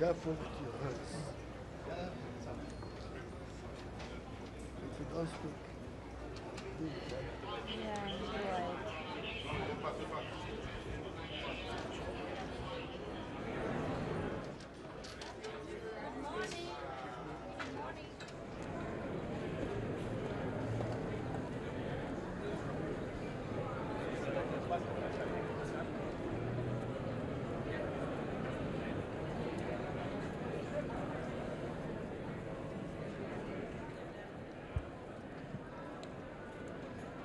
careful with your words. If you don't speak, do it. Yeah, you're right.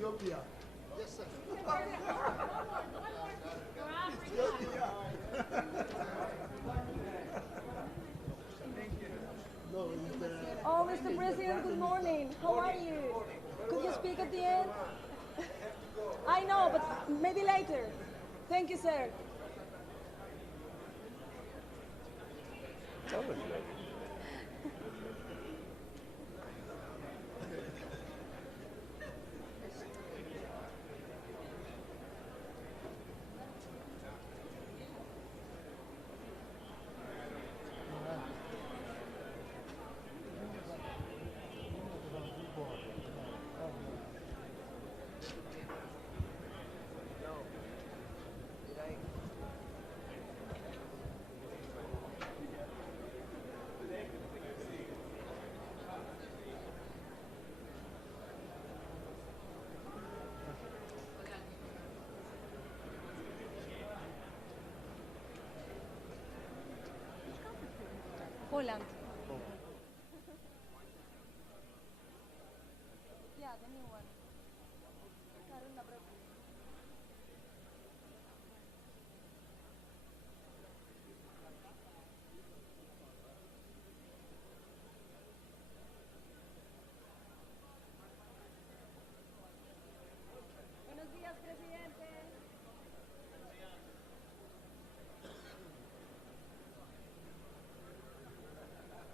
Ethiopia. Yes, sir. No, Oh, Mr. President, good morning. How are you? Could you speak at the end? I know, but maybe later. Thank you, sir. Poland. Yeah, the new one. Buenos días, presidente.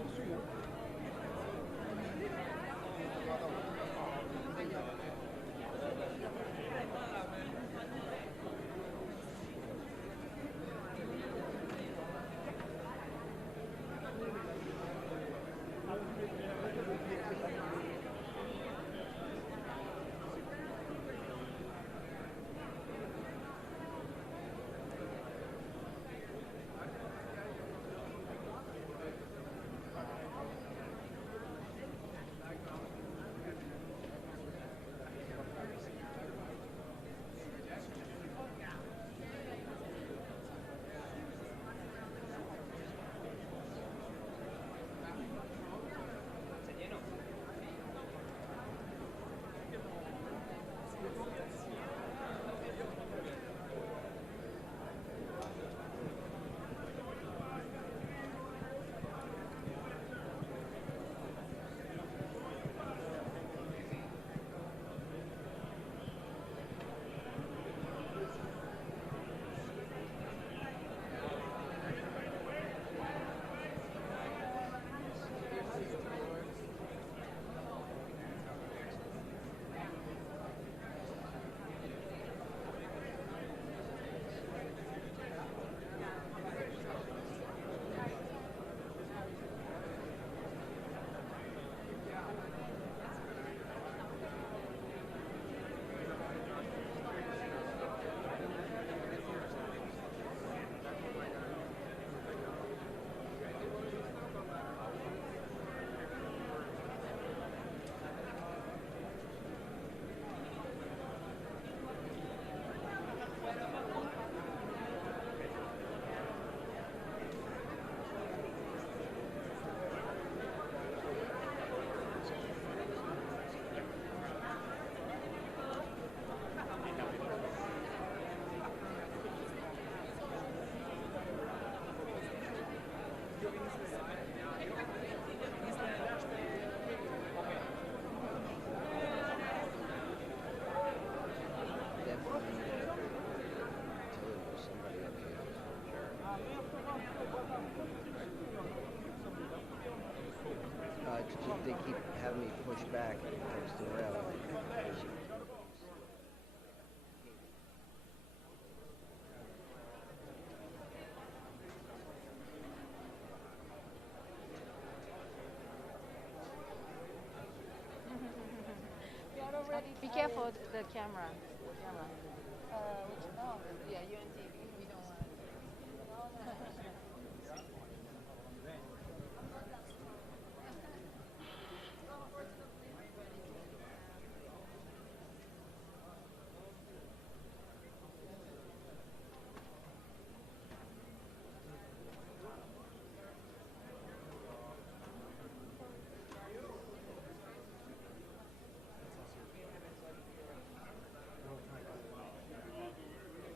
They keep having me push back against the rail. Be careful of the camera. Yeah, you on TV. We don't want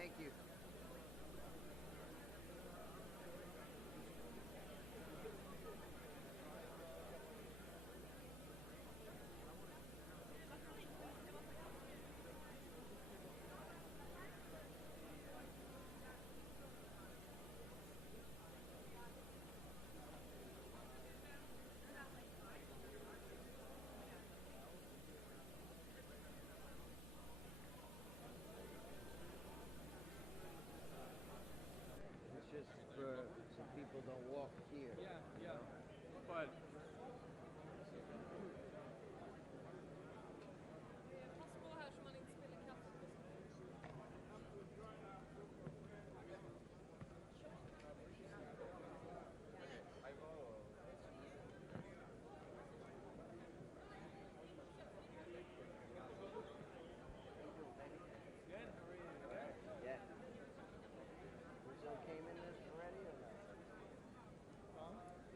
Thank you. It's just for so people don't walk here. Yeah, you yeah. know? But Pass på här så man inte spiller kaffe på sig. good. How are you? Yeah. Brazil came in this already or not? Huh?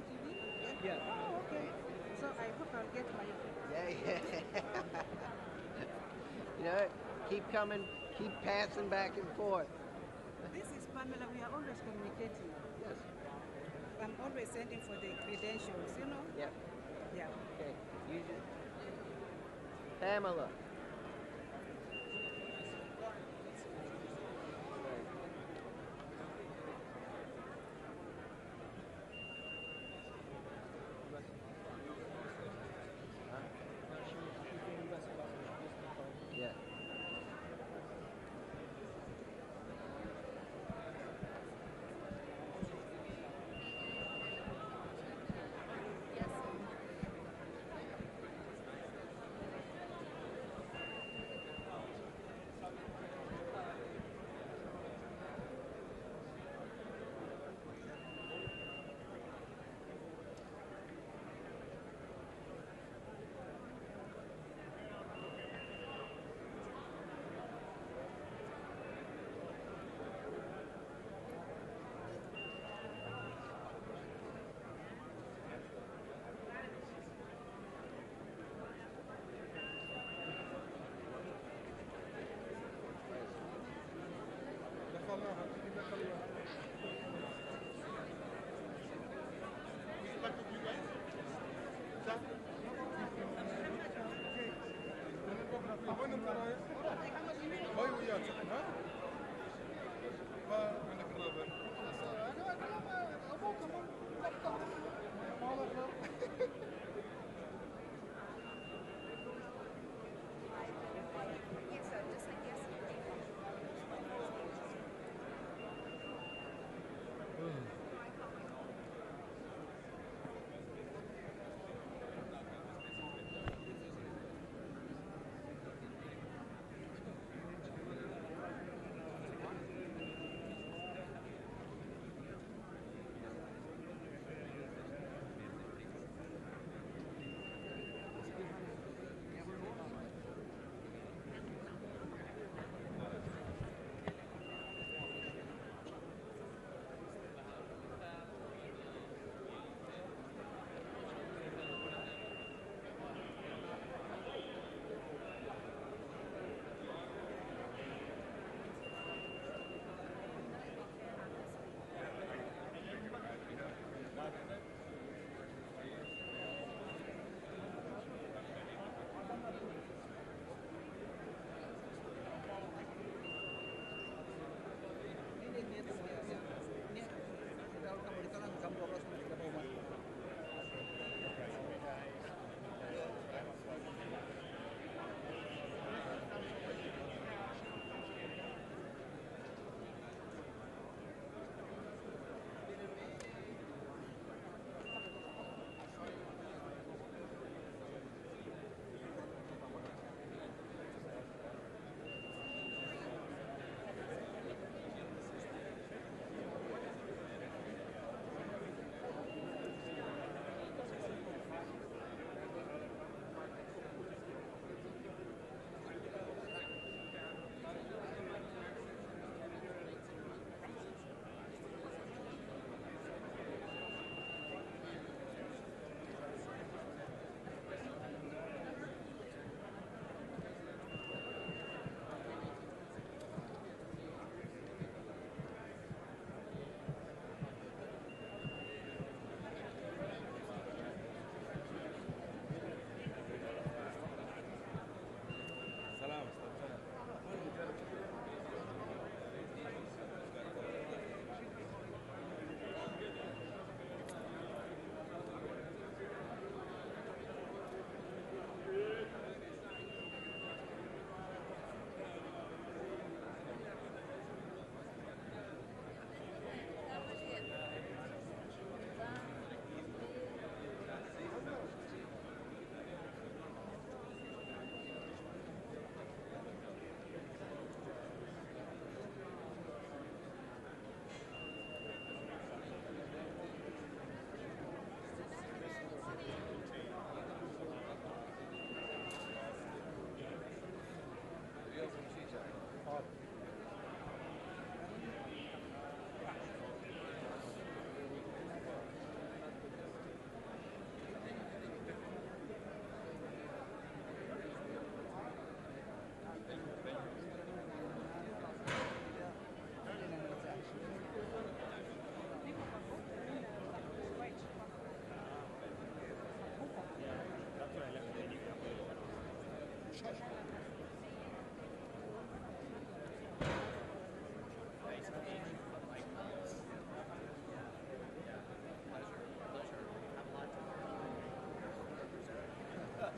TV? Yeah. Oh, okay. So I hope I'll get my... Yeah. You know, keep coming, keep passing back and forth. This is Pamela. We are always communicating. Yes. I'm always sending for the credentials, you know? Yep. Yeah. Okay. You just... Pamela. Yeah.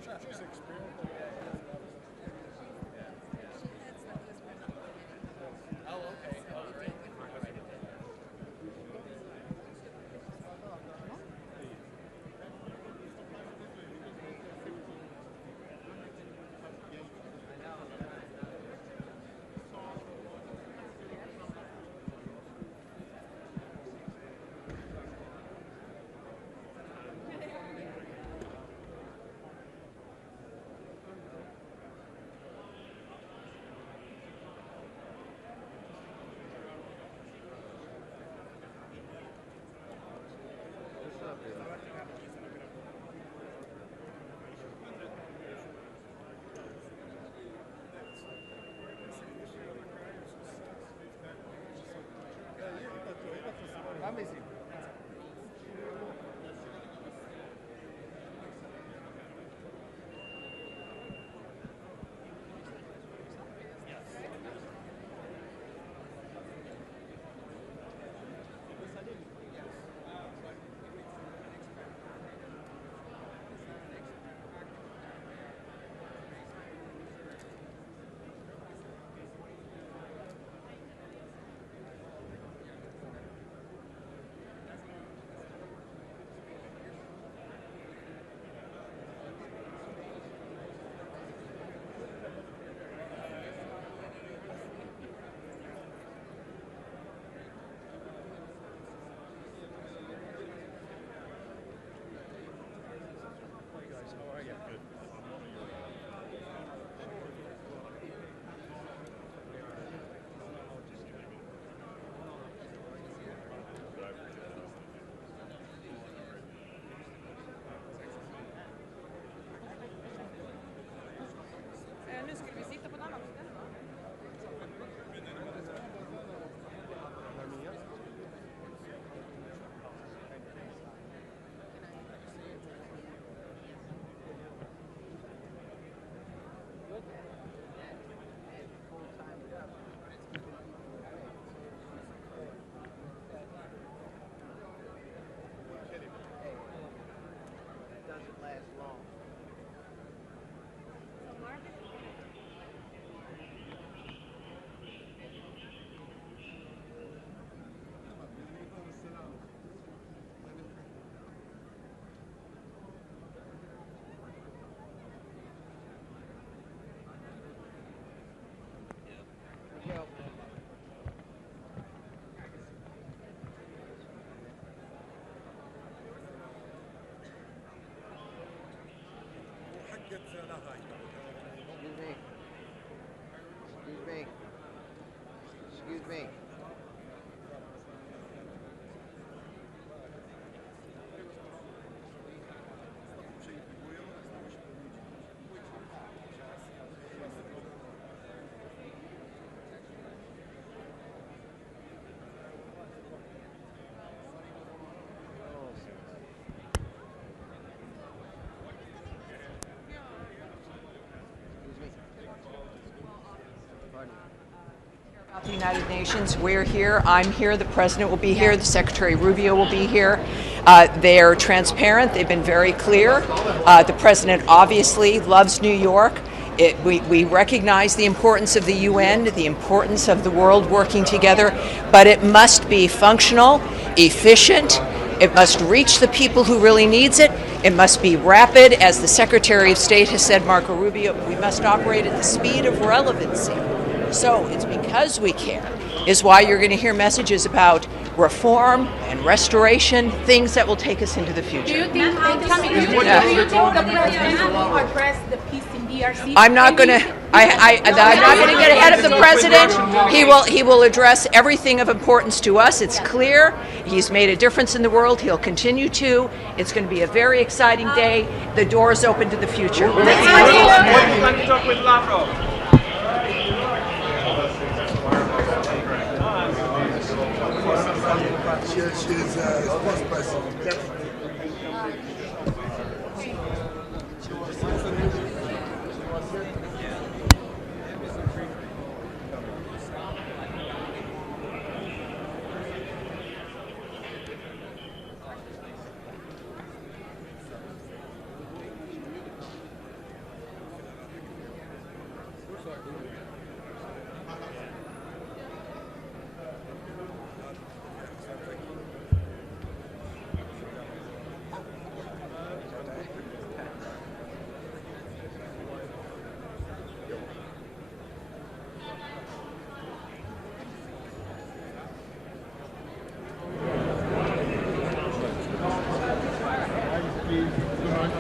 Nu skulle vi sitta på ett annat ställe, va? It doesn't last long. Excuse me. The United Nations, we're here, I'm here, the President will be here, the Secretary Rubio will be here. They're transparent, they've been very clear. The President obviously loves New York. We recognize the importance of the UN, the importance of the world working together, but it must be functional, efficient, it must reach the people who really needs it, it must be rapid. As the Secretary of State has said, Marco Rubio, we must operate at the speed of relevancy. So it's because we care is why you're going to hear messages about reform and restoration, things that will take us into the future. Do you think the president will address the peace in DRC? I'm not going to get ahead of the president. He will address everything of importance to us. It's clear. He's made a difference in the world. He'll continue to. It's going to be a very exciting day. The door is open to the future. She's vice president.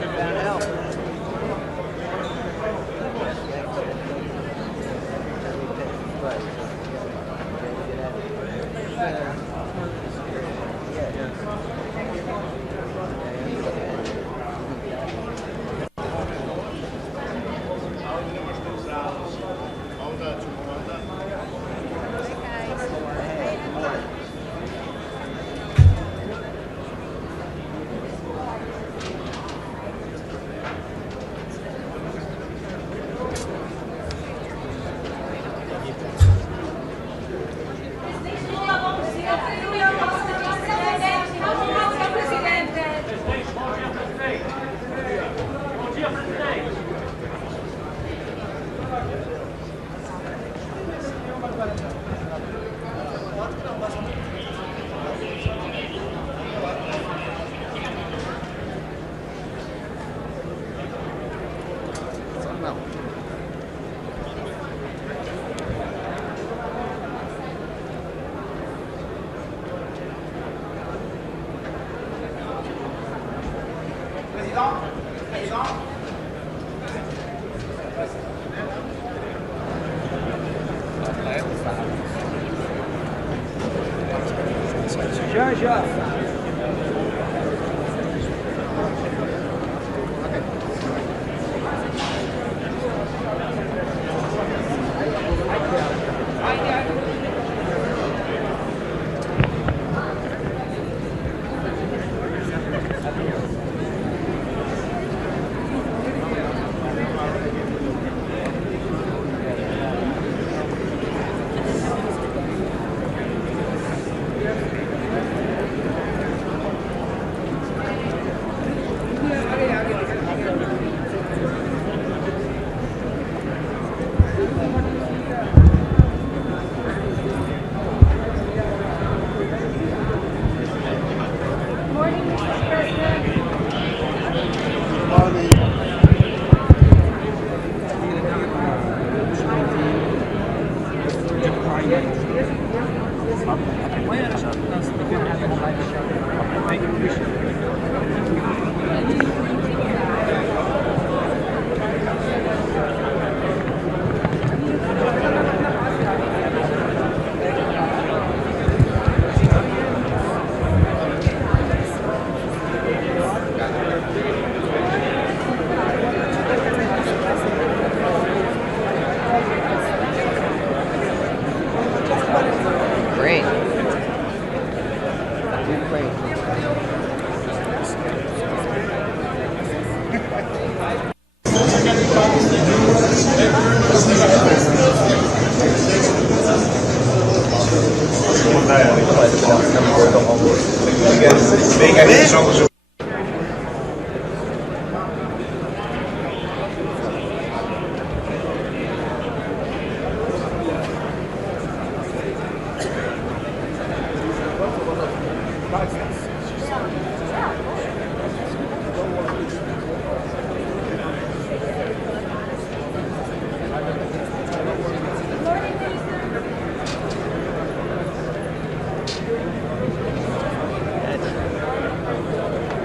Found help. Já, já. Great.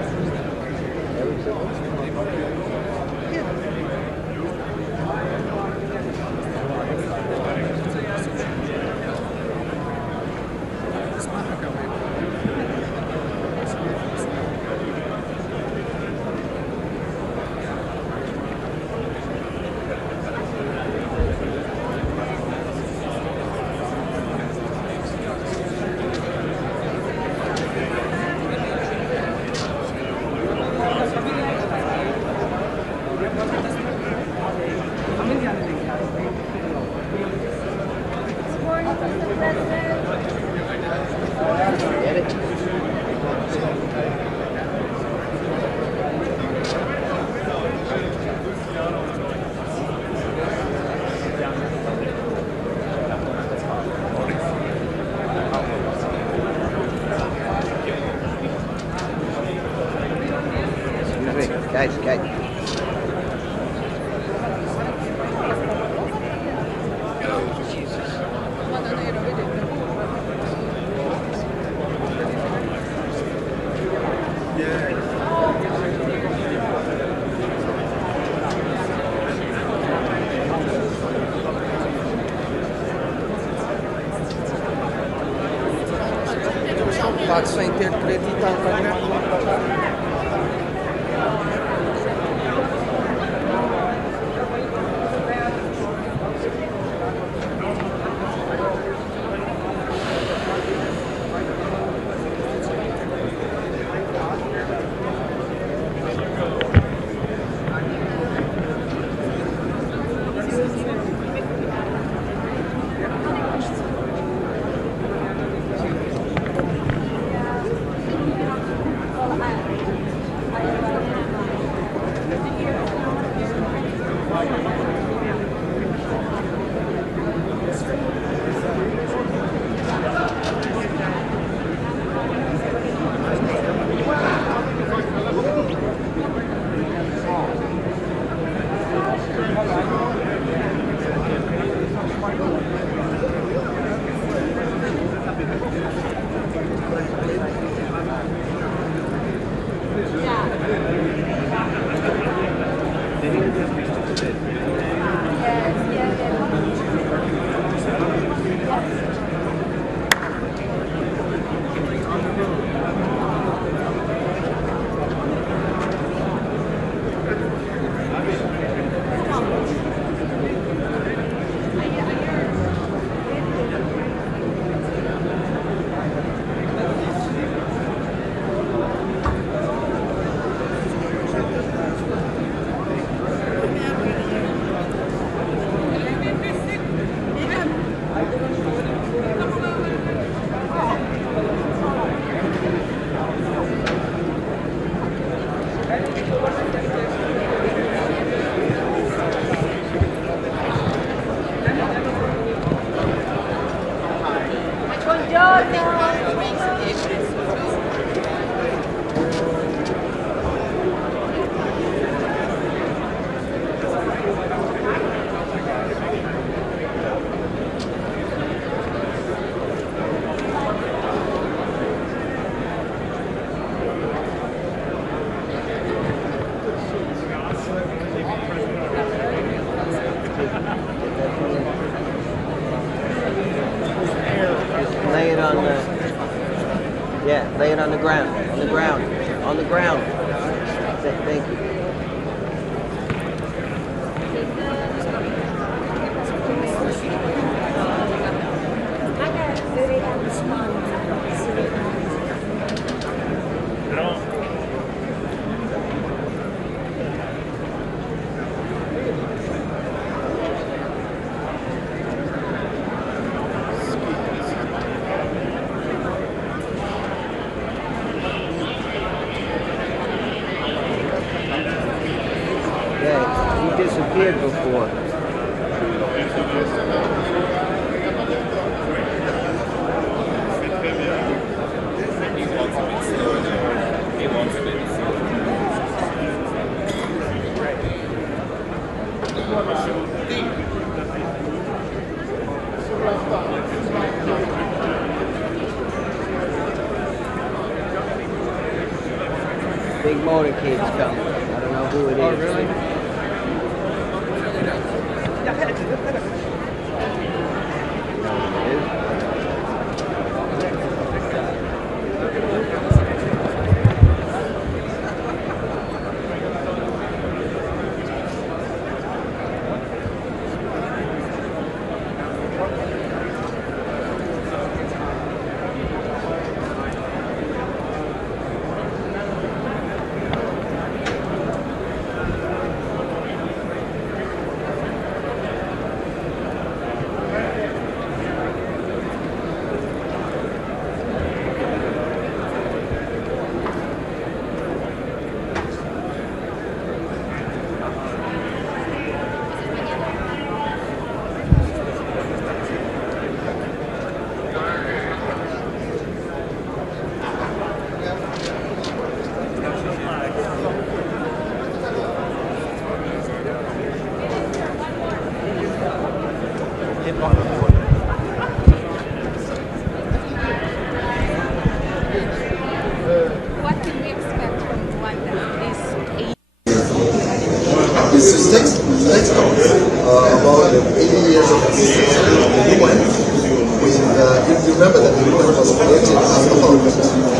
fato sem ter que acreditar na grande. Lay it on the, yeah, lay it on the ground, on the ground, on the ground. Thank you. Yeah, he disappeared before. Big motorcade's coming. I don't know who it is. Oh, really? What can we expect from Rwanda this This is next about the 80 years of existence of the UN. If you remember that the UN was created as a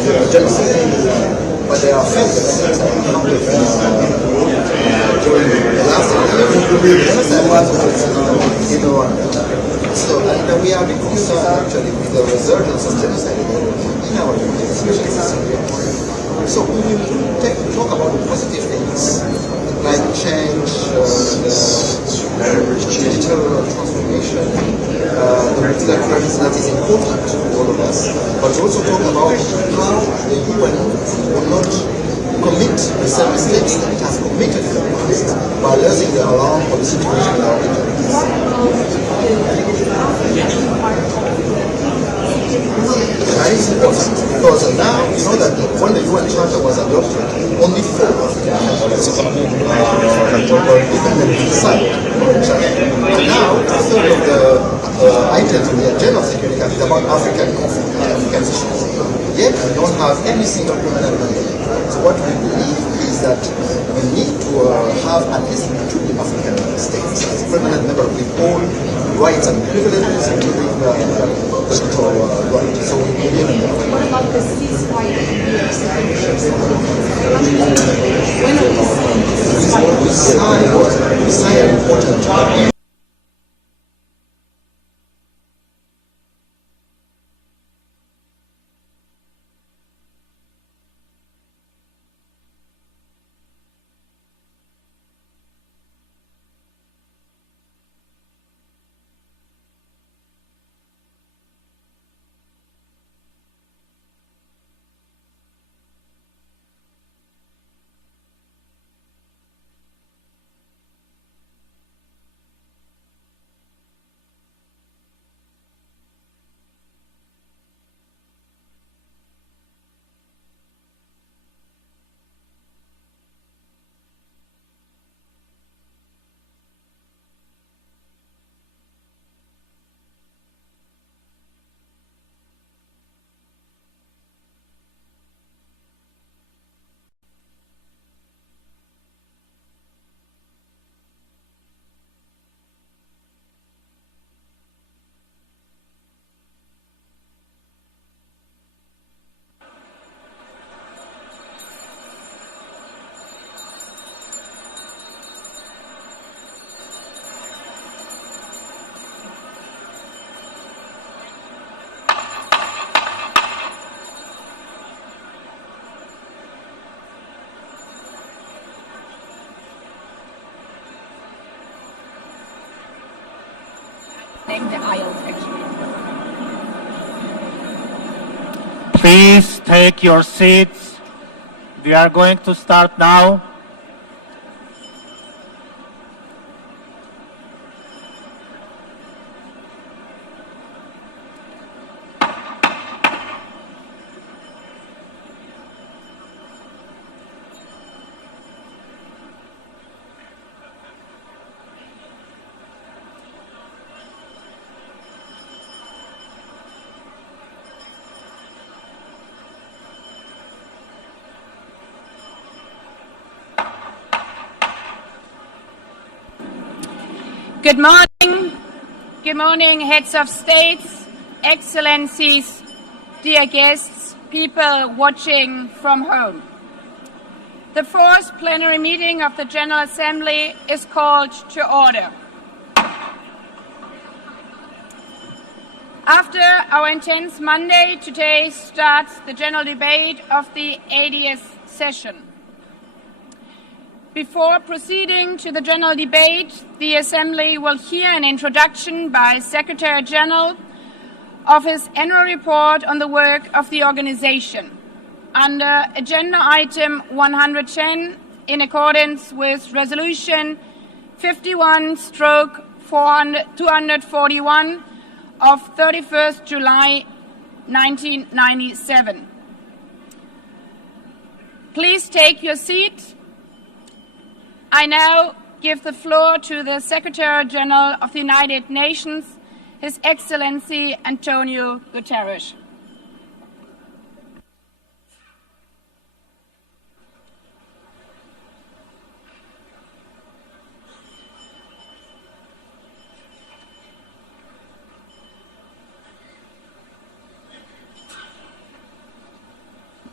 genocide, but there are factors that come with during the last year, genocide was in Rwanda. So, and we are a bit concerned actually with the resurgence of genocide in our country, especially in Syria. So, we talk about positive things, like change, digital transformation, the multilateralism that is important to all of us, but also talk about how the UN will not commit the same mistakes that it has committed in the past by losing the alarm for the situation in our region. That is important because now you know that when the UN Charter was adopted, only 4 African countries were independently decided on the Charter. And now, a third of the items on the agenda of Security Council is about African conflict and African issues. Yet we don't have any single permanent member. So what we believe is that we need to have at least 2 African states as permanent member with all rights and privileges, including the electoral right. So we believe in that. What about the ceasefire in the When are we seeing We signed an important the aisles, actually. Please take your seats. We are going to start now. Good morning. Good morning, heads of states, excellencies, dear guests, people watching from home. The 4th plenary meeting of the General Assembly is called to order. After our intense Monday, today starts the general debate of the 80th session. Before proceeding to the general debate, the Assembly will hear an introduction by Secretary General of his annual report on the work of the organization. Under Agenda Item 110, in accordance with Resolution 51/241 of 31st July 1997. Please take your seat. I now give the floor to the Secretary General of the United Nations, His Excellency Antonio Guterres.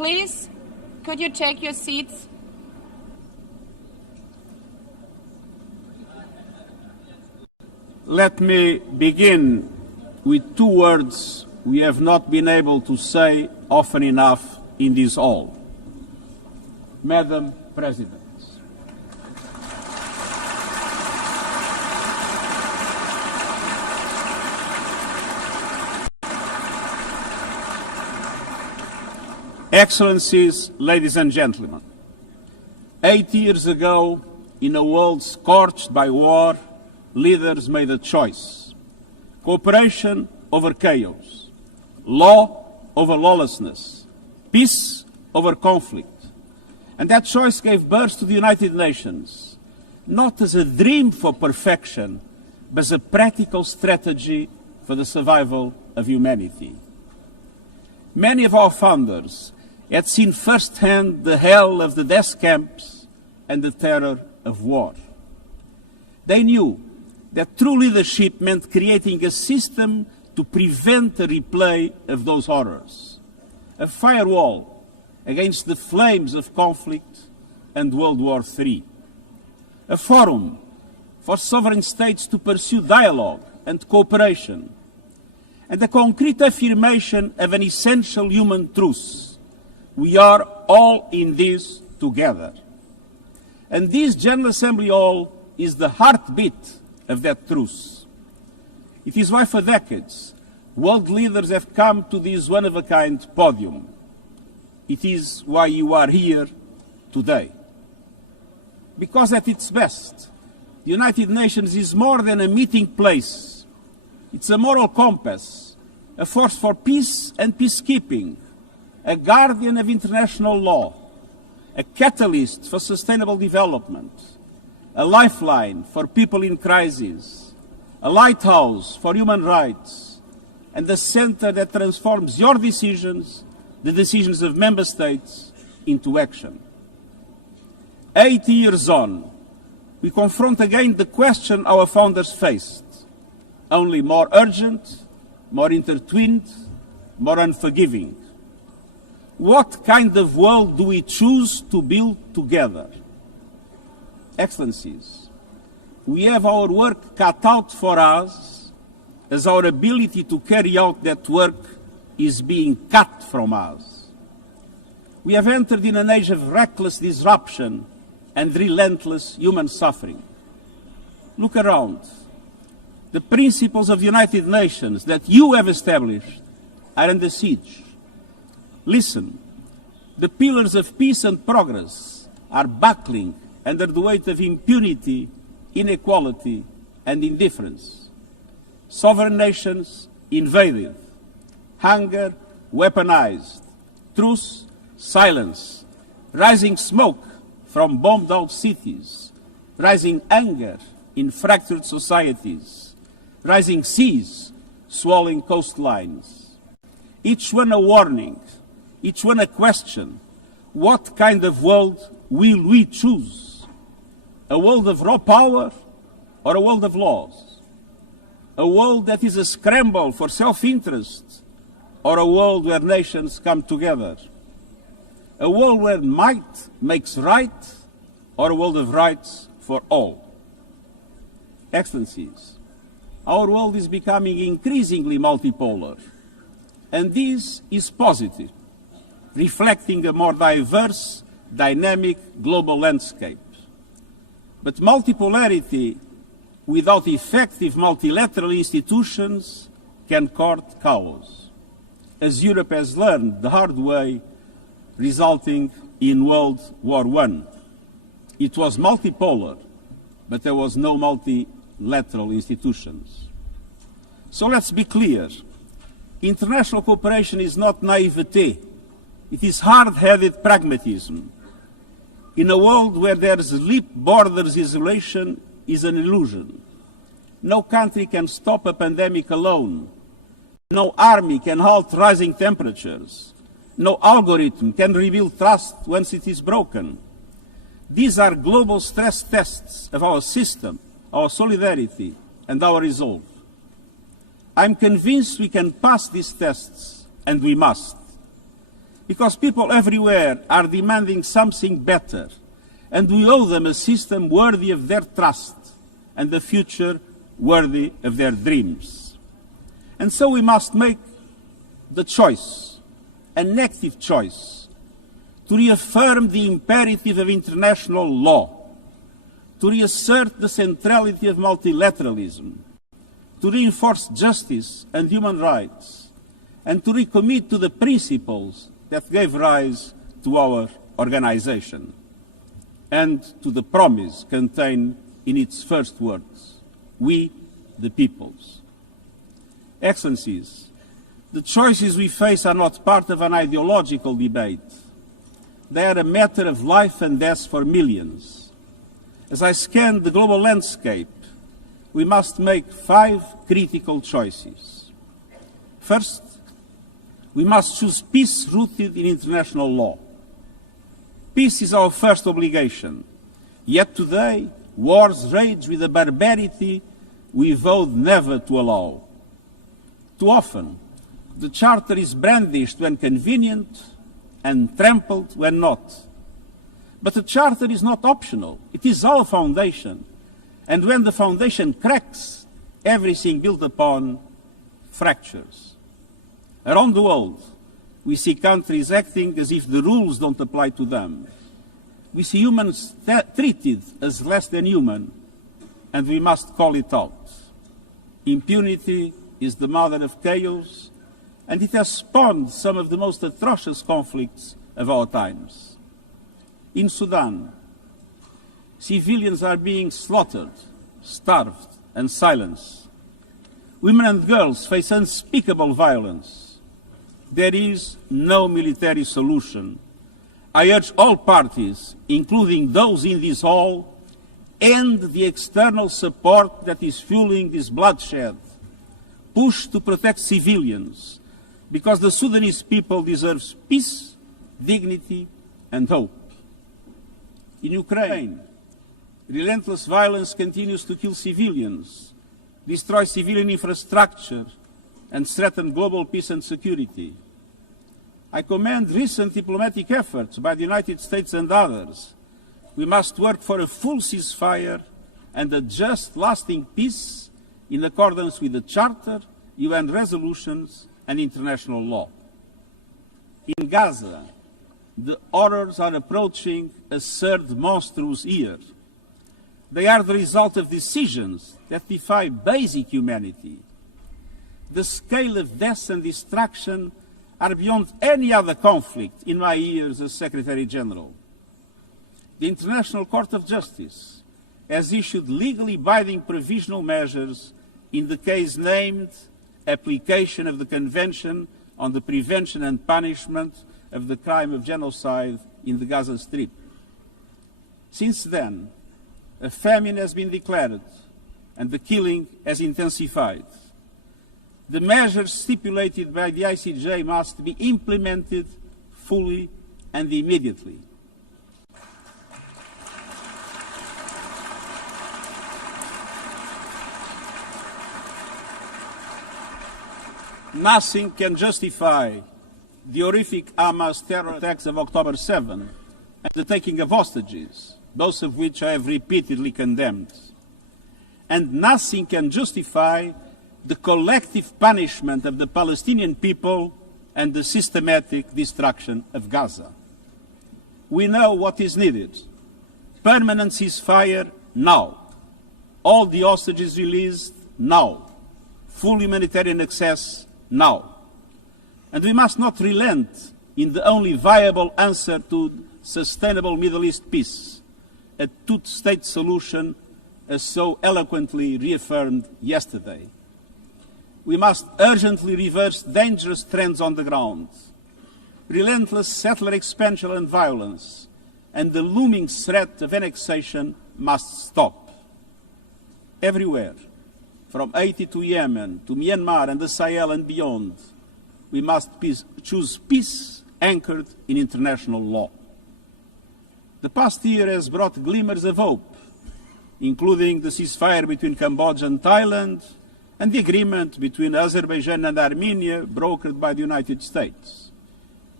Please, could you take your seats? Let me begin with two words we have not been able to say often enough in this hall. Madam President. Excellencies, ladies and gentlemen, 8 years ago, in a world scorched by war, leaders made a choice: cooperation over chaos, law over lawlessness, peace over conflict. And that choice gave birth to the United Nations, not as a dream for perfection, but as a practical strategy for the survival of humanity. Many of our founders had seen firsthand the hell of the death camps and the terror of war. They knew that true leadership meant creating a system to prevent a replay of those horrors, a firewall against the flames of conflict and World War III, a forum for sovereign states to pursue dialogue and cooperation, and a concrete affirmation of an essential human truth: we are all in this together. And this General Assembly Hall is the heartbeat of that truth. It is why for decades world leaders have come to this one-of-a-kind podium. It is why you are here today. Because at its best, the United Nations is more than a meeting place. It's a moral compass, a force for peace and peacekeeping, a guardian of international law, a catalyst for sustainable development, a lifeline for people in crisis, a lighthouse for human rights, and a center that transforms your decisions, the decisions of member states, into action. 80 years on, we confront again the question our founders faced, only more urgent, more intertwined, more unforgiving. What kind of world do we choose to build together? Excellencies, we have our work cut out for us as our ability to carry out that work is being cut from us. We have entered in an age of reckless disruption and relentless human suffering. Look around. The principles of the United Nations that you have established are under siege. Listen, the pillars of peace and progress are buckling under the weight of impunity, inequality, and indifference. Sovereign nations invaded, hunger weaponized, truth silence, rising smoke from bombed-out cities, rising anger in fractured societies, rising seas swallowing coastlines. Each one a warning, each one a question. What kind of world will we choose? A world of raw power or a world of laws? A world that is a scramble for self-interest or a world where nations come together? A world where might makes right or a world of rights for all? Excellencies, our world is becoming increasingly multipolar, and this is positive, reflecting a more diverse, dynamic global landscape. But multipolarity without effective multilateral institutions can court chaos, as Europe has learned the hard way, resulting in World War I. It was multipolar, but there was no multilateral institutions. So let's be clear. International cooperation is not naivete. It is hard-headed pragmatism. In a world where there's leap borders, isolation is an illusion. No country can stop a pandemic alone. No army can halt rising temperatures. No algorithm can rebuild trust once it is broken. These are global stress tests of our system, our solidarity, and our resolve. I'm convinced we can pass these tests, and we must. because people everywhere are demanding something better, and we owe them a system worthy of their trust and a future worthy of their dreams. And so we must make the choice, an active choice, to reaffirm the imperative of international law, to reassert the centrality of multilateralism, to reinforce justice and human rights, and to recommit to the principles that gave rise to our organization, and to the promise contained in its first words, we the peoples. Excellencies, the choices we face are not part of an ideological debate. They are a matter of life and death for millions. As I scan the global landscape, we must make 5 critical choices. First, we must choose peace rooted in international law. Peace is our first obligation, yet today wars rage with a barbarity we vowed never to allow. Too often, the Charter is brandished when convenient and trampled when not. But the Charter is not optional. It is our foundation. And when the foundation cracks, everything built upon fractures. Around the world, we see countries acting as if the rules don't apply to them. We see humans treated as less than human, and we must call it out. Impunity is the mother of chaos, and it has spawned some of the most atrocious conflicts of our times. In Sudan, civilians are being slaughtered, starved, and silenced. Women and girls face unspeakable violence. There is no military solution. I urge all parties, including those in this hall, end the external support that is fueling this bloodshed. Push to protect civilians, because the Sudanese people deserve peace, dignity, and hope. In Ukraine, relentless violence continues to kill civilians, destroy civilian infrastructure, and threaten global peace and security. I commend recent diplomatic efforts by the United States and others. We must work for a full ceasefire and a just, lasting peace in accordance with the Charter, UN resolutions, and international law. In Gaza, the horrors are approaching a third monstrous year. They are the result of decisions that defy basic humanity. The scale of death and destruction are beyond any other conflict in my years as Secretary General. The International Court of Justice has issued legally binding provisional measures in the case named Application of the Convention on the Prevention and Punishment of the Crime of Genocide in the Gaza Strip. Since then, a famine has been declared and the killing has intensified. The measures stipulated by the ICJ must be implemented fully and immediately. Nothing can justify the horrific Hamas terror attacks of October 7 and the taking of hostages, both of which I have repeatedly condemned. And nothing can justify the collective punishment of the Palestinian people and the systematic destruction of Gaza. We know what is needed. Permanent ceasefire now. All the hostages released now. Full humanitarian access now. And we must not relent in the only viable answer to sustainable Middle East peace, a two-state solution as so eloquently reaffirmed yesterday. We must urgently reverse dangerous trends on the ground. Relentless settler expansion and violence and the looming threat of annexation must stop. Everywhere, from Haiti to Yemen, to Myanmar and the Sahel and beyond, we must choose peace anchored in international law. The past year has brought glimmers of hope, including the ceasefire between Cambodia and Thailand, and the agreement between Azerbaijan and Armenia brokered by the United States.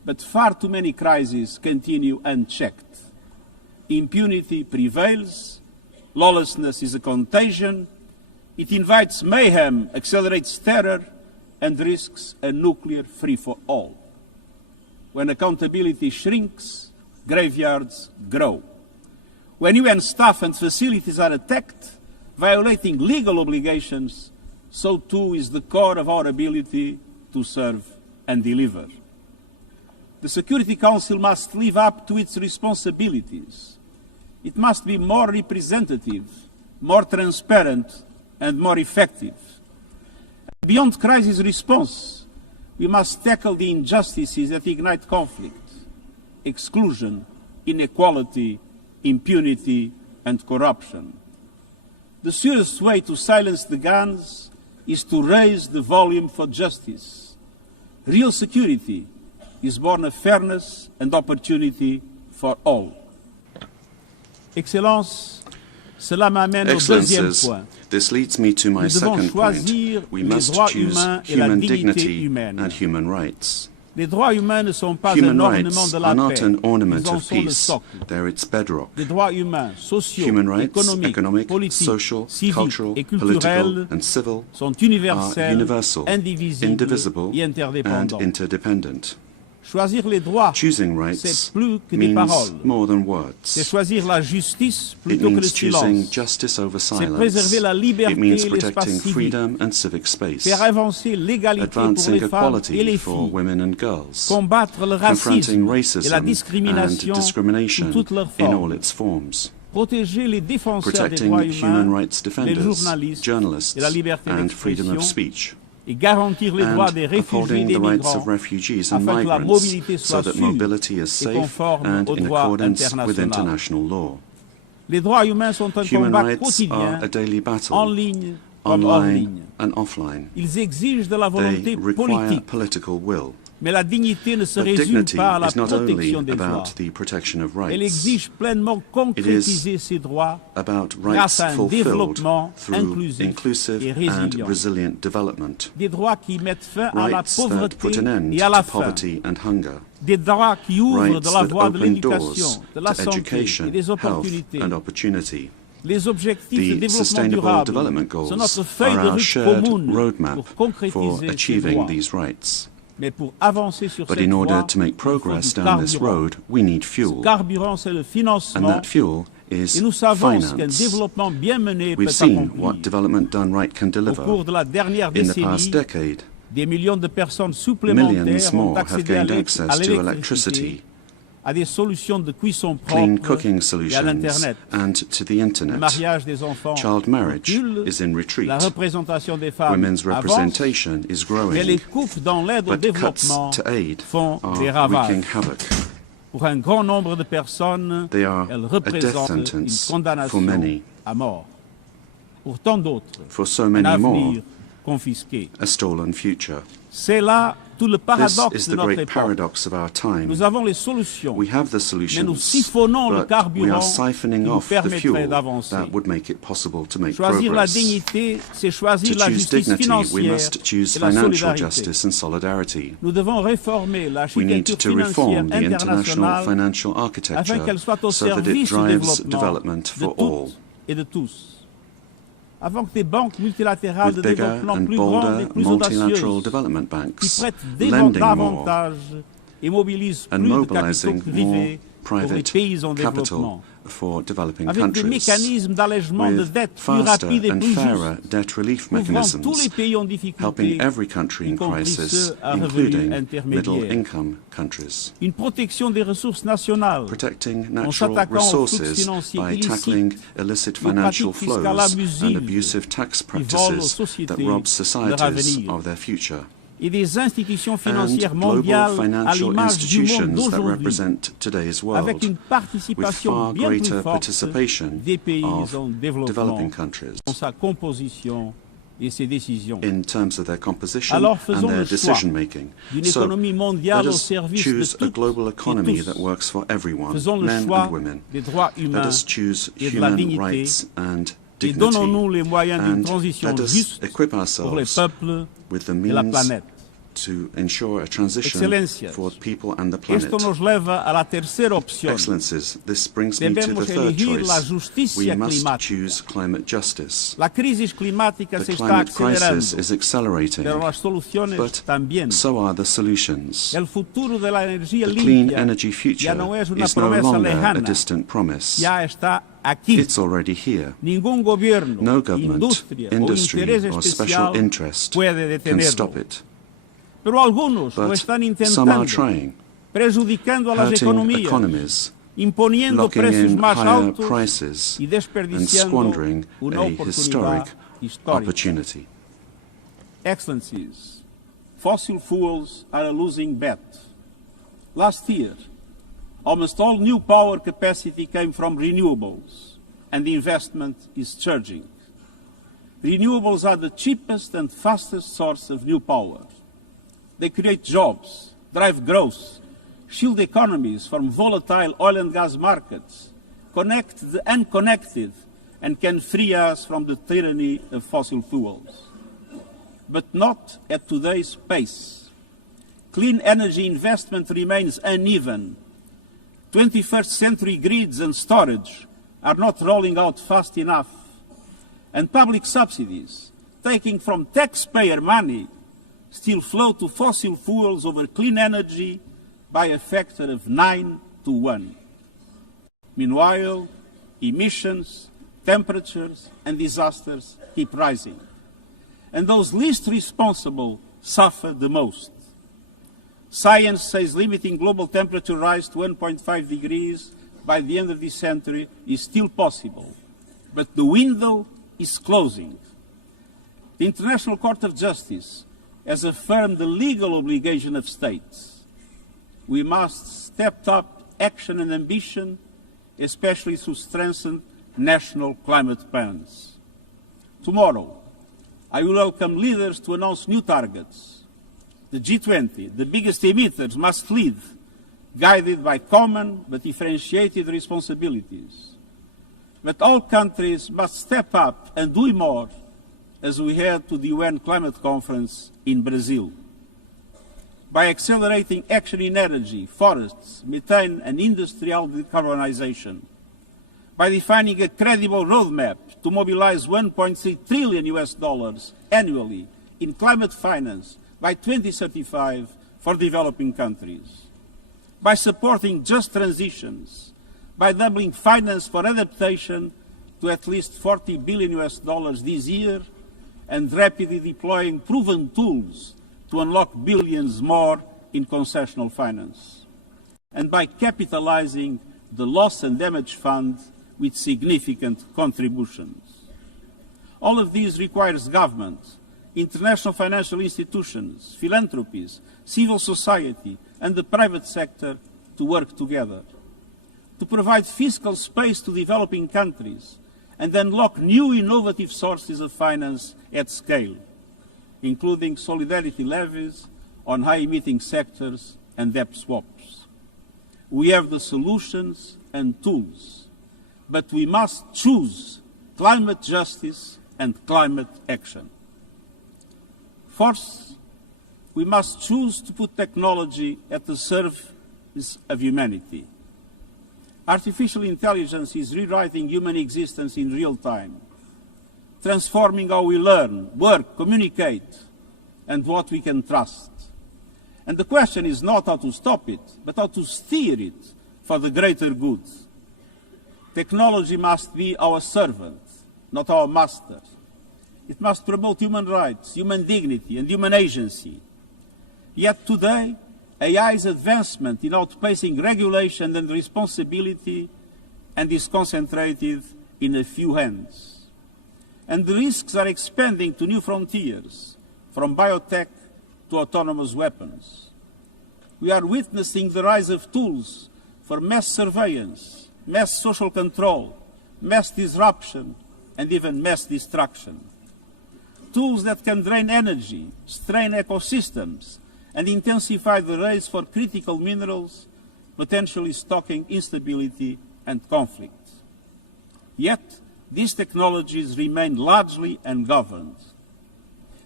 But far too many crises continue unchecked. Impunity prevails, lawlessness is a contagion, it invites mayhem, accelerates terror, and risks a nuclear free-for-all. When accountability shrinks, graveyards grow. When UN staff and facilities are attacked, violating legal obligations, so too is the core of our ability to serve and deliver. The Security Council must live up to its responsibilities. It must be more representative, more transparent, and more effective. Beyond crisis response, we must tackle the injustices that ignite conflict: exclusion, inequality, impunity, and corruption. The surest way to silence the guns is to raise the volume for justice. Real security is born of fairness and opportunity for all. Excellences, cela m'amène au deuxième point. This leads me to my second point. We must choose human dignity and human rights. Les droits humains ne sont pas Human un ornement rights de la are not paix. an ornament Ils en of sont le peace, socle. they're its bedrock. Les droits humains, sociaux, Human rights, économiques, economic, politiques, social, civiques cultural, et political, culturels and civil sont are universels, universal, indivisibles indivisible, et and interdépendants. interdependent. Choisir les droits, Choosing rights c'est plus que des means paroles. more than C'est words. choisir la justice It plutôt que le means choosing silence. justice over C'est silence. préserver la liberté It means et l'espace protecting civique. freedom and civic space. Faire avancer l'égalité pour Advancing les femmes et equality les for filles. women and girls. Combattre le Confronting racisme et la racism and discrimination discrimination sous toutes leurs in all formes. its forms. Protéger les défenseurs des Protecting droits human humains, rights les defenders, journalistes journalists, et la liberté and freedom of d'expression, speech. et garantir les droits des And réfugiés et upholding des the rights of migrants refugees and afin que la migrants mobilité so soit that sûre mobility is et safe conforme and au in droit accordance with international. international law. Les droits humains sont un Human combat rights quotidien, are a daily battle, en ligne comme hors online ligne. and offline. Ils exigent de la They volonté require politique, political will. mais la dignité ne se But résume dignity pas à la is not only protection des droits. about the protection of Elle rights. exige pleinement concrétiser ces droits About grâce rights à un fulfilled développement through inclusif inclusive et and résilient. resilient development. Des droits qui mettent fin à la Rights that pauvreté put an end et à la to faim. poverty and hunger. Des droits qui ouvrent Rights de la that voie de open l'éducation, doors de la to santé education, et des health opportunités. and opportunity. Les objectifs de The développement Sustainable durable Development sont Goals notre feuille are de our route shared commune roadmap pour for concrétiser ces achieving droits. these rights. Mais pour avancer sur But cette in order voie, to make il faut progress du down this carburant. road, we need Ce fuel. carburant, c'est le And financement. that fuel is Et nous savons ce qu'un finance. développement bien mené peut We've seen accomplir. what development done right can Au deliver. cours de la dernière In the past décennie, decade, des millions de personnes supplémentaires millions ont more have accédé à gained access to l'électricité, electricity, à des solutions de cuisson clean propres cooking et à solutions, l'Internet. and to the Le internet. mariage des enfants Child marriage recule, is in retreat. la représentation des femmes Women's avance, representation is mais les growing, coupes dans l'aide au but cuts développement to aid font des are wreaking ravages. havoc. Pour un grand nombre de personnes, They are elles a death représentent une sentence condamnation for many. à mort. Pour tant d'autres, For so un many more, avenir confisqué. a stolen future. C'est là tout le This paradoxe is de the notre great époque. paradox of our time. Nous avons les solutions, We have the mais nous solutions, siphonnons le but we carburant are qui siphoning nous off the permettrait fuel d'avancer. that would make it possible to make Choisir la progress. dignité, c'est choisir To la choose justice dignity, we financière must choose et la financial solidarité. justice and solidarity. Nous devons réformer We need l'architecture to financière reform the international internationale financial afin architecture qu'elle soit au so that it service du drives développement development de for all. toutes et de tous. Avant que des banques multilatérales de With bigger développement and plus grandes et bolder plus multilateral audacieuses development qui banks prêtent lending more davantage et mobilisent and plus de capitaux mobilizing more privés pour les private pays en capital développement. for developing Avec des countries, mécanismes d'allègement de with dette plus faster rapides et and plus fairer justes, debt relief couvrant tous mechanisms, les pays en difficulté, helping every country in y compris crisis, ceux à revenus including intermédiaires. middle-income countries. Une protection des ressources nationales Protecting en natural s'attaquant aux flux resources financiers by illicites, tackling illicit aux financial pratiques fiscales flows and abusives abusive tax qui volent aux practices sociétés that rob leur societies avenir. of their future. Et des institutions And financières global mondiales à financial l'image du monde institutions that d'aujourd'hui, represent today's avec world, une with participation far bien plus greater forte participation des pays of en développement developing countries dans sa composition et ses décisions. in terms of their composition Alors and faisons their le choix decision making. d'une So économie mondiale let au us service choose de a toutes global et economy tous. that works for everyone, Faisons le men choix and women. des droits Let humains us choose et de la human dignité rights and et dignity, donnons-nous les moyens d'une and transition let us juste equip pour les ourselves peuples with the et la means planète. to ensure a transition for people and the planet. Esto nos leva a la tercera opción. Excellencies, this brings me to the third choice. We must choose climate justice. La crisis climática se The está climate crisis acelerando, is accelerating, pero las soluciones but también. so are the solutions. El futuro de la energía The clean limpia energy future ya no es una is no promesa longer a lejana, distant promise. ya está aquí. It's already here. Ningún gobierno, No government, industria o industry, interés or special especial interest puede can detenerlo. stop it. Pero algunos lo But están some are intentando, trying, prejudicando a las hurting economías, economies, imponiendo locking precios in más higher altos prices, y and desperdiciando squandering una a oportunidad historic histórica. opportunity. Excellencies, fossil fuels are a losing bet. Last year, almost all new power capacity came from renewables, and the investment is surging. Renewables are the cheapest and fastest source of new power. They create jobs, drive growth, shield economies from volatile oil and gas markets, connect the unconnected, and can free us from the tyranny of fossil fuels. But not at today's pace. Clean energy investment remains uneven. 21st century grids and storage are not rolling out fast enough. And public subsidies, taking from taxpayer money, still flow to fossil fuels over clean energy by a factor of 9 to 1. Meanwhile, emissions, temperatures, and disasters keep rising. And those least responsible suffer the most. Science says limiting global temperature rise to 1.5 degrees by the end of this century is still possible, but the window is closing. The International Court of Justice has affirmed the legal obligation of states. We must step up action and ambition, especially through strengthened national climate plans. Tomorrow, I will welcome leaders to announce new targets. The G20, the biggest emitters, must lead, guided by common but differentiated responsibilities. But all countries must step up and do more as we head to the UN Climate Conference in Brazil. By accelerating action in energy, forests, methane and industrial decarbonization. By defining a credible roadmap to mobilize $1.3 trillion annually in climate finance by 2035 for developing countries. By supporting just transitions, by doubling finance for adaptation to at least $40 billion this year, and rapidly deploying proven tools to unlock billions more in concessional finance. And by capitalizing the Loss and Damage Fund with significant contributions. All of these requires government, international financial institutions, philanthropies, civil society, and the private sector to work together. To provide fiscal space to developing countries and unlock new innovative sources of finance at scale, including solidarity levies on high-emitting sectors and debt swaps. We have the solutions and tools, but we must choose climate justice and climate action. Fourth, we must choose to put technology at the service of humanity. Artificial intelligence is rewriting human existence in real time, transforming how we learn, work, communicate, and what we can trust. And the question is not how to stop it, but how to steer it for the greater good. Technology must be our servant, not our master. It must promote human rights, human dignity, and human agency. Yet today, AI's advancement in outpacing regulation and responsibility and is concentrated in a few hands. And the risks are expanding to new frontiers, from biotech to autonomous weapons. We are witnessing the rise of tools for mass surveillance, mass social control, mass disruption, and even mass destruction. Tools that can drain energy, strain ecosystems, and intensify the race for critical minerals, potentially stoking instability and conflict. Yet, these technologies remain largely ungoverned.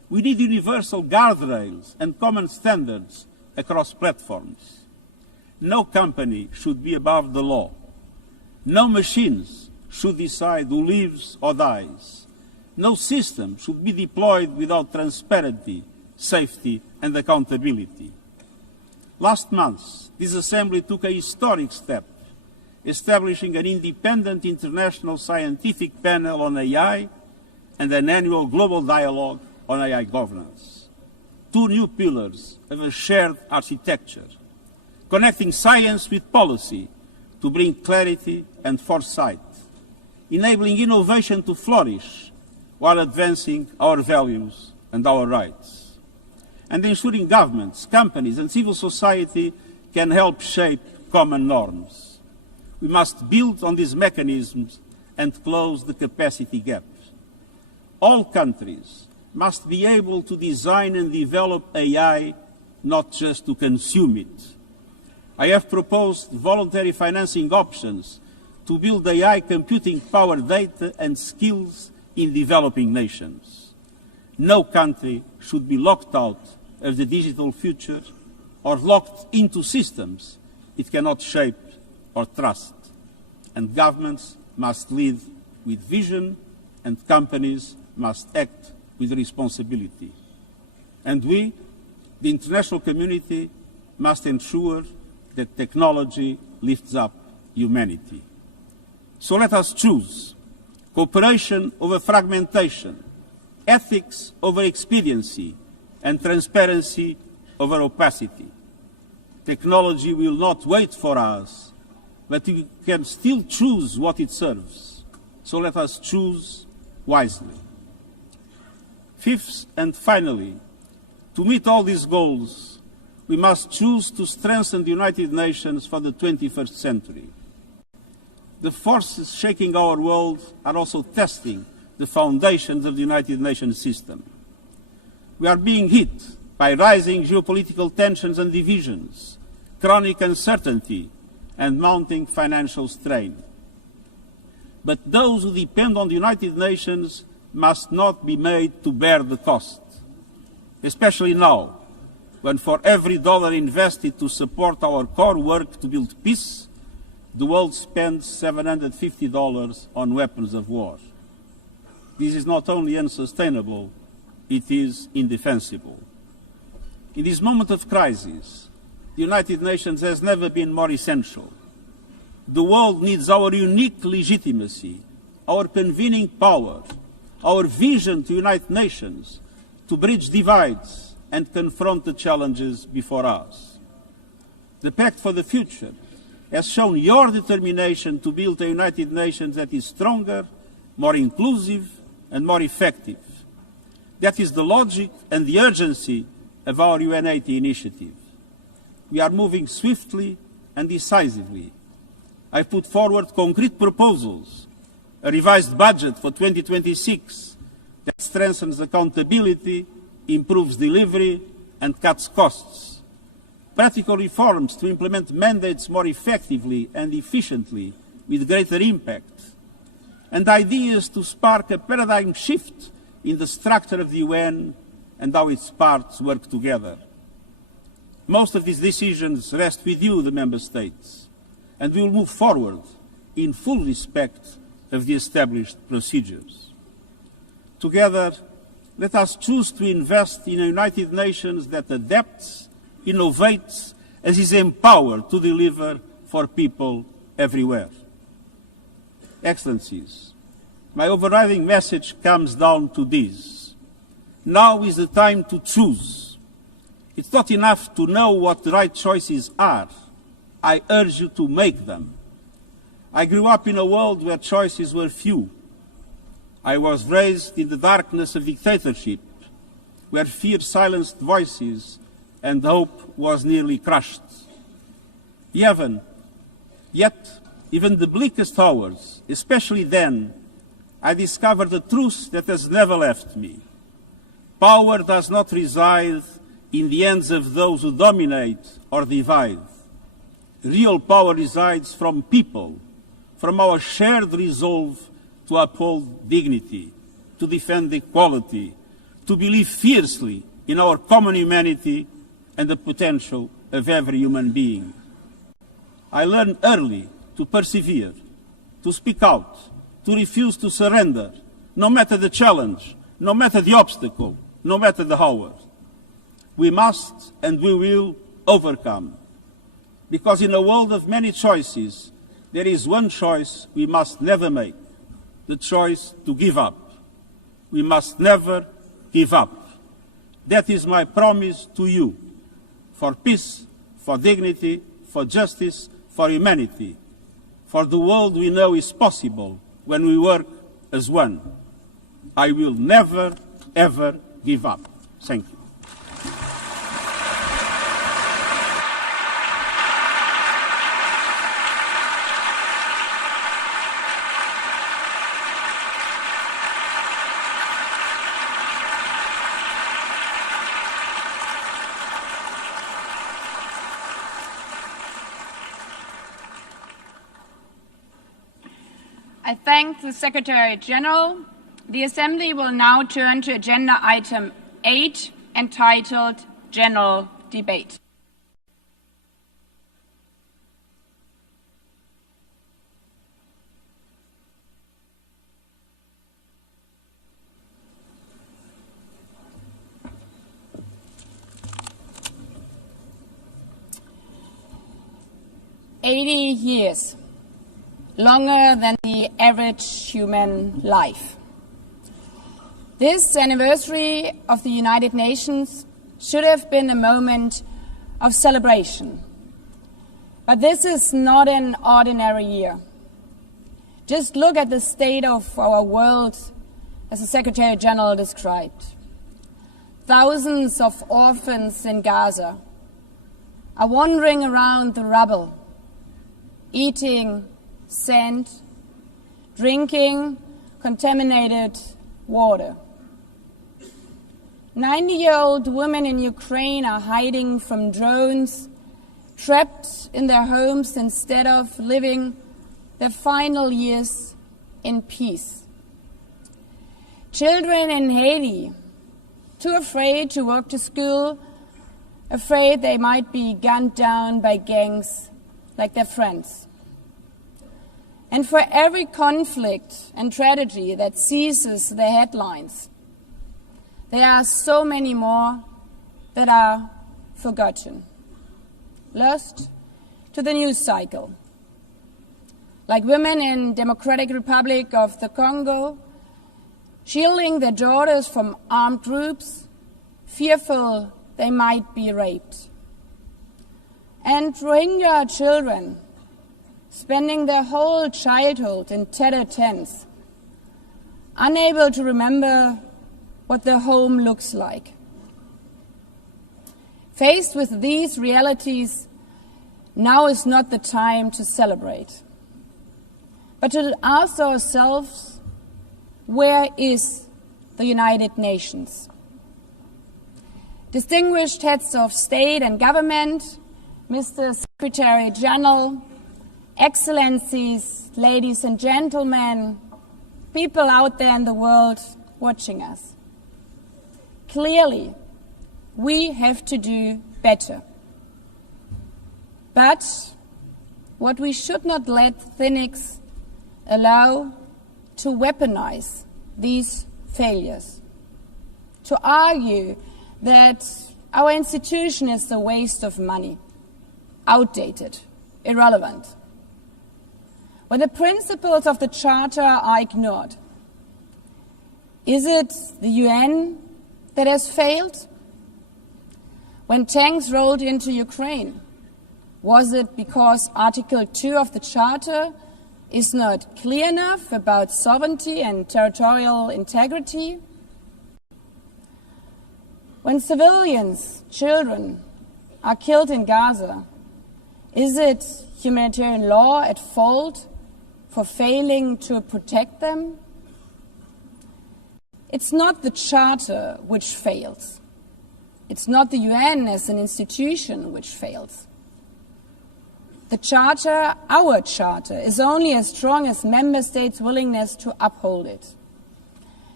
We need universal guardrails and common standards across platforms. No company should be above the law. No machines should decide who lives or dies. No system should be deployed without transparency, safety and accountability. Last month, this Assembly took a historic step, establishing an independent international scientific panel on AI and an annual global dialogue on AI governance. Two new pillars of a shared architecture, connecting science with policy to bring clarity and foresight, enabling innovation to flourish while advancing our values and our rights, and ensuring governments, companies and civil society can help shape common norms. We must build on these mechanisms and close the capacity gaps. All countries must be able to design and develop AI, not just to consume it. I have proposed voluntary financing options to build AI computing power, data and skills in developing nations. No country should be locked out of the digital future or locked into systems it cannot shape or trust. And governments must lead with vision and companies must act with responsibility. And we, the international community, must ensure that technology lifts up humanity. So let us choose cooperation over fragmentation, ethics over expediency, and transparency over opacity. Technology will not wait for us, but we can still choose what it serves. So let us choose wisely. Fifth and finally, to meet all these goals, we must choose to strengthen the United Nations for the 21st century. The forces shaking our world are also testing the foundations of the United Nations system. We are being hit by rising geopolitical tensions and divisions, chronic uncertainty, and mounting financial strain. But those who depend on the United Nations must not be made to bear the cost, especially now, when for every dollar invested to support our core work to build peace, the world spends $750 on weapons of war. This is not only unsustainable, it is indefensible. In this moment of crisis, the United Nations has never been more essential. The world needs our unique legitimacy, our convening power, our vision to unite nations, to bridge divides and confront the challenges before us. The Pact for the Future has shown your determination to build a United Nations that is stronger, more inclusive, and more effective. That is the logic and the urgency of our UN80 initiative. We are moving swiftly and decisively. I put forward concrete proposals, a revised budget for 2026 that strengthens accountability, improves delivery, and cuts costs. Practical reforms to implement mandates more effectively and efficiently with greater impact. And ideas to spark a paradigm shift in the structure of the UN and how its parts work together. Most of these decisions rest with you, the Member States, and we will move forward in full respect of the established procedures. Together, let us choose to invest in a United Nations that adapts, innovates, and is empowered to deliver for people everywhere. Excellencies, my overriding message comes down to this. Now is the time to choose. It's not enough to know what the right choices are. I urge you to make them. I grew up in a world where choices were few. I was raised in the darkness of dictatorship, where fear silenced voices and hope was nearly crushed. Yet, even the bleakest hours, especially then, I discovered a truth that has never left me. Power does not reside in the hands of those who dominate or divide. Real power resides from people, from our shared resolve to uphold dignity, to defend equality, to believe fiercely in our common humanity and the potential of every human being. I learned early to persevere, to speak out, to refuse to surrender, no matter the challenge, no matter the obstacle, no matter the hour. We must and we will overcome. Because in a world of many choices, there is one choice we must never make, the choice to give up. We must never give up. That is my promise to you, for peace, for dignity, for justice, for humanity, for the world we know is possible when we work as one. I will never, ever give up. Thank you. I thank the Secretary General. The Assembly will now turn to Agenda Item 8, entitled General Debate. "80 years. Longer than the average human life. This anniversary of the United Nations should have been a moment of celebration. But this is not an ordinary year. Just look at the state of our world, as the Secretary General described. Thousands of orphans in Gaza are wandering around the rubble, eating sand, drinking contaminated water. 90-year-old women in Ukraine are hiding from drones, trapped in their homes instead of living their final years in peace. Children in Haiti, too afraid to walk to school, afraid they might be gunned down by gangs like their friends. And for every conflict and tragedy that seizes the headlines, there are so many more that are forgotten, lost to the news cycle. Like women in Democratic Republic of the Congo, shielding their daughters from armed groups, fearful they might be raped. And Rohingya children, spending their whole childhood in tattered tents, unable to remember what their home looks like. Faced with these realities, now is not the time to celebrate, but to ask ourselves, where is the United Nations? Distinguished heads of state and government, Mr. Secretary General, Excellencies, ladies and gentlemen, people out there in the world watching us. Clearly, we have to do better. But what we should not let cynics allow to weaponize these failures, to argue that our institution is a waste of money, outdated, irrelevant. When the principles of the Charter are ignored, is it the UN that has failed? When tanks rolled into Ukraine, was it because Article 2 of the Charter is not clear enough about sovereignty and territorial integrity? When civilians, children, are killed in Gaza, is it humanitarian law at fault for failing to protect them? It's not the Charter which fails. It's not the UN as an institution which fails. The Charter, our Charter, is only as strong as member states' willingness to uphold it.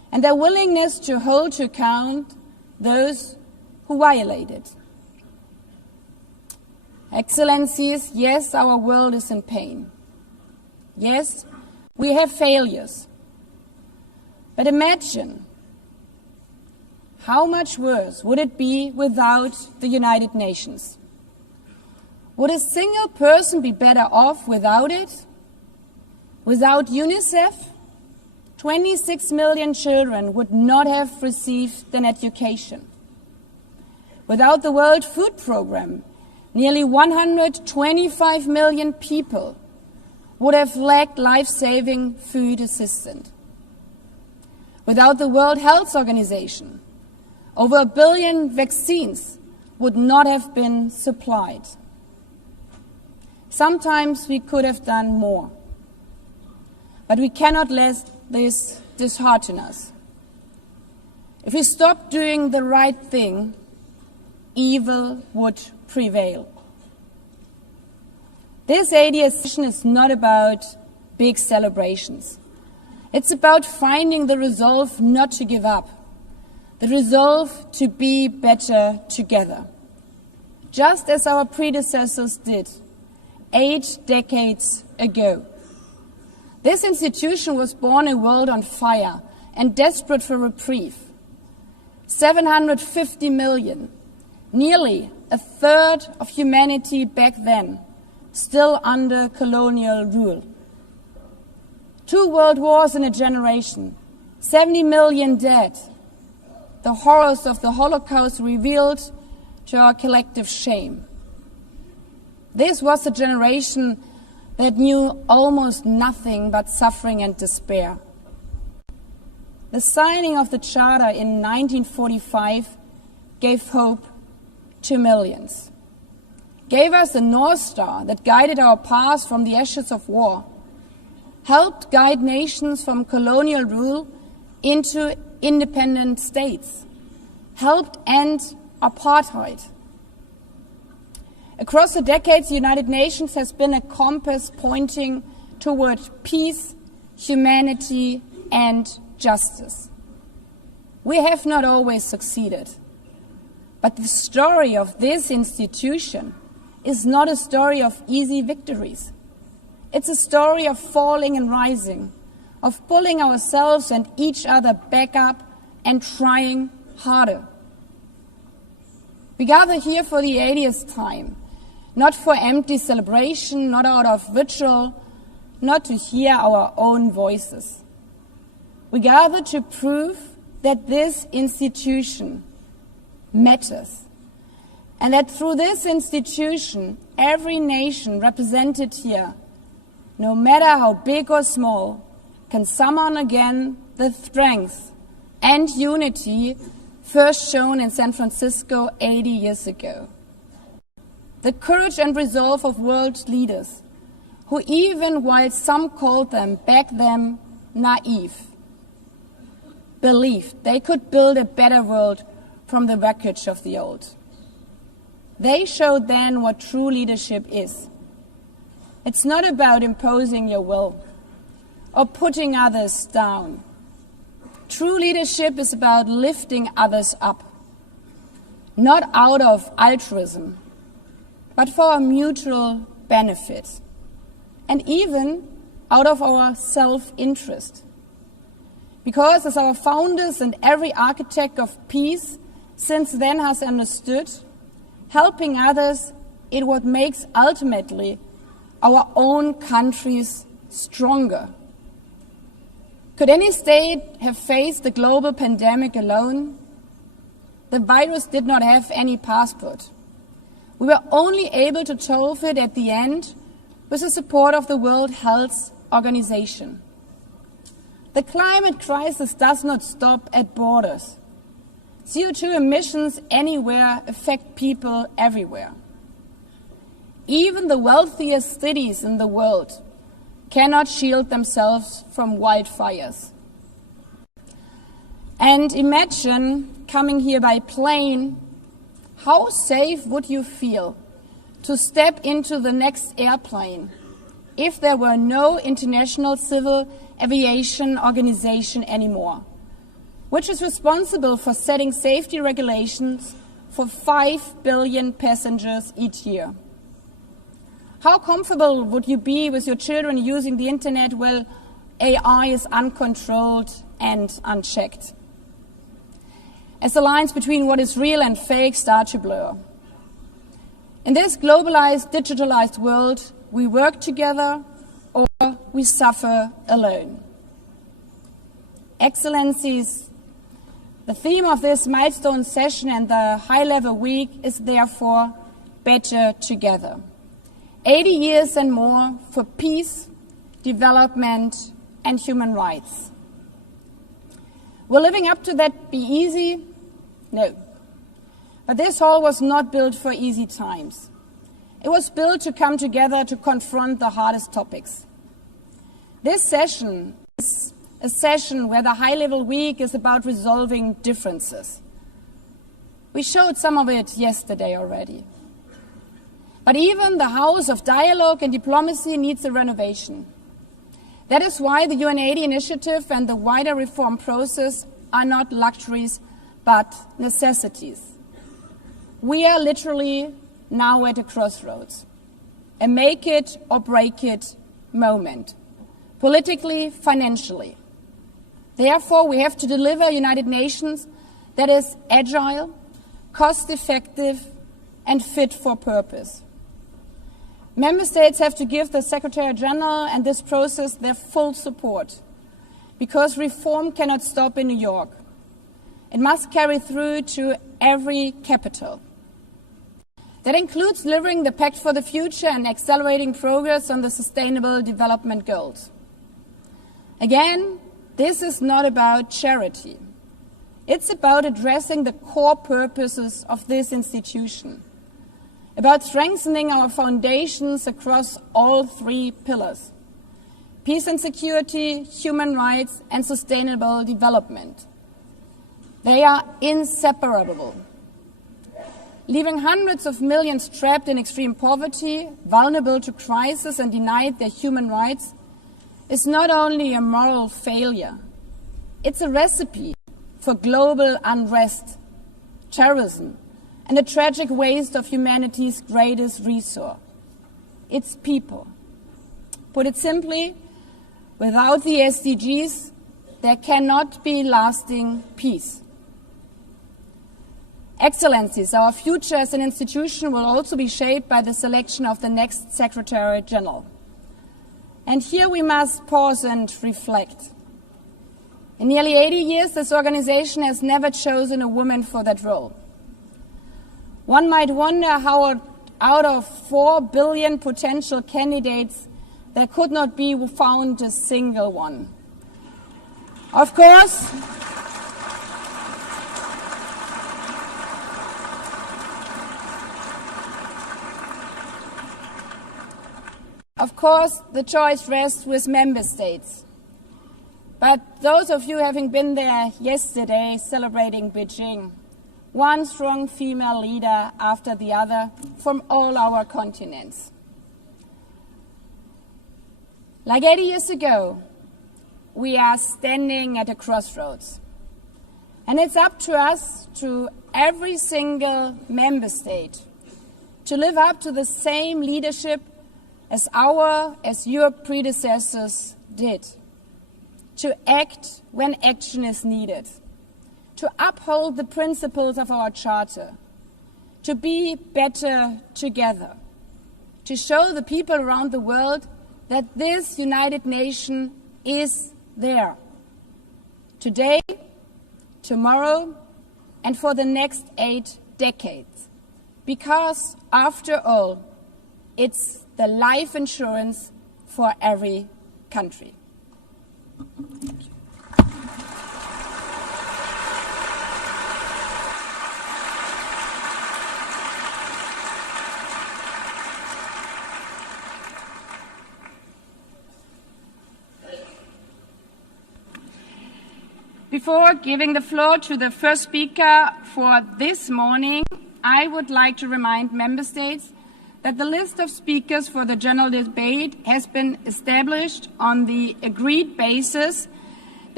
and their willingness to hold to account those who violate it. Excellencies, yes, our world is in pain. Yes, we have failures. But imagine how much worse would it be without the United Nations? Would a single person be better off without it? Without UNICEF, 26 million children would not have received an education. Without the World Food Programme, nearly 125 million people would have lacked life-saving food assistance. Without the World Health Organization, over 1 billion vaccines would not have been supplied. Sometimes we could have done more, but we cannot let this dishearten us. If we stop doing the right thing, evil would prevail. This 80th session is not about big celebrations. It's about finding the resolve not to give up, the resolve to be better together, just as our predecessors did 8 decades ago. This institution was born in a world on fire and desperate for reprieve. 750 million, nearly a third of humanity back then, still under colonial rule. 2 world wars in a generation, 70 million dead. The horrors of the Holocaust revealed to our collective shame. This was a generation that knew almost nothing but suffering and despair. The signing of the Charter in 1945 gave hope to millions, gave us a North Star that guided our path from the ashes of war, helped guide nations from colonial rule into independent states, helped end apartheid. Across the decades, the United Nations has been a compass pointing toward peace, humanity, and justice. We have not always succeeded, but the story of this institution is not a story of easy victories. It's a story of falling and rising, of pulling ourselves and each other back up and trying harder. We gather here for the 80th time, not for empty celebration, not out of ritual, not to hear our own voices. We gather to prove that this institution matters, and that through this institution, every nation represented here, no matter how big or small, can summon again the strength and unity first shown in San Francisco 80 years ago. The courage and resolve of world leaders, who even while some called them back then naive, believed they could build a better world from the wreckage of the old. They showed then what true leadership is. It's not about imposing your will or putting others down. True leadership is about lifting others up, not out of altruism, but for a mutual benefit, and even out of our self-interest. Because as our founders and every architect of peace since then has understood, helping others is what makes ultimately our own countries stronger. Could any state have faced the global pandemic alone? The virus did not have any passport. We were only able to solve it at the end with the support of the World Health Organization. The climate crisis does not stop at borders. CO2 emissions anywhere affect people everywhere. Even the wealthiest cities in the world cannot shield themselves from wildfires. And imagine coming here by plane, how safe would you feel to step into the next airplane if there were no International Civil Aviation Organization anymore? which is responsible for setting safety regulations for 5 billion passengers each year. How comfortable would you be with your children using the internet while AI is uncontrolled and unchecked? As the lines between what is real and fake start to blur. In this globalized, digitalized world, we work together or we suffer alone. Excellencies, the theme of this milestone session and the high-level week is therefore better together. 80 years and more for peace, development, and human rights. Will living up to that be easy? No. But this hall was not built for easy times. It was built to come together to confront the hardest topics. This session is a session where the high-level week is about resolving differences. We showed some of it yesterday already. But even the house of dialogue and diplomacy needs a renovation. That is why the UNGA initiative and the wider reform process are not luxuries, but necessities. We are literally now at a crossroads, a make it or break it moment, politically, financially. Therefore, we have to deliver a United Nations that is agile, cost-effective, and fit for purpose. Member States have to give the Secretary General and this process their full support, because reform cannot stop in New York. It must carry through to every capital. That includes delivering the Pact for the Future and accelerating progress on the Sustainable Development Goals. Again, this is not about charity. It's about addressing the core purposes of this institution, about strengthening our foundations across all 3 pillars: peace and security, human rights, and sustainable development. They are inseparable. Leaving hundreds of millions trapped in extreme poverty, vulnerable to crisis, and denied their human rights is not only a moral failure, it's a recipe for global unrest, terrorism, and a tragic waste of humanity's greatest resource, its people. Put it simply, without the SDGs, there cannot be lasting peace. Excellencies, our future as an institution will also be shaped by the selection of the next Secretary General. And here we must pause and reflect. In nearly 80 years, this organization has never chosen a woman for that role. One might wonder how out of 4 billion potential candidates, there could not be found a single one. Of course, the choice rests with member states. But those of you having been there yesterday celebrating Beijing, one strong female leader after the other from all our continents. Like 80 years ago, we are standing at a crossroads. And it's up to us, to every single member state, to live up to the same leadership as your predecessors did, to act when action is needed, to uphold the principles of our Charter, to be better together, to show the people around the world that this United Nation is there, today, tomorrow, and for the next 8 decades. Because, after all, it's the life insurance for every country. Before giving the floor to the first speaker for this morning, I would like to remind member states that the list of speakers for the general debate has been established on the agreed basis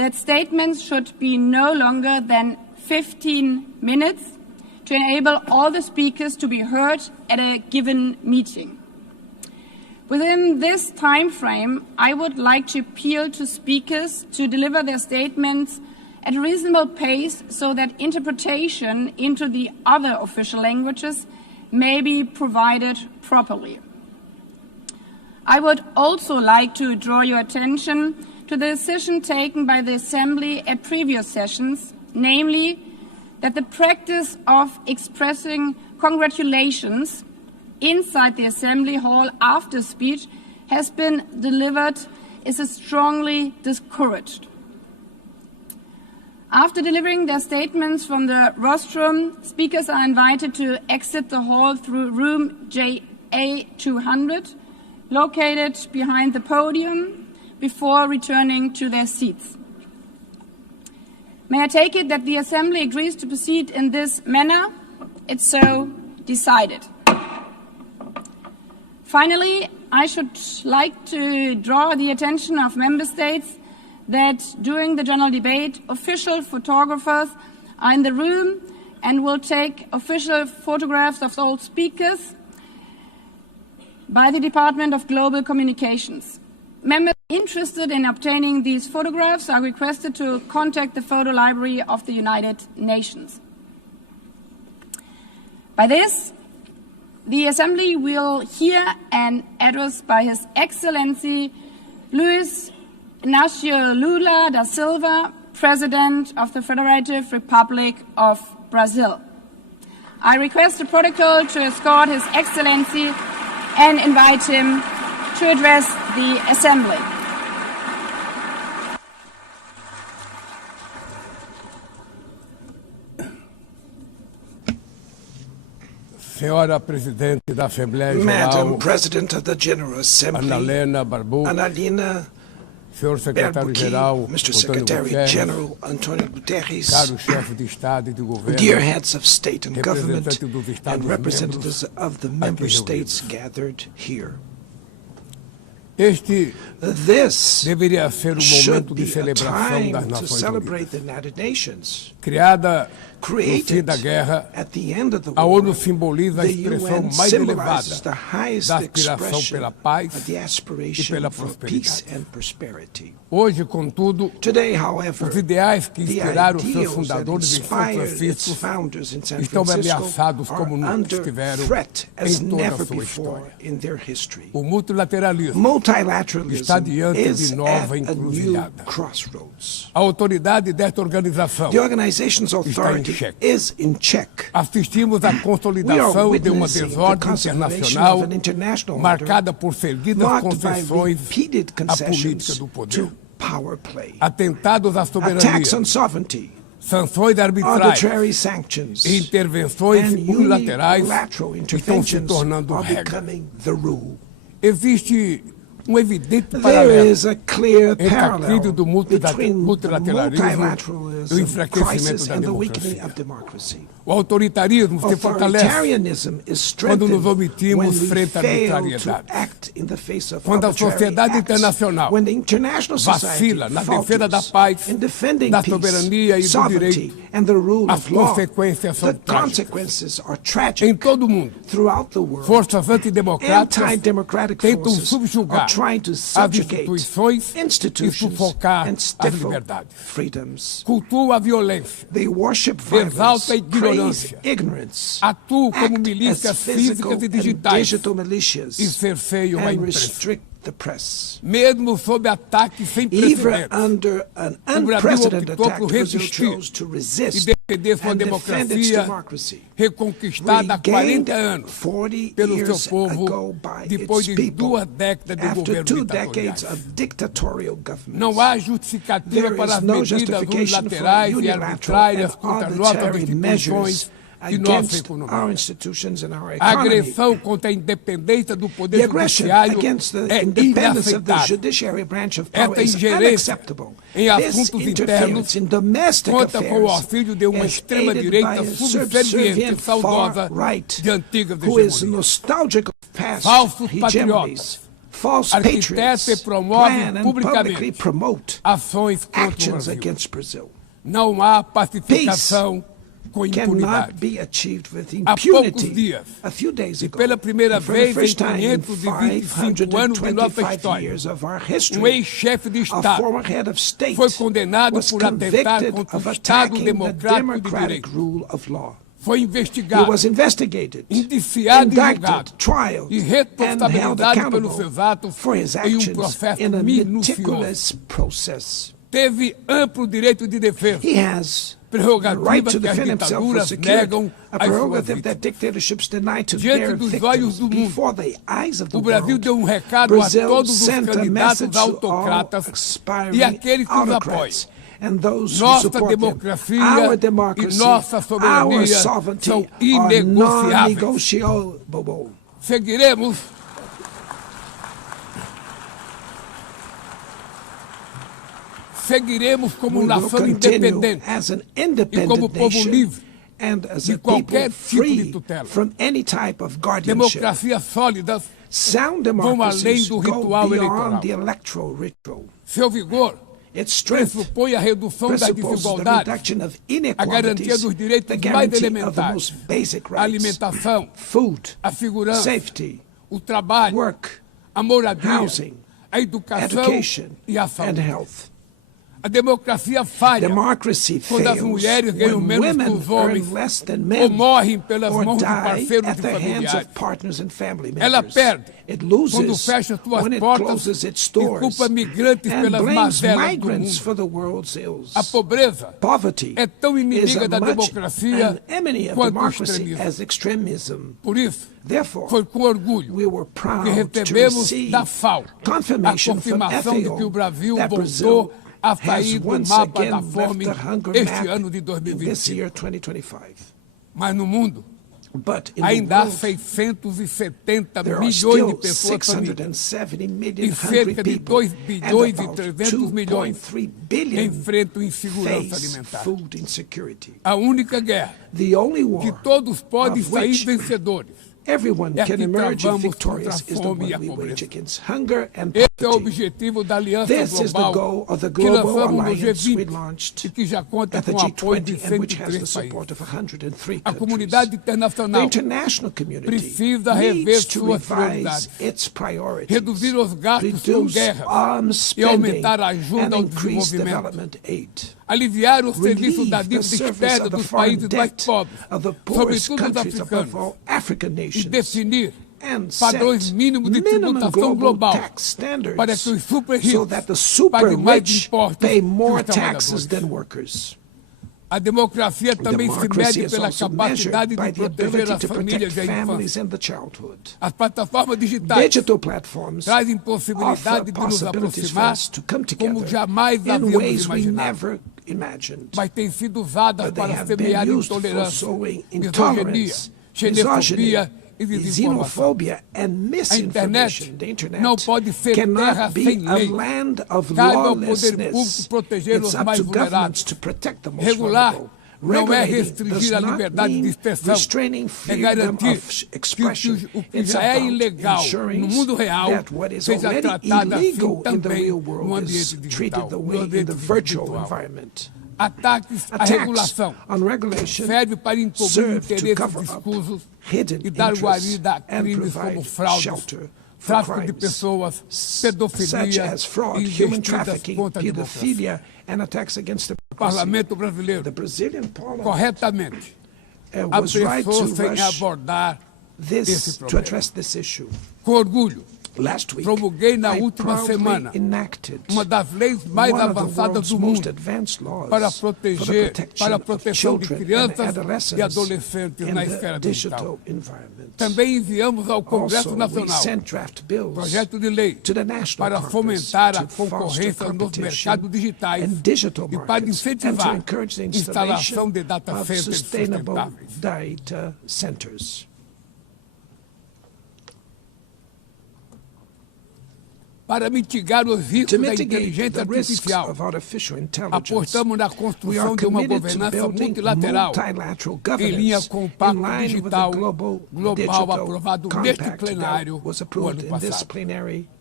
that statements should be no longer than 15 minutes to enable all the speakers to be heard at a given meeting. Within this time frame, I would like to appeal to speakers to deliver their statements at a reasonable pace so that interpretation into the other official languages may be provided properly. I would also like to draw your attention to the decision taken by the Assembly at previous sessions, namely that the practice of expressing congratulations inside the Assembly Hall after speech has been delivered is strongly discouraged. After delivering their statements from the rostrum, speakers are invited to exit the hall through room JA200, located behind the podium, before returning to their seats. May I take it that the Assembly agrees to proceed in this manner? It's so decided. Finally, I should like to draw the attention of Member States that during the general debate, official photographers are in the room and will take official photographs of all speakers by the Department of Global Communications. Members interested in obtaining these photographs are requested to contact the Photo Library of the United Nations. By this, the Assembly will hear an address by His Excellency Luiz Inácio Lula da Silva, President of the Federative Republic of Brazil. I request the protocol to escort His Excellency and invite him to address the Assembly. Madam President of the General Assembly, Annalena Baerbock, Mr. Secretary-General Antonio Guterres, dear heads of state and government, and representatives of the member states gathered here. This should be a time to celebrate the United Nations. Created at the end of the war, the UN symbolizes the highest expression of the aspiration for peace and prosperity. Today, however, the ideals that inspired its founders in San Francisco are under threat as never before in their history. Multilateralism is at a new crossroads. The organization's authority is in check. We are witnessing the consolidation of an international order marked by repeated concessions to power play, attacks on sovereignty, arbitrary sanctions, and unilateral interventions are becoming the rule. There is a clear parallel between the multilateralism crisis and the weakening of democracy. Authoritarianism is strengthened when we fail to act in the face of arbitrary acts, when the international society falters in defending peace, sovereignty, and the rule of law. The consequences are tragic throughout the world. Anti-democratic forces are trying to subjugate institutions and stifle freedoms. They worship violence, praise ignorance, act as physical and digital militias, and restrict the press. Even under an unprecedented attack, Brazil chose to resist and defend its democracy, regained 40 years ago by its people after 2 decades of dictatorial governments. There is no justification for unilateral and arbitrary measures against our institutions and our economy. The aggression against the independence of the judiciary branch of power is unacceptable. This interference in domestic affairs is aided by a subservient far right who is nostalgic of past hegemonies, false arquiteta patriots e promove plan and publicly publicamente promote ações contra o actions Brasil. against Brazil. Não há pacificação com Cannot impunidade. be achieved with Há poucos impunity. dias, A few days e ago, pela primeira and for the vez em first time in 525 anos de nossa 525 história, years of our history, ex-chefe de a Estado former head of state foi condenado was por atentar convicted contra of o Estado attacking the democrático de democratic direito. rule of law. Foi He investigado, was investigated, indiciado e julgado, indicted, trialed, e and held responsabilizado pelos accountable seus atos for his em actions processo in a minucioso. meticulous process. Teve amplo direito de defesa, He has the right prerrogativa to que as defend himself was ditaduras secured, negam a às suas prerogative that vítimas. dictatorships deny to Diante their dos victims olhos do mundo, before the eyes of the o Brasil world. deu recado a Brazil todos os sent a candidatos message to all autocratas aspiring e aqueles que os apoiam. autocrats and those who Nossa support them. democracia Our e democracy, nossa soberania our sovereignty são are inegociáveis. non-negotiable. Seguiremos como We will nação continue independente as an e independent como povo nation livre and as de a people qualquer tipo de free tutela. from any type of guardianship. Democracias sólidas Sound vão além democracies do go ritual eleitoral. beyond the electoral ritual. Seu vigor Its strength pressupõe a redução das presupposes the desigualdades, reduction of a garantia inequalities, dos the direitos mais guarantee of the elementares, most basic a rights, alimentação, food, a segurança, safety, o trabalho, work, a moradia, housing, a educação education, e a and saúde. health. A democracia falha Democracy quando as fails mulheres ganham when menos que women os homens earn less than ou men morrem pelas or mãos de die parceiros at e the hands familiares. of partners and family Ela members. perde It quando loses fecha suas when it portas closes its e doors culpa migrantes and pelas blames mazelas do migrants mundo. for the world's ills. A pobreza Poverty é tão is inimiga as da much democracia an enemy of quanto o democracy extremismo. as extremism. Por isso, Therefore, foi com orgulho we were proud que to recebemos receive da FAO a confirmation from confirmação de que o FAO Brasil that Brazil voltou a has sair do once mapa again da left fome the hunger este map ano de in this 2020. year, 2025. Mas no mundo, But in the ainda há world, 670 there are milhões still de pessoas famintas 670 e million hungry cerca de people 2 bilhões and e about 300 milhões 2.3 billion enfrentam insegurança face alimentar. food insecurity. A única guerra The only war que todos podem of sair which vencedores everyone é a can que emerge travamos victorious contra a is the fome e one a we wage pobreza. against hunger and Esse é o poverty. objetivo da Aliança This is the Global goal of the que global lançamos no alliance we G20 launched e que já conta at the com o apoio de G20 and which has the 103 support países. of 103 A countries. comunidade The internacional international community precisa rever needs to suas revise prioridades, its priorities, reduzir os gastos com reduce guerras arms e spending, aumentar a ajuda and ao increase desenvolvimento, development aid. aliviar o serviço Relieve da the dívida service externa of the dos foreign países mais debt pobres, of the poorest sobretudo os countries, above africanos, all African e nations, definir and padrões set mínimos de minimum tributação global global tax standards para que os super so ricos that the super paguem mais rich impostos pay que more os taxes trabalhadores. than workers. A democracia também se Democracy mede is pela also capacidade measured by de the proteger ability as to famílias protect e a families infância. and the childhood. As plataformas digitais Digital platforms trazem offer possibilidade de nos possibilities for aproximar us to come como together jamais in havíamos ways we imaginado, never imagined. mas têm sido usadas But they para have been semear used for intolerância, sowing misoginia, intolerance, xenofobia e desinformação. xenophobia, and A misinformation. internet The internet não pode ser terra cannot sem be a lei. land of Cabe ao poder público lawlessness. proteger It's os up mais to governments vulneráveis. to protect the most Regular vulnerable. não é Regulating restringir does a not liberdade de mean expressão, restraining é freedom garantir of expression. que o que It's já é about ilegal ensuring no mundo real that what is seja already tratado assim illegal in the também real no world ambiente is treated digital, the no way in ambiente the virtual virtual. environment. Ataques à Attacks regulação on regulation serve para encobrir serve to interesses cover up discusos hidden e dar interests guarida a and crimes provide como fraudes, shelter for tráfico de crimes pessoas, such pedofilia as fraud, e human investidas trafficking, contra a democracia. pedophilia, and attacks against the O Parlamento brasileiro, The Brazilian parliament corretamente, was right to apressou-se em rush abordar esse this to problema. address this issue. Com orgulho, Last week, promulguei na I última proudly semana enacted uma das leis mais one of the avançadas world's do most mundo advanced laws para for the proteger, protection para a of proteção de children and crianças e adolescents adolescentes in na the esfera digital. digital environment. Também enviamos ao Congresso Also, we Nacional sent draft bills projeto de lei to the national para Congress fomentar a to foster concorrência nos competition mercados digitais and digital e para markets and to incentivar encourage the a instalação installation de data of centers sustainable sustentáveis. data centers. Para mitigar os To riscos da mitigate inteligência the risks artificial, of artificial intelligence, apostamos na we are construção de uma committed to governança building multilateral multilateral em linha governance com o in Pacto line with the Digital global Global digital aprovado neste compact plenário that was no approved ano in this passado. plenary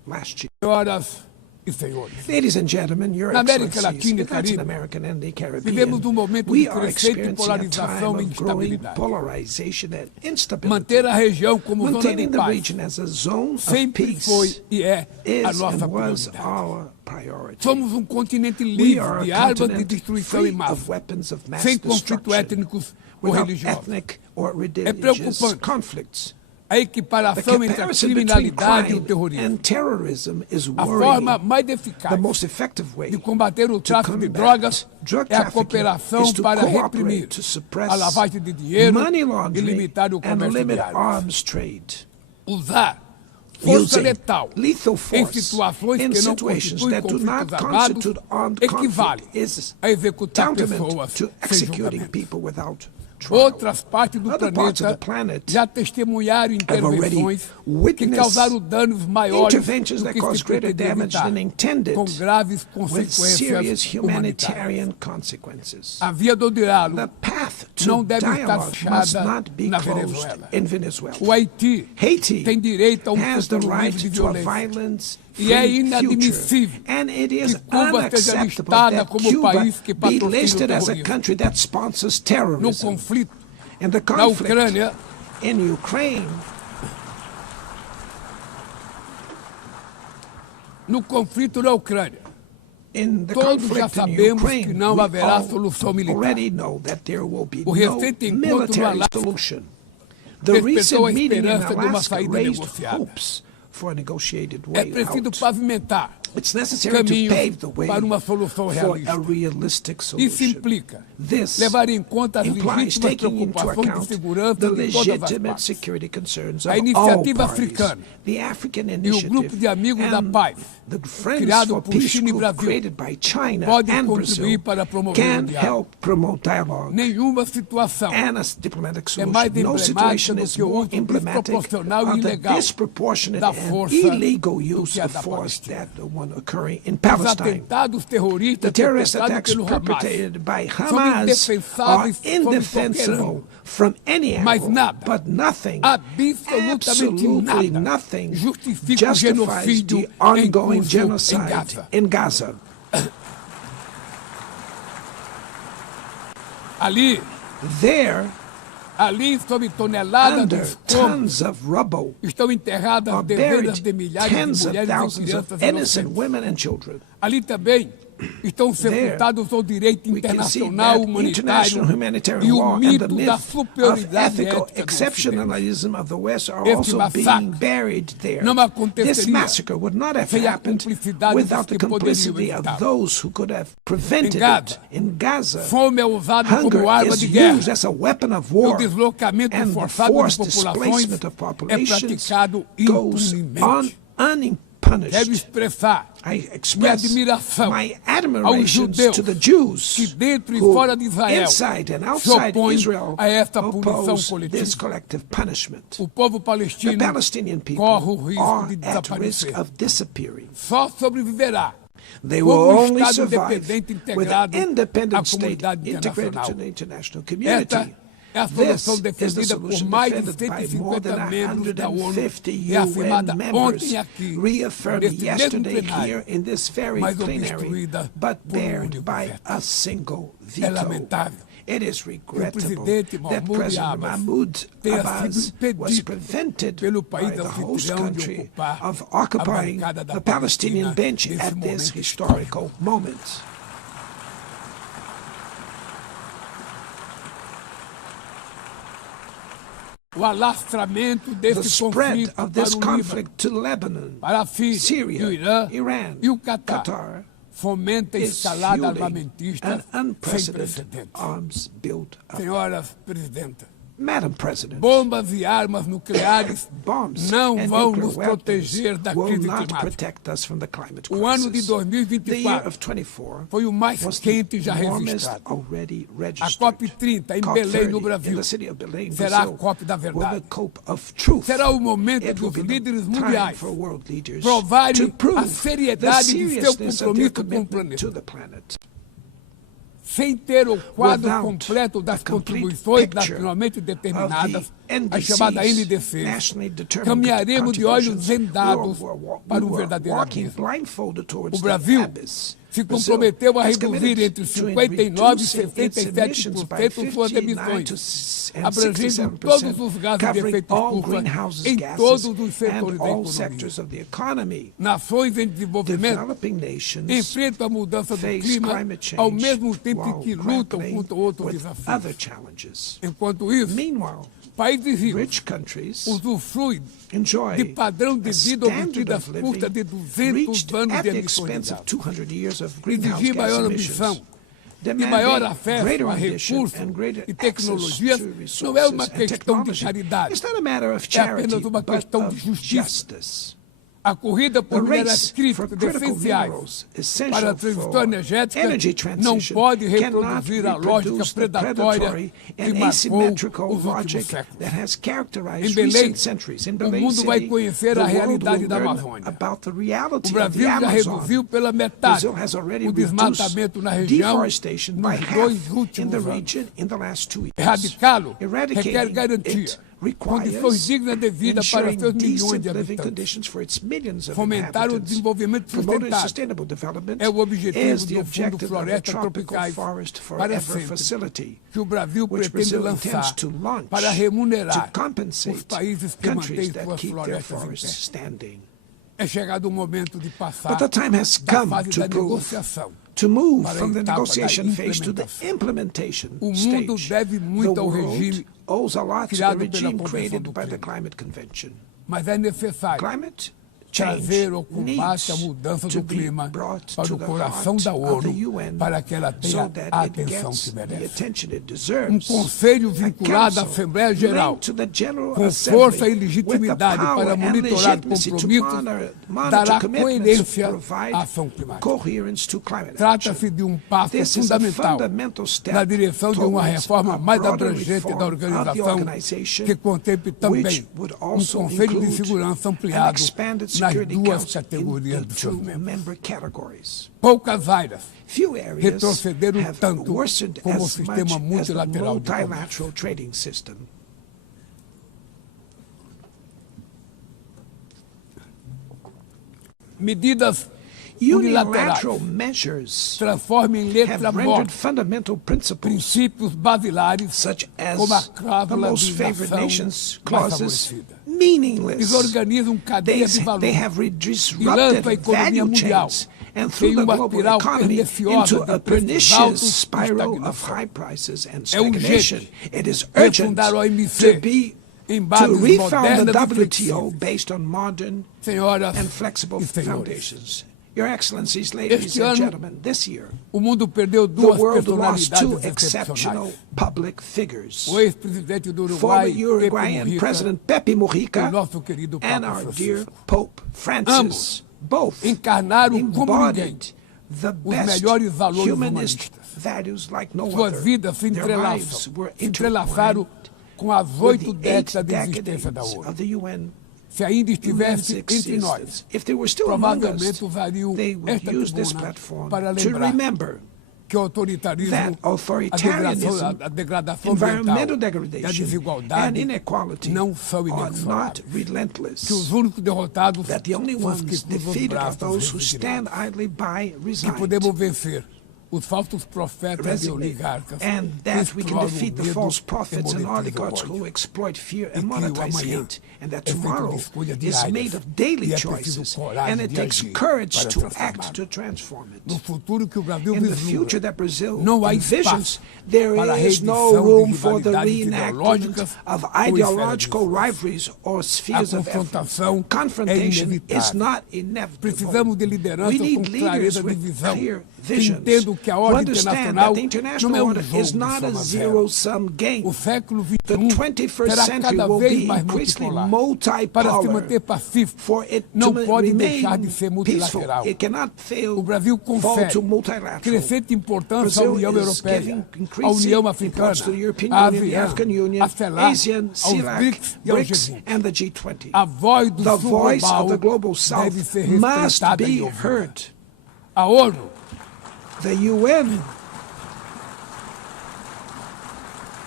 last year. Senhoras e senhores, Ladies and gentlemen, Your na América Excellencies, Latina e in Latin Caribe, America and the Caribbean, vivemos momento we de are crescente experiencing a time polarização e of growing instabilidade. polarization and instability. Manter a região como zona de Maintaining the paz region as a zone of sempre foi peace e é a is nossa and was prioridade. our priority. Somos continente We livre are de a armas de continent destruição free em massa, of weapons of mass sem conflitos destruction, étnicos ou without religiosos. ethnic or É religious preocupante conflicts. a The equiparação entre a comparison between criminalidade e o crime terrorismo. and terrorism is A forma worrying. mais The eficaz most effective way de combater o to tráfico de combat drogas drug é a trafficking cooperação is to para cooperate reprimir to suppress a lavagem de dinheiro money e laundering limitar o and comércio de limit armas. arms trade. Usar força Using letal lethal em force situações in que não situations constituem that do not conflitos armados constitute armed equivale conflict is a executar tantamount pessoas to sem executing julgamento. people without trial. Outras partes do Other parts of the planeta planet já testemunharam have already intervenções que witnessed causaram danos maiores interventions do that que se cause greater pretendia damage evitar, than intended, com graves with serious consequências humanitárias. humanitarian consequences. A via do diálogo The path to não deve estar dialogue must fechada not be na closed Venezuela. in Venezuela. O Haiti Haiti tem direito a has the futuro right livre de to a violência. violence E é free inadmissível future. And it is que Cuba esteja unacceptable listada that como Cuba país que be patrocina o listed as a terrorismo. country that sponsors No terrorism. conflito In the na conflict Ucrânia, in Ukraine, no conflito na Ucrânia, in the todos já conflict in sabemos que Ukraine, não we haverá all solução militar. already know that there will be O no recente encontro no military Alasca solution. The despertou recent a meeting in esperança de uma Alaska saída raised negociada. hopes for a negotiated É way preciso out. pavimentar It's necessary to caminhos pave the way para uma solução for realista. a realistic Isso solution. implica This levar em conta as implies legítimas taking into preocupações de account segurança the de todas as legitimate partes. security concerns A of all iniciativa parties. africana The African e o grupo Initiative de amigos da and paz, the Friends criado for por Peace China e group Brasil, created by China podem and contribuir Brazil para promover o can diálogo. help promote dialogue Nenhuma situação and a diplomatic é solution. mais No emblemática situation do is que o more uso emblematic desproporcional e of the ilegal disproportionate da and força illegal do use que a of da force Palestina. that the one occurring in Os Palestine. atentados terroristas The terrorist perpetrados attacks pelo Hamas perpetrated by são Hamas are indefensáveis sob qualquer indefensible ângulo. from any Mas angle, nada, but nothing, absolutamente absolutely nada, nothing justifica o justifies genocídio the em ongoing curso em genocide Gaza. in Gaza. Ali, sob toneladas de Under escombros, tons of rubble, estão enterradas are dezenas buried de milhares tens de of mulheres e thousands of crianças innocent inocentes. women and children. Ali também estão sepultados o direito We can see internacional that humanitário international humanitarian e o law and mito the da myth of superioridade ethical ética do Ocidente. exceptionalism of the West are Este also massacre being buried there. não aconteceria This massacre would not have sem a happened cumplicidade without dos the que poderiam complicity of evitá-lo. those who could have prevented Em Gaza, it. In Gaza, fome é usada hunger como arma is de guerra. used as a weapon of E o war, deslocamento and the forçado de forced populações displacement of é populations praticado goes impunemente. unpunished. Deve expressar I minha express admiração my aos admiration judeus to the Jews que dentro e who, fora de Israel inside and se outside opõem Israel, a esta punição oppose this coletiva. collective punishment. O povo The palestino Palestinian people corre o risco are de at risk desaparecer. of disappearing. Só sobreviverá They will como um only Estado survive independente with integrado an à independent state comunidade integrated internacional. to the international Esta community. é a This solução is the defendida por solution mais de defended by more 150 than membros da ONU 150 e afirmada UN members, ontem aqui, reaffirmed neste mesmo yesterday plenário, here in this very mas plenary, obstruída but por um bared único by veto. a single É veto. lamentável It is que o regrettable presidente that Mahmoud President Abbas Mahmoud tenha Abbas sido was impedido prevented pelo by país the host anfitrião de country ocupar of a occupying bancada da the Palestinian Palestina bench nesse at this momento historical moment. O alastramento The desse spread conflito of this para o conflict to Lebanon, para a Síria, Syria, o Irã Iran, e o Catar Qatar fomenta a is escalada fueling armamentista an sem unprecedented precedentes. arms build-up. Senhoras presidenta, Madam President, bombas e armas nucleares bombs não and vão nuclear nos weapons proteger da will crise not climática. protect us from the climate O ano de crisis. The year 2024 of 24 foi o mais was quente the já warmest registrado. already A registered. COP30 em Belém, no COP30 in Brasil, the city of Belém, será a Brazil, COP da will be verdade. the COP of truth. Será o momento It will dos be the líderes time mundiais for world leaders provarem to prove a the seriedade de seu seriousness of their compromisso com o commitment to planeta. the planet. Sem ter o quadro Without completo das a complete contribuições picture nacionalmente determinadas, of a chamada NDC, caminharemos de olhos vendados para um verdadeiro abismo. O Brasil se comprometeu a reduzir entre 59% e 67% suas emissões, abrangendo todos os gases de efeito estufa em todos os setores da economia. Nações em desenvolvimento enfrentam a mudança do clima ao mesmo tempo em que lutam contra outros desafios. Enquanto isso, países ricos usufruem de padrão de vida obtido às custas de 200 anos de emissões de gás. Exigir maior ambição e maior acesso a recursos e tecnologias não é uma questão de caridade, é apenas uma questão de justiça. A corrida por minerais críticos essenciais para a transição energética não pode reproduzir a lógica predatória que marcou os últimos séculos. Em Belém, o mundo vai conhecer a realidade da Amazônia. O Brasil já reduziu pela metade o desmatamento na região nos 2 últimos anos. Erradicá-lo requer garantia, condições dignas de vida para seus milhões de habitantes. Fomentar o desenvolvimento sustentável é o objetivo do Fundo Florestas Tropicais para sempre, que o Brasil pretende lançar para remunerar os países que mantêm suas florestas em pé. É chegado o momento de passar da fase da negociação to move from the negotiation phase to the implementation stage. The world owes a lot to the regime created by the Climate Convention. Mas é necessário trazer o combate à mudança do clima para o coração da ONU para que ela tenha a atenção que merece. Um conselho vinculado à Assembleia Geral, com força e legitimidade para monitorar compromissos, dará coerência à ação climática. Trata-se de um passo fundamental na direção de uma reforma mais abrangente da organização, que contemple também um Conselho de Segurança ampliado nas 2 categorias dos seus membros. Poucas áreas retrocederam tanto como o sistema multilateral de comércio. Medidas unilaterais transformam em letra morta princípios basilares como a cláusula de nação mais favorecida. Desorganizam cadeia de valor e lançam a economia mundial em uma espiral perniciosa de preços altos e estagnação. É urgente refundar a OMC em bases modernas e flexíveis. Senhoras e senhores, este ano, o mundo perdeu 2 personalidades excepcionais. O ex-presidente do Uruguai, Pepe Mujica, e o nosso querido Papa Francisco. Ambos encarnaram como ninguém os melhores valores humanistas. Suas vidas se entrelaçaram com as 8 décadas de existência da ONU. Se ainda estivesse entre nós, provavelmente usariam esta tribuna para lembrar que o autoritarismo, a degradação ambiental e a desigualdade não são inexoráveis. Que os únicos derrotados são os que cruzam os braços resignados. Que podemos vencer os falsos profetas e oligarcas we can defeat the false prophets and oligarchs who exploit fear and monetize hate, and that tomorrow is made of daily choices, and it takes courage to act to transform it. In the future that Brazil envisions, there is no room for the reenactment of ideological rivalries or spheres of effort. Confrontation is not inevitable. We need leaders with clear visions who understand that the international order is not a zero-sum game. The 21st century will be increasingly multipolar. For it to remain peaceful, it cannot fall to multilateral. Brazil is giving increasing importance to the European Union, the African Union, ASEAN, CELAC, BRICS, and the G20. The voice of the global South must be heard. The UN,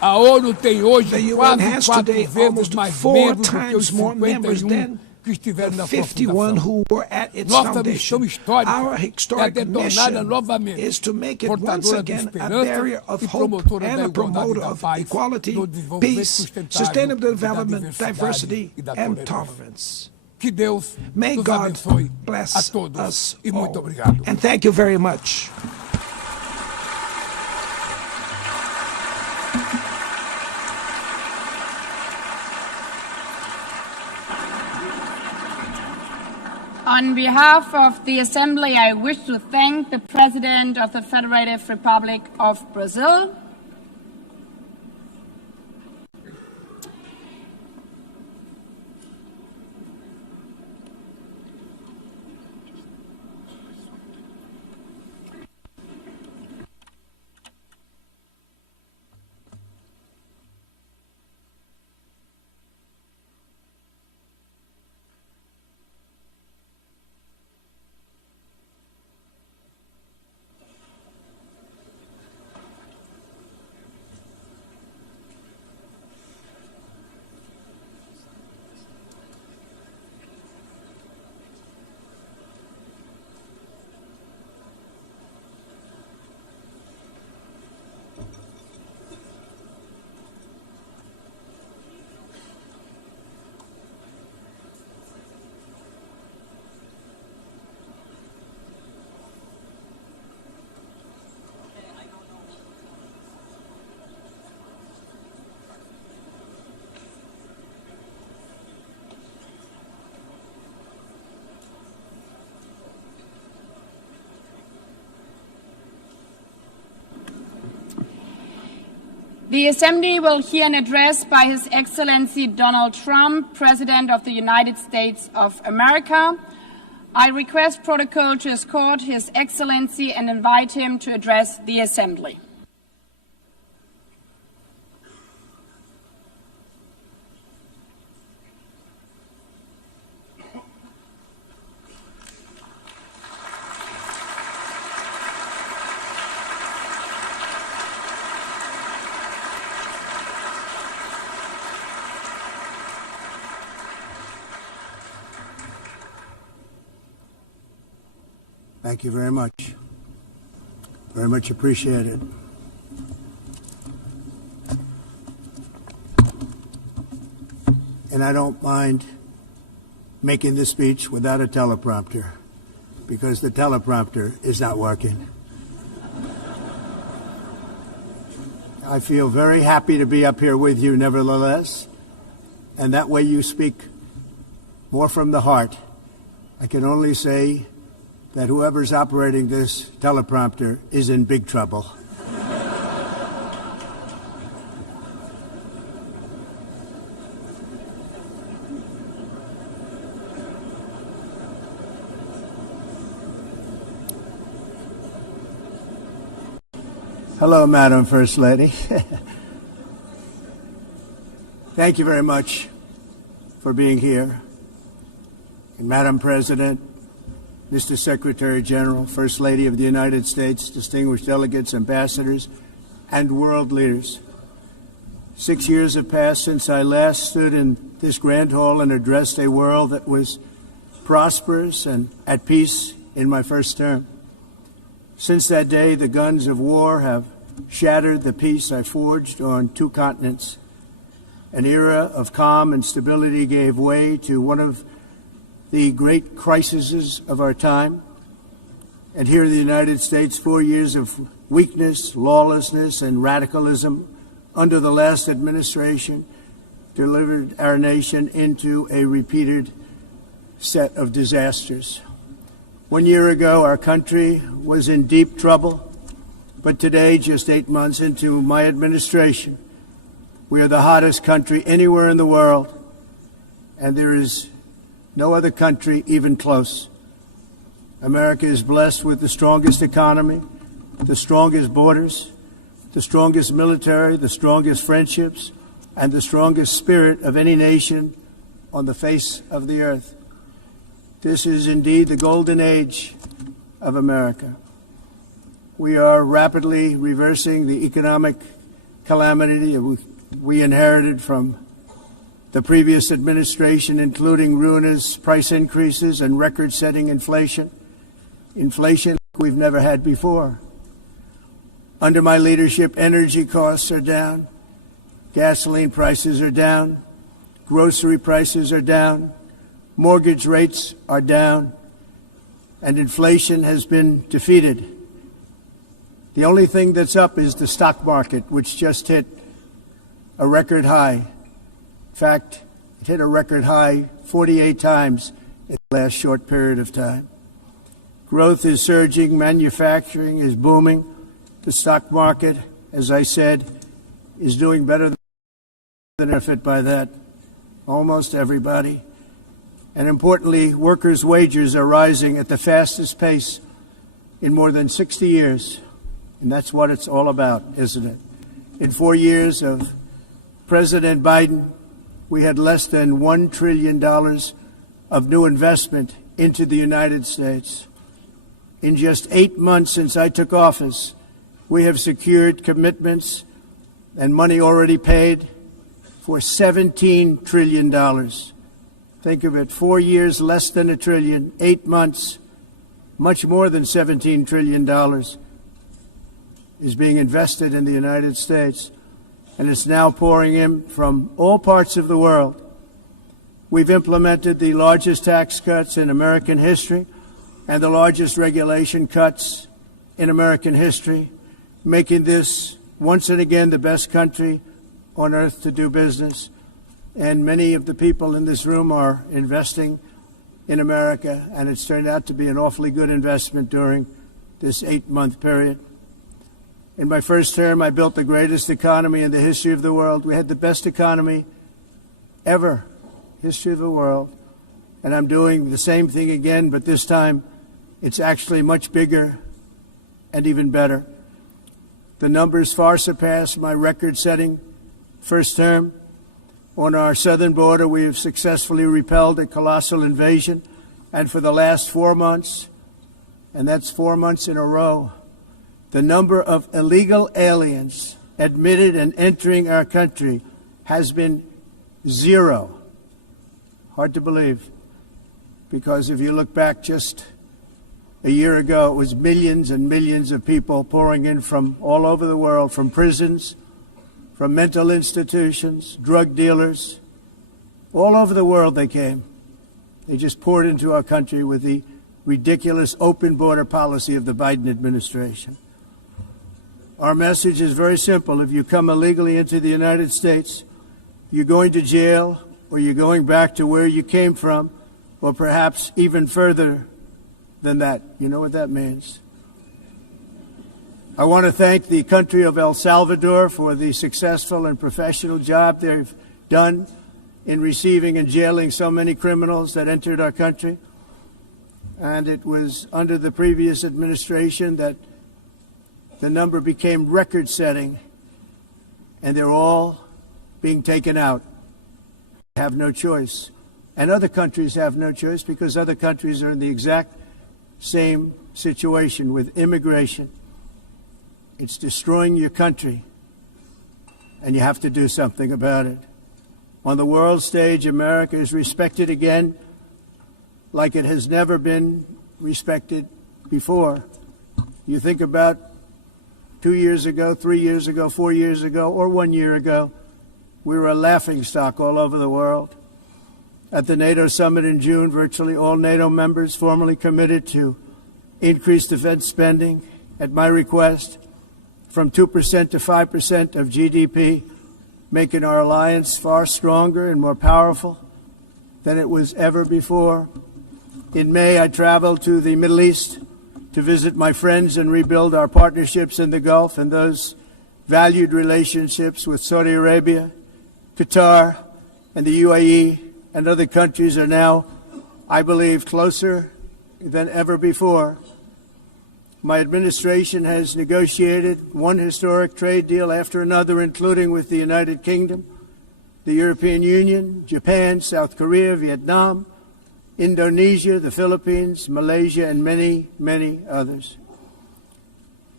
A ONU tem hoje The UN quase has 4 today vezes almost mais 4 membros do que os times more members 51 than que estiveram the na 51 fundação. who were at its Nossa foundation. missão histórica Our é historic torná-la mission novamente is to make it once portadora de again a esperança barrier of e hope promotora and da a igualdade promoter da of paz, equality, do desenvolvimento peace, sustentável, sustainable da development, diversidade diversity, e da and tolerância. tolerance. Que Deus May nos God abençoe bless a todos us e muito all. obrigado. And thank you very much. On behalf of the Assembly, I wish to thank the President of the Federative Republic of Brazil, the Assembly will hear an address by His Excellency Donald Trump, President of the United States of America. I request protocol to escort His Excellency and invite him to address the Assembly. Thank you very much. Very much appreciated. And I don't mind making this speech without a teleprompter, because the teleprompter is not working. I feel very happy to be up here with you nevertheless, and that way you speak more from the heart. I can only say that whoever's operating this teleprompter is in big trouble. Hello, Madam First Lady. Thank you very much for being here. And Madam President, Mr. Secretary General, First Lady of the United States, distinguished delegates, ambassadors, and world leaders. 6 years have passed since I last stood in this grand hall and addressed a world that was prosperous and at peace in my first term. Since that day, the guns of war have shattered the peace I forged on 2 continents. An era of calm and stability gave way to one of the great crises of our time. And here in the United States, 4 years of weakness, lawlessness, and radicalism under the last administration delivered our nation into a repeated set of disasters. 1 year ago, our country was in deep trouble, but today, just 8 months into my administration, we are the hottest country anywhere in the world, and there is no other country even close. America is blessed with the strongest economy, the strongest borders, the strongest military, the strongest friendships, and the strongest spirit of any nation on the face of the earth. This is indeed the golden age of America. We are rapidly reversing the economic calamity we inherited from the previous administration, including ruinous price increases and record-setting inflation we've never had before. Under my leadership, energy costs are down, gasoline prices are down, grocery prices are down, mortgage rates are down, and inflation has been defeated. The only thing that's up is the stock market, which just hit a record high. In fact, it hit a record high 48 times in the last short period of time. Growth is surging, manufacturing is booming. The stock market, as I said, is doing better than benefit by that. Almost everybody. And importantly, workers' wages are rising at the fastest pace in more than 60 years. And that's what it's all about, isn't it? In 4 years of President Biden, we had less than $1 trillion of new investment into the United States. In just 8 months since I took office, we have secured commitments and money already paid for $17 trillion. Think of it, 4 years, less than $1 trillion, 8 months, much more than $17 trillion is being invested in the United States, and it's now pouring in from all parts of the world. We've implemented the largest tax cuts in American history and the largest regulation cuts in American history, making this once and again the best country on earth to do business. And many of the people in this room are investing in America, and it's turned out to be an awfully good investment during this 8-month period. In my first term, I built the greatest economy in the history of the world. We had the best economy ever, history of the world. And I'm doing the same thing again, but this time it's actually much bigger and even better. The numbers far surpass my record-setting first term. On our southern border, we have successfully repelled a colossal invasion. And for the last 4 months, and that's 4 months in a row, the number of illegal aliens admitted and entering our country has been 0. Hard to believe, because if you look back just a year ago, it was millions and millions of people pouring in from all over the world, from prisons, from mental institutions, drug dealers. All over the world they came. They just poured into our country with the ridiculous open border policy of the Biden administration. Our message is very simple. If you come illegally into the United States, you're going to jail, or you're going back to where you came from, or perhaps even further than that. You know what that means. I want to thank the country of El Salvador for the successful and professional job they've done in receiving and jailing so many criminals that entered our country. And it was under the previous administration that the number became record-setting, and they're all being taken out. They have no choice. And other countries have no choice, because other countries are in the exact same situation with immigration. It's destroying your country, and you have to do something about it. On the world stage, America is respected again like it has never been respected before. You think about 2 years ago, 3 years ago, 4 years ago, or 1 year ago, we were a laughingstock all over the world. At the NATO summit in June, virtually all NATO members formally committed to increase defense spending, at my request, from 2% to 5% of GDP, making our alliance far stronger and more powerful than it was ever before. In May, I traveled to the Middle East to visit my friends and rebuild our partnerships in the Gulf, and those valued relationships with Saudi Arabia, Qatar, and the UAE and other countries are now, I believe, closer than ever before. My administration has negotiated one historic trade deal after another, including with the United Kingdom, the European Union, Japan, South Korea, Vietnam, Indonesia, the Philippines, Malaysia, and many, many others.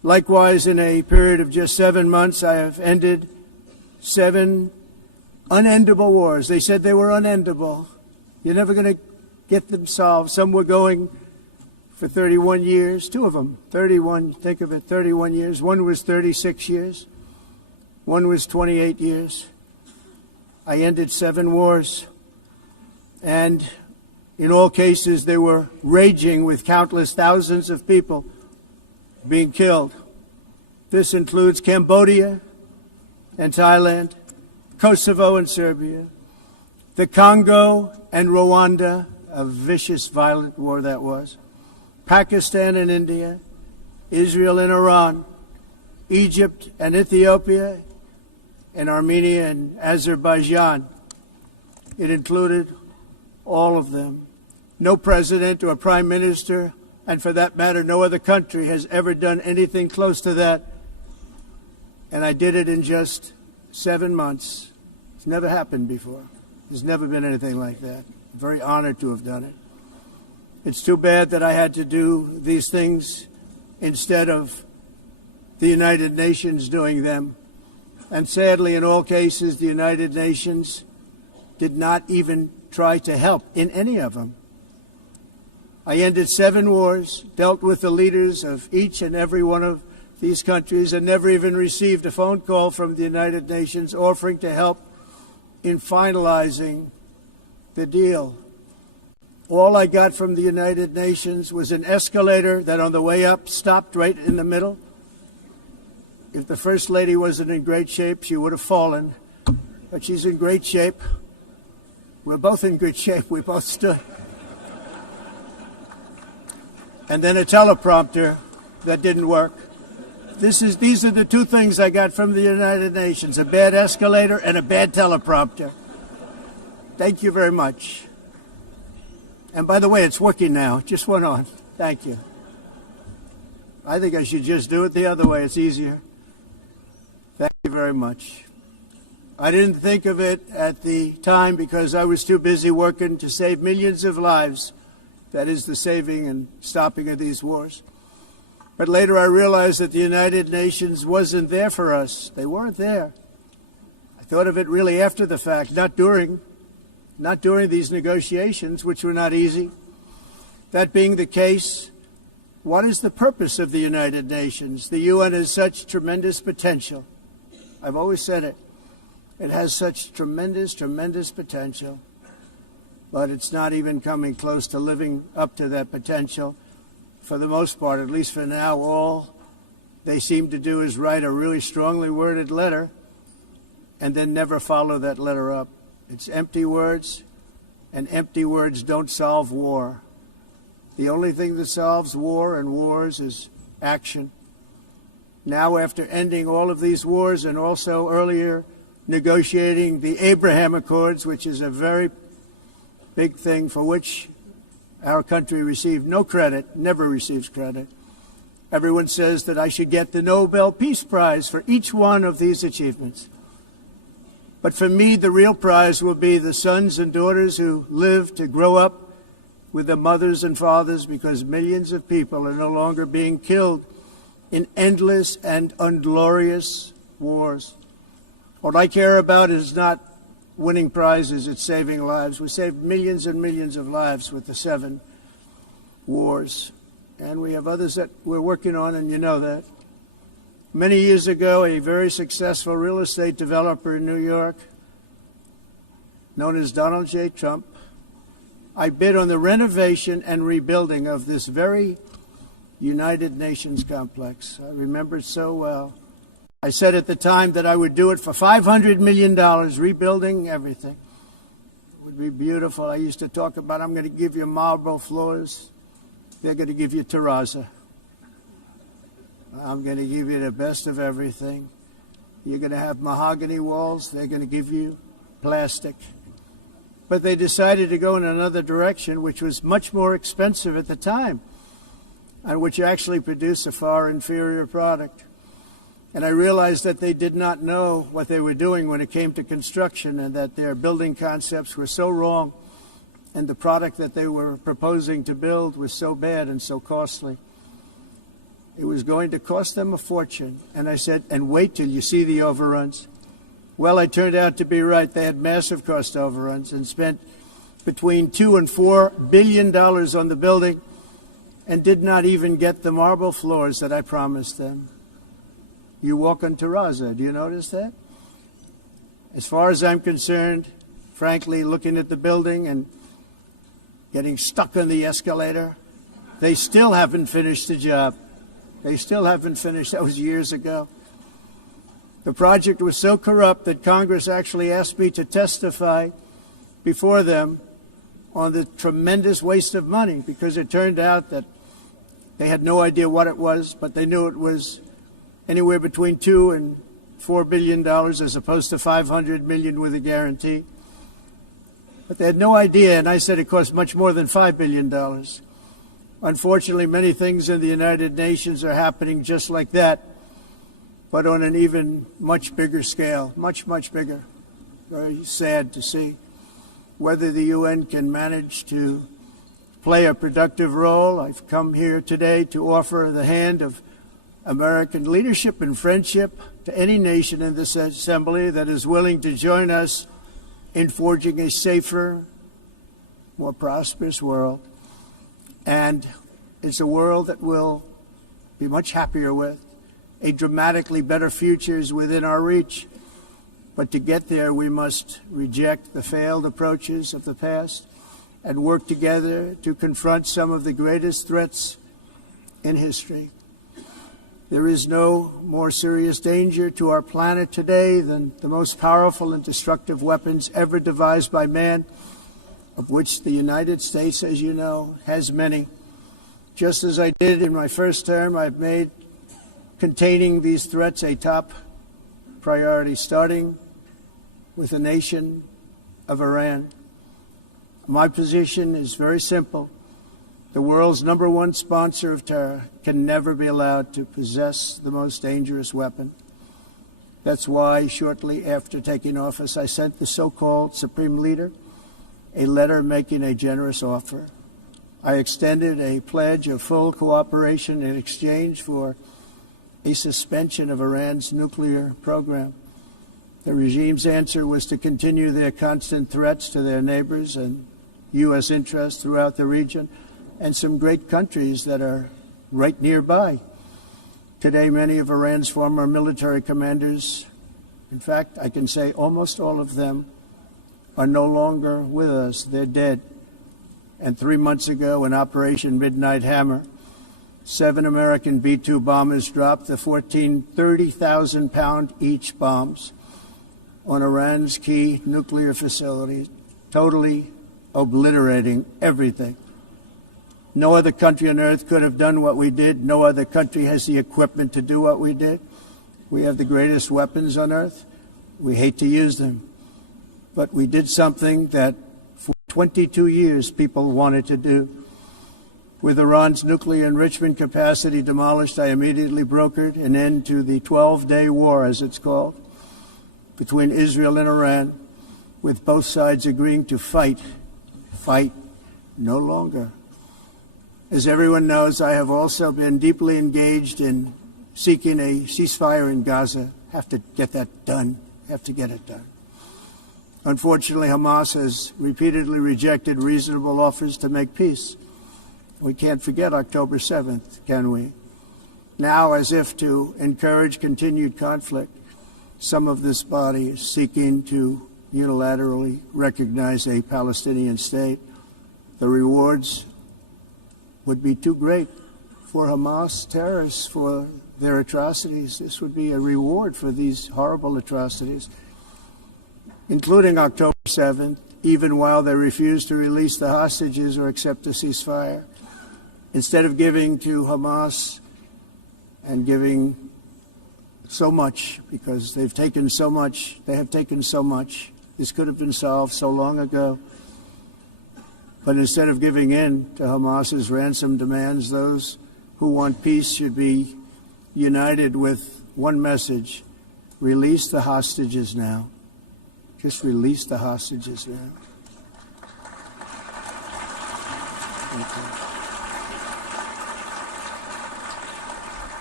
Likewise, in a period of just 7 months, I have ended 7 unendable wars. They said they were unendable. You're never going to get them solved. Some were going for 31 years, 2 of them, 31, think of it, 31 years. One was 36 years. One was 28 years. I ended 7 wars. And in all cases, they were raging with countless thousands of people being killed. This includes Cambodia and Thailand, Kosovo and Serbia, the Congo and Rwanda, a vicious, violent war that was, Pakistan and India, Israel and Iran, Egypt and Ethiopia, and Armenia and Azerbaijan. It included all of them. No president or prime minister, and for that matter, no other country has ever done anything close to that. And I did it in just 7 months. It's never happened before. There's never been anything like that. I'm very honored to have done it. It's too bad that I had to do these things instead of the United Nations doing them. And sadly, in all cases, the United Nations did not even try to help in any of them. I ended 7 wars, dealt with the leaders of each and every one of these countries, and never even received a phone call from the United Nations offering to help in finalizing the deal. All I got from the United Nations was an escalator that on the way up stopped right in the middle. If the First Lady wasn't in great shape, she would have fallen. But she's in great shape. We're both in good shape. We both stood. And then a teleprompter that didn't work. These are the 2 things I got from the United Nations, a bad escalator and a bad teleprompter. Thank you very much. And by the way, it's working now. It just went on. Thank you. I think I should just do it the other way. It's easier. Thank you very much. I didn't think of it at the time because I was too busy working to save millions of lives. That is the saving and stopping of these wars. But later I realized that the United Nations wasn't there for us. They weren't there. I thought of it really after the fact, not during these negotiations, which were not easy. That being the case, what is the purpose of the United Nations? The UN has such tremendous potential. I've always said it. It has such tremendous, tremendous potential. But it's not even coming close to living up to that potential. For the most part, at least for now, all they seem to do is write a really strongly worded letter and then never follow that letter up. It's empty words, and empty words don't solve war. The only thing that solves war and wars is action. Now, after ending all of these wars and also earlier negotiating the Abraham Accords, which is a very big thing for which our country received no credit, never receives credit. Everyone says that I should get the Nobel Peace Prize for each one of these achievements. But for me, the real prize will be the sons and daughters who live to grow up with their mothers and fathers, because millions of people are no longer being killed in endless and unglorious wars. What I care about is not winning prizes, it's saving lives. We saved millions and millions of lives with the 7 wars. And we have others that we're working on, and you know that. Many years ago, a very successful real estate developer in New York, known as Donald J. Trump, I bid on the renovation and rebuilding of this very United Nations complex. I remember it so well. I said at the time that I would do it for $500 million, rebuilding everything. It would be beautiful. I used to talk about, I'm going to give you marble floors. They're going to give you terrazzo. I'm going to give you the best of everything. You're going to have mahogany walls. They're going to give you plastic. But they decided to go in another direction, which was much more expensive at the time, and which actually produced a far inferior product. And I realized that they did not know what they were doing when it came to construction, and that their building concepts were so wrong, and the product that they were proposing to build was so bad and so costly. It was going to cost them a fortune. And I said, and wait till you see the overruns. Well, I turned out to be right. They had massive cost overruns and spent between $2 and $4 billion on the building and did not even get the marble floors that I promised them. You walk on terrazzo. Do you notice that? As far as I'm concerned, frankly, looking at the building and getting stuck on the escalator, they still haven't finished the job. They still haven't finished. That was years ago. The project was so corrupt that Congress actually asked me to testify before them on the tremendous waste of money, because it turned out that they had no idea what it was, but they knew it was anywhere between $2 and $4 billion as opposed to $500 million with a guarantee. But they had no idea, and I said it cost much more than $5 billion. Unfortunately, many things in the United Nations are happening just like that, but on an even much bigger scale, much, much bigger. Very sad to see. Whether the UN can manage to play a productive role, I've come here today to offer the hand of American leadership and friendship to any nation in this assembly that is willing to join us in forging a safer, more prosperous world. And it's a world that we'll be much happier with. A dramatically better future is within our reach. But to get there, we must reject the failed approaches of the past and work together to confront some of the greatest threats in history. There is no more serious danger to our planet today than the most powerful and destructive weapons ever devised by man, of which the United States, as you know, has many. Just as I did in my first term, I've made containing these threats a top priority, starting with the nation of Iran. My position is very simple. The world's #1 sponsor of terror can never be allowed to possess the most dangerous weapon. That's why shortly after taking office, I sent the so-called Supreme Leader a letter making a generous offer. I extended a pledge of full cooperation in exchange for a suspension of Iran's nuclear program. The regime's answer was to continue their constant threats to their neighbors and U.S. interests throughout the region and some great countries that are right nearby. Today, many of Iran's former military commanders, in fact, I can say almost all of them, are no longer with us. They're dead. And 3 months ago, in Operation Midnight Hammer, 7 American B-2 bombers dropped the 14 30,000-pound each bombs on Iran's key nuclear facilities, totally obliterating everything. No other country on earth could have done what we did. No other country has the equipment to do what we did. We have the greatest weapons on earth. We hate to use them. But we did something that for 22 years people wanted to do. With Iran's nuclear enrichment capacity demolished, I immediately brokered an end to the 12-day war, as it's called, between Israel and Iran, with both sides agreeing to fight no longer. As everyone knows, I have also been deeply engaged in seeking a ceasefire in Gaza. Have to get that done. Have to get it done. Unfortunately, Hamas has repeatedly rejected reasonable offers to make peace. We can't forget October 7th, can we? Now, as if to encourage continued conflict, some of this body is seeking to unilaterally recognize a Palestinian state. The rewards would be too great for Hamas terrorists for their atrocities. This would be a reward for these horrible atrocities, including October 7th, even while they refuse to release the hostages or accept a ceasefire. Instead of giving to Hamas and giving so much, because they've taken so much, they have taken so much. This could have been solved so long ago. But instead of giving in to Hamas's ransom demands, those who want peace should be united with one message: release the hostages now. Just release the hostages now. Thank you.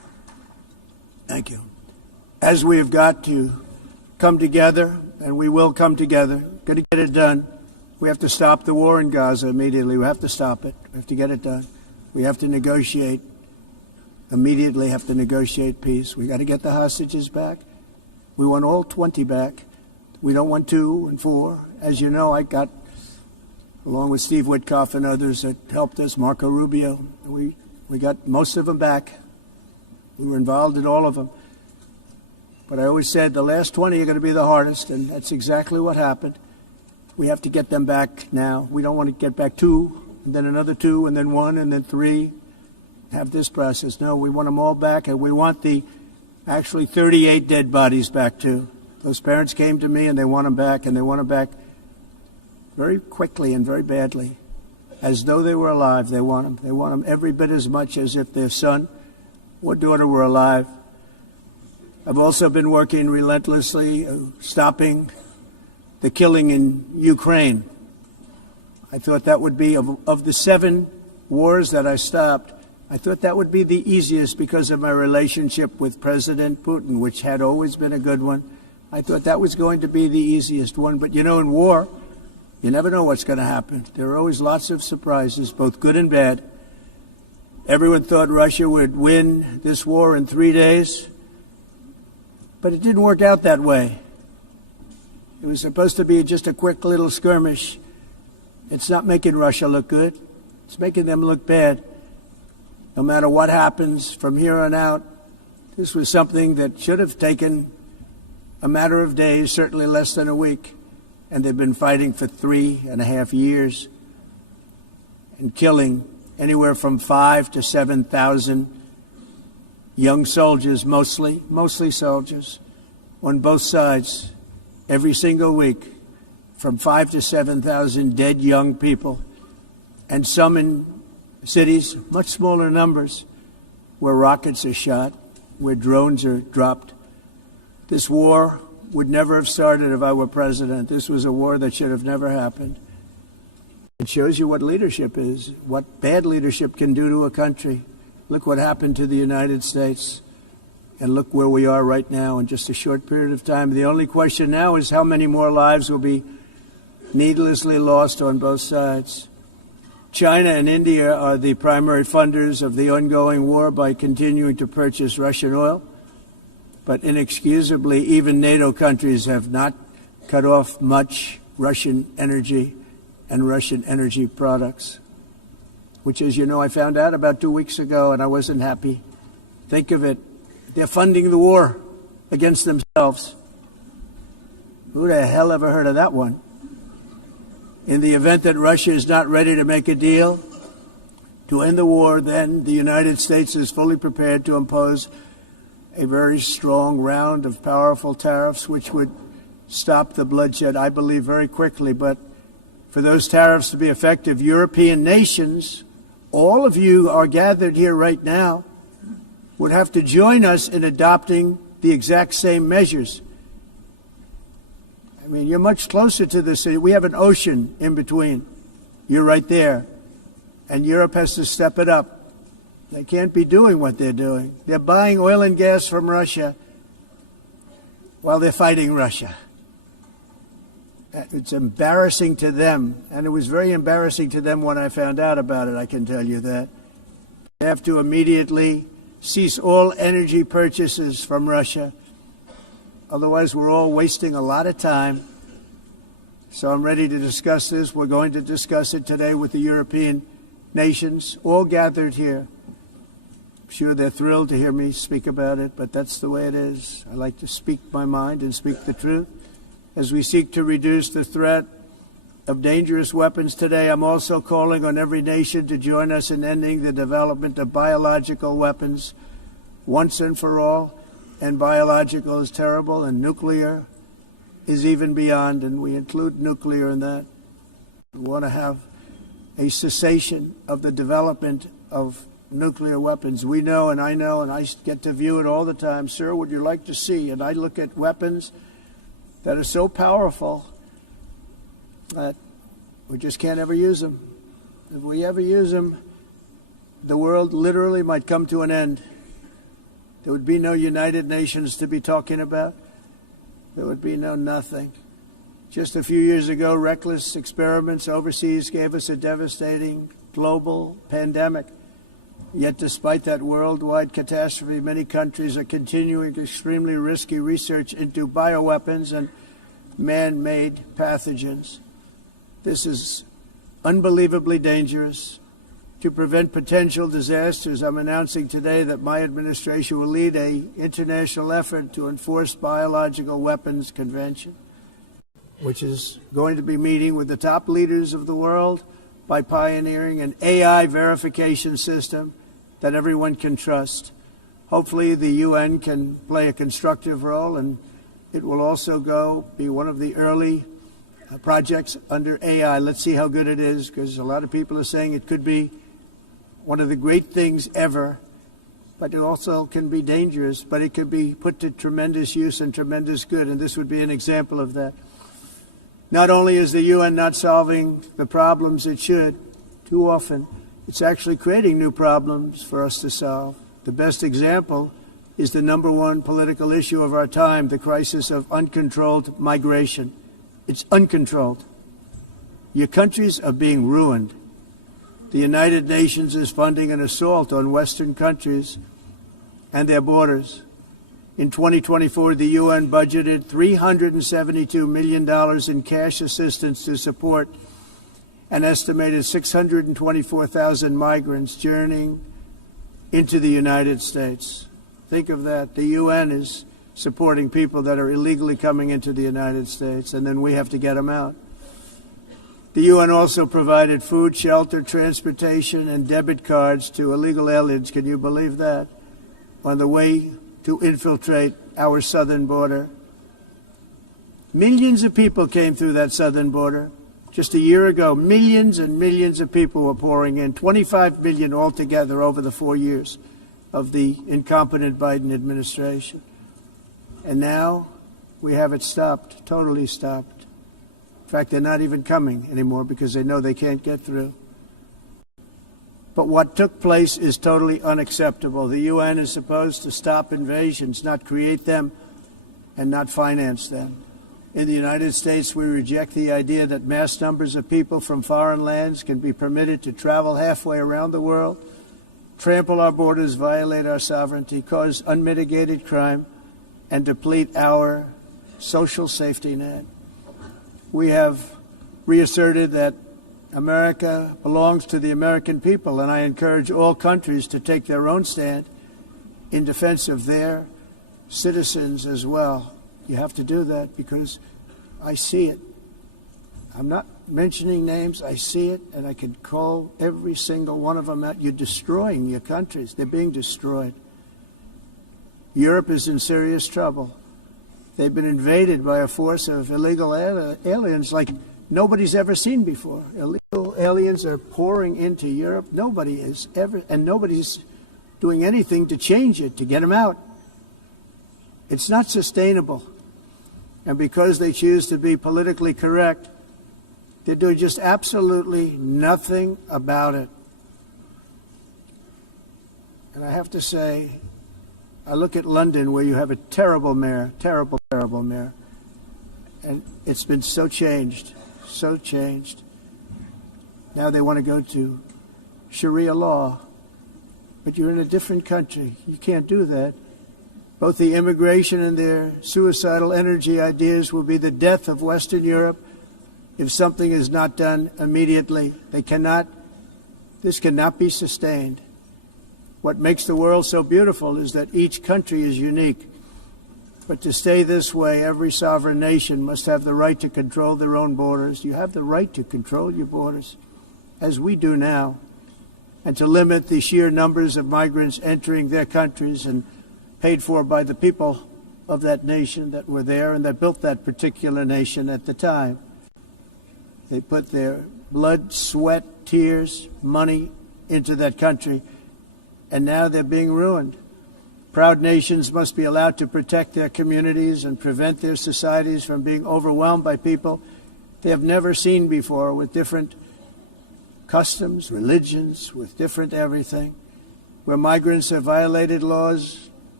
Thank you. As we have got to come together, and we will come together, got to get it done. We have to stop the war in Gaza immediately. We have to stop it. We have to get it done. We have to negotiate, immediately have to negotiate peace. We got to get the hostages back. We want all 20 back. We don't want 2 and 4. As you know, I got, along with Steve Witkoff and others that helped us, Marco Rubio, we got most of them back. We were involved in all of them. But I always said the last 20 are going to be the hardest, and that's exactly what happened. We have to get them back now. We don't want to get back 2, and then another 2, and then 1, and then 3. Have this process. No, we want them all back, and we want the actually 38 dead bodies back too. Those parents came to me, and they want them back, and they want them back very quickly and very badly. As though they were alive, they want them. They want them every bit as much as if their son or daughter were alive. I've also been working relentlessly, stopping the killing in Ukraine. I thought that would be, of the 7 wars that I stopped, I thought that would be the easiest because of my relationship with President Putin, which had always been a good one. I thought that was going to be the easiest one. But, you know, in war, you never know what's going to happen. There are always lots of surprises, both good and bad. Everyone thought Russia would win this war in 3 days, but it didn't work out that way. It was supposed to be just a quick little skirmish. It's not making Russia look good. It's making them look bad. No matter what happens from here on out, this was something that should have taken a matter of days, certainly less than a week. And they've been fighting for 3.5 years and killing anywhere from 5,000 to 7,000 young soldiers, mostly soldiers, on both sides, every single week, from 5,000 to 7,000 dead young people, and some in cities, much smaller numbers, where rockets are shot, where drones are dropped. This war would never have started if I were president. This was a war that should have never happened. It shows you what leadership is, what bad leadership can do to a country. Look what happened to the United States, and look where we are right now in just a short period of time. The only question now is how many more lives will be needlessly lost on both sides. China and India are the primary funders of the ongoing war by continuing to purchase Russian oil. But inexcusably, even NATO countries have not cut off much Russian energy and Russian energy products, which, as you know, I found out about 2 weeks ago, and I wasn't happy. Think of it. They're funding the war against themselves. Who the hell ever heard of that one? In the event that Russia is not ready to make a deal to end the war, then the United States is fully prepared to impose a very strong round of powerful tariffs, which would stop the bloodshed, I believe, very quickly. But for those tariffs to be effective, European nations, all of you are gathered here right now, would have to join us in adopting the exact same measures. I mean, you're much closer to the city. We have an ocean in between. You're right there. And Europe has to step it up. They can't be doing what they're doing. They're buying oil and gas from Russia while they're fighting Russia. It's embarrassing to them, and it was very embarrassing to them when I found out about it, I can tell you that. They have to immediately cease all energy purchases from Russia. Otherwise, we're all wasting a lot of time. So I'm ready to discuss this. We're going to discuss it today with the European nations, all gathered here. I'm sure they're thrilled to hear me speak about it, but that's the way it is. I like to speak my mind and speak the truth. As we seek to reduce the threat of dangerous weapons today, I'm also calling on every nation to join us in ending the development of biological weapons once and for all. And biological is terrible, and nuclear is even beyond, and we include nuclear in that. We want to have a cessation of the development of nuclear weapons. We know, and I get to view it all the time. Sir, would you like to see? And I look at weapons that are so powerful that we just can't ever use them. If we ever use them, the world literally might come to an end. There would be no United Nations to be talking about. There would be no nothing. Just a few years ago, reckless experiments overseas gave us a devastating global pandemic. Yet despite that worldwide catastrophe, many countries are continuing extremely risky research into bioweapons and man-made pathogens. This is unbelievably dangerous. To prevent potential disasters, I'm announcing today that my administration will lead an international effort to enforce Biological Weapons Convention, which is going to be meeting with the top leaders of the world by pioneering an AI verification system that everyone can trust. Hopefully the UN can play a constructive role, and it will also be one of the early projects under AI. Let's see how good it is, because a lot of people are saying it could be one of the great things ever, but it also can be dangerous, but it could be put to tremendous use and tremendous good, and this would be an example of that. Not only is the UN not solving the problems it should, too often, it's actually creating new problems for us to solve. The best example is the #1 political issue of our time, the crisis of uncontrolled migration. It's uncontrolled. Your countries are being ruined. The United Nations is funding an assault on Western countries and their borders. In 2024, the UN budgeted $372 million in cash assistance to support an estimated 624,000 migrants journeying into the United States. Think of that. The UN is supporting people that are illegally coming into the United States, and then we have to get them out. The UN also provided food, shelter, transportation, and debit cards to illegal aliens. Can you believe that? On the way to infiltrate our southern border. Millions of people came through that southern border. Just a year ago, millions and millions of people were pouring in, 25 million altogether over the 4 years of the incompetent Biden administration. And now we have it stopped, totally stopped. In fact, they're not even coming anymore because they know they can't get through. But what took place is totally unacceptable. The UN is supposed to stop invasions, not create them and not finance them. In the United States, we reject the idea that mass numbers of people from foreign lands can be permitted to travel halfway around the world, trample our borders, violate our sovereignty, cause unmitigated crime, and deplete our social safety net. We have reasserted that America belongs to the American people, and I encourage all countries to take their own stand in defense of their citizens as well. You have to do that because I see it. I'm not mentioning names. I see it, and I can call every single one of them out. You're destroying your countries. They're being destroyed. Europe is in serious trouble. They've been invaded by a force of illegal aliens like nobody's ever seen before. Illegal aliens are pouring into Europe. Nobody is ever, and nobody's doing anything to change it, to get them out. It's not sustainable. And because they choose to be politically correct, they're doing just absolutely nothing about it. And I have to say, I look at London, where you have a terrible mayor, terrible mayor, and it's been so changed, so changed. Now they want to go to Sharia law, but you're in a different country. You can't do that. Both the immigration and their suicidal energy ideas will be the death of Western Europe if something is not done immediately. This cannot be sustained. What makes the world so beautiful is that each country is unique. But to stay this way, every sovereign nation must have the right to control their own borders. You have the right to control your borders, as we do now, and to limit the sheer numbers of migrants entering their countries and paid for by the people of that nation that were there and that built that particular nation at the time. They put their blood, sweat, tears, money into that country, and now they're being ruined. Proud nations must be allowed to protect their communities and prevent their societies from being overwhelmed by people they have never seen before, with different customs, religions, with different everything. Where migrants have violated laws,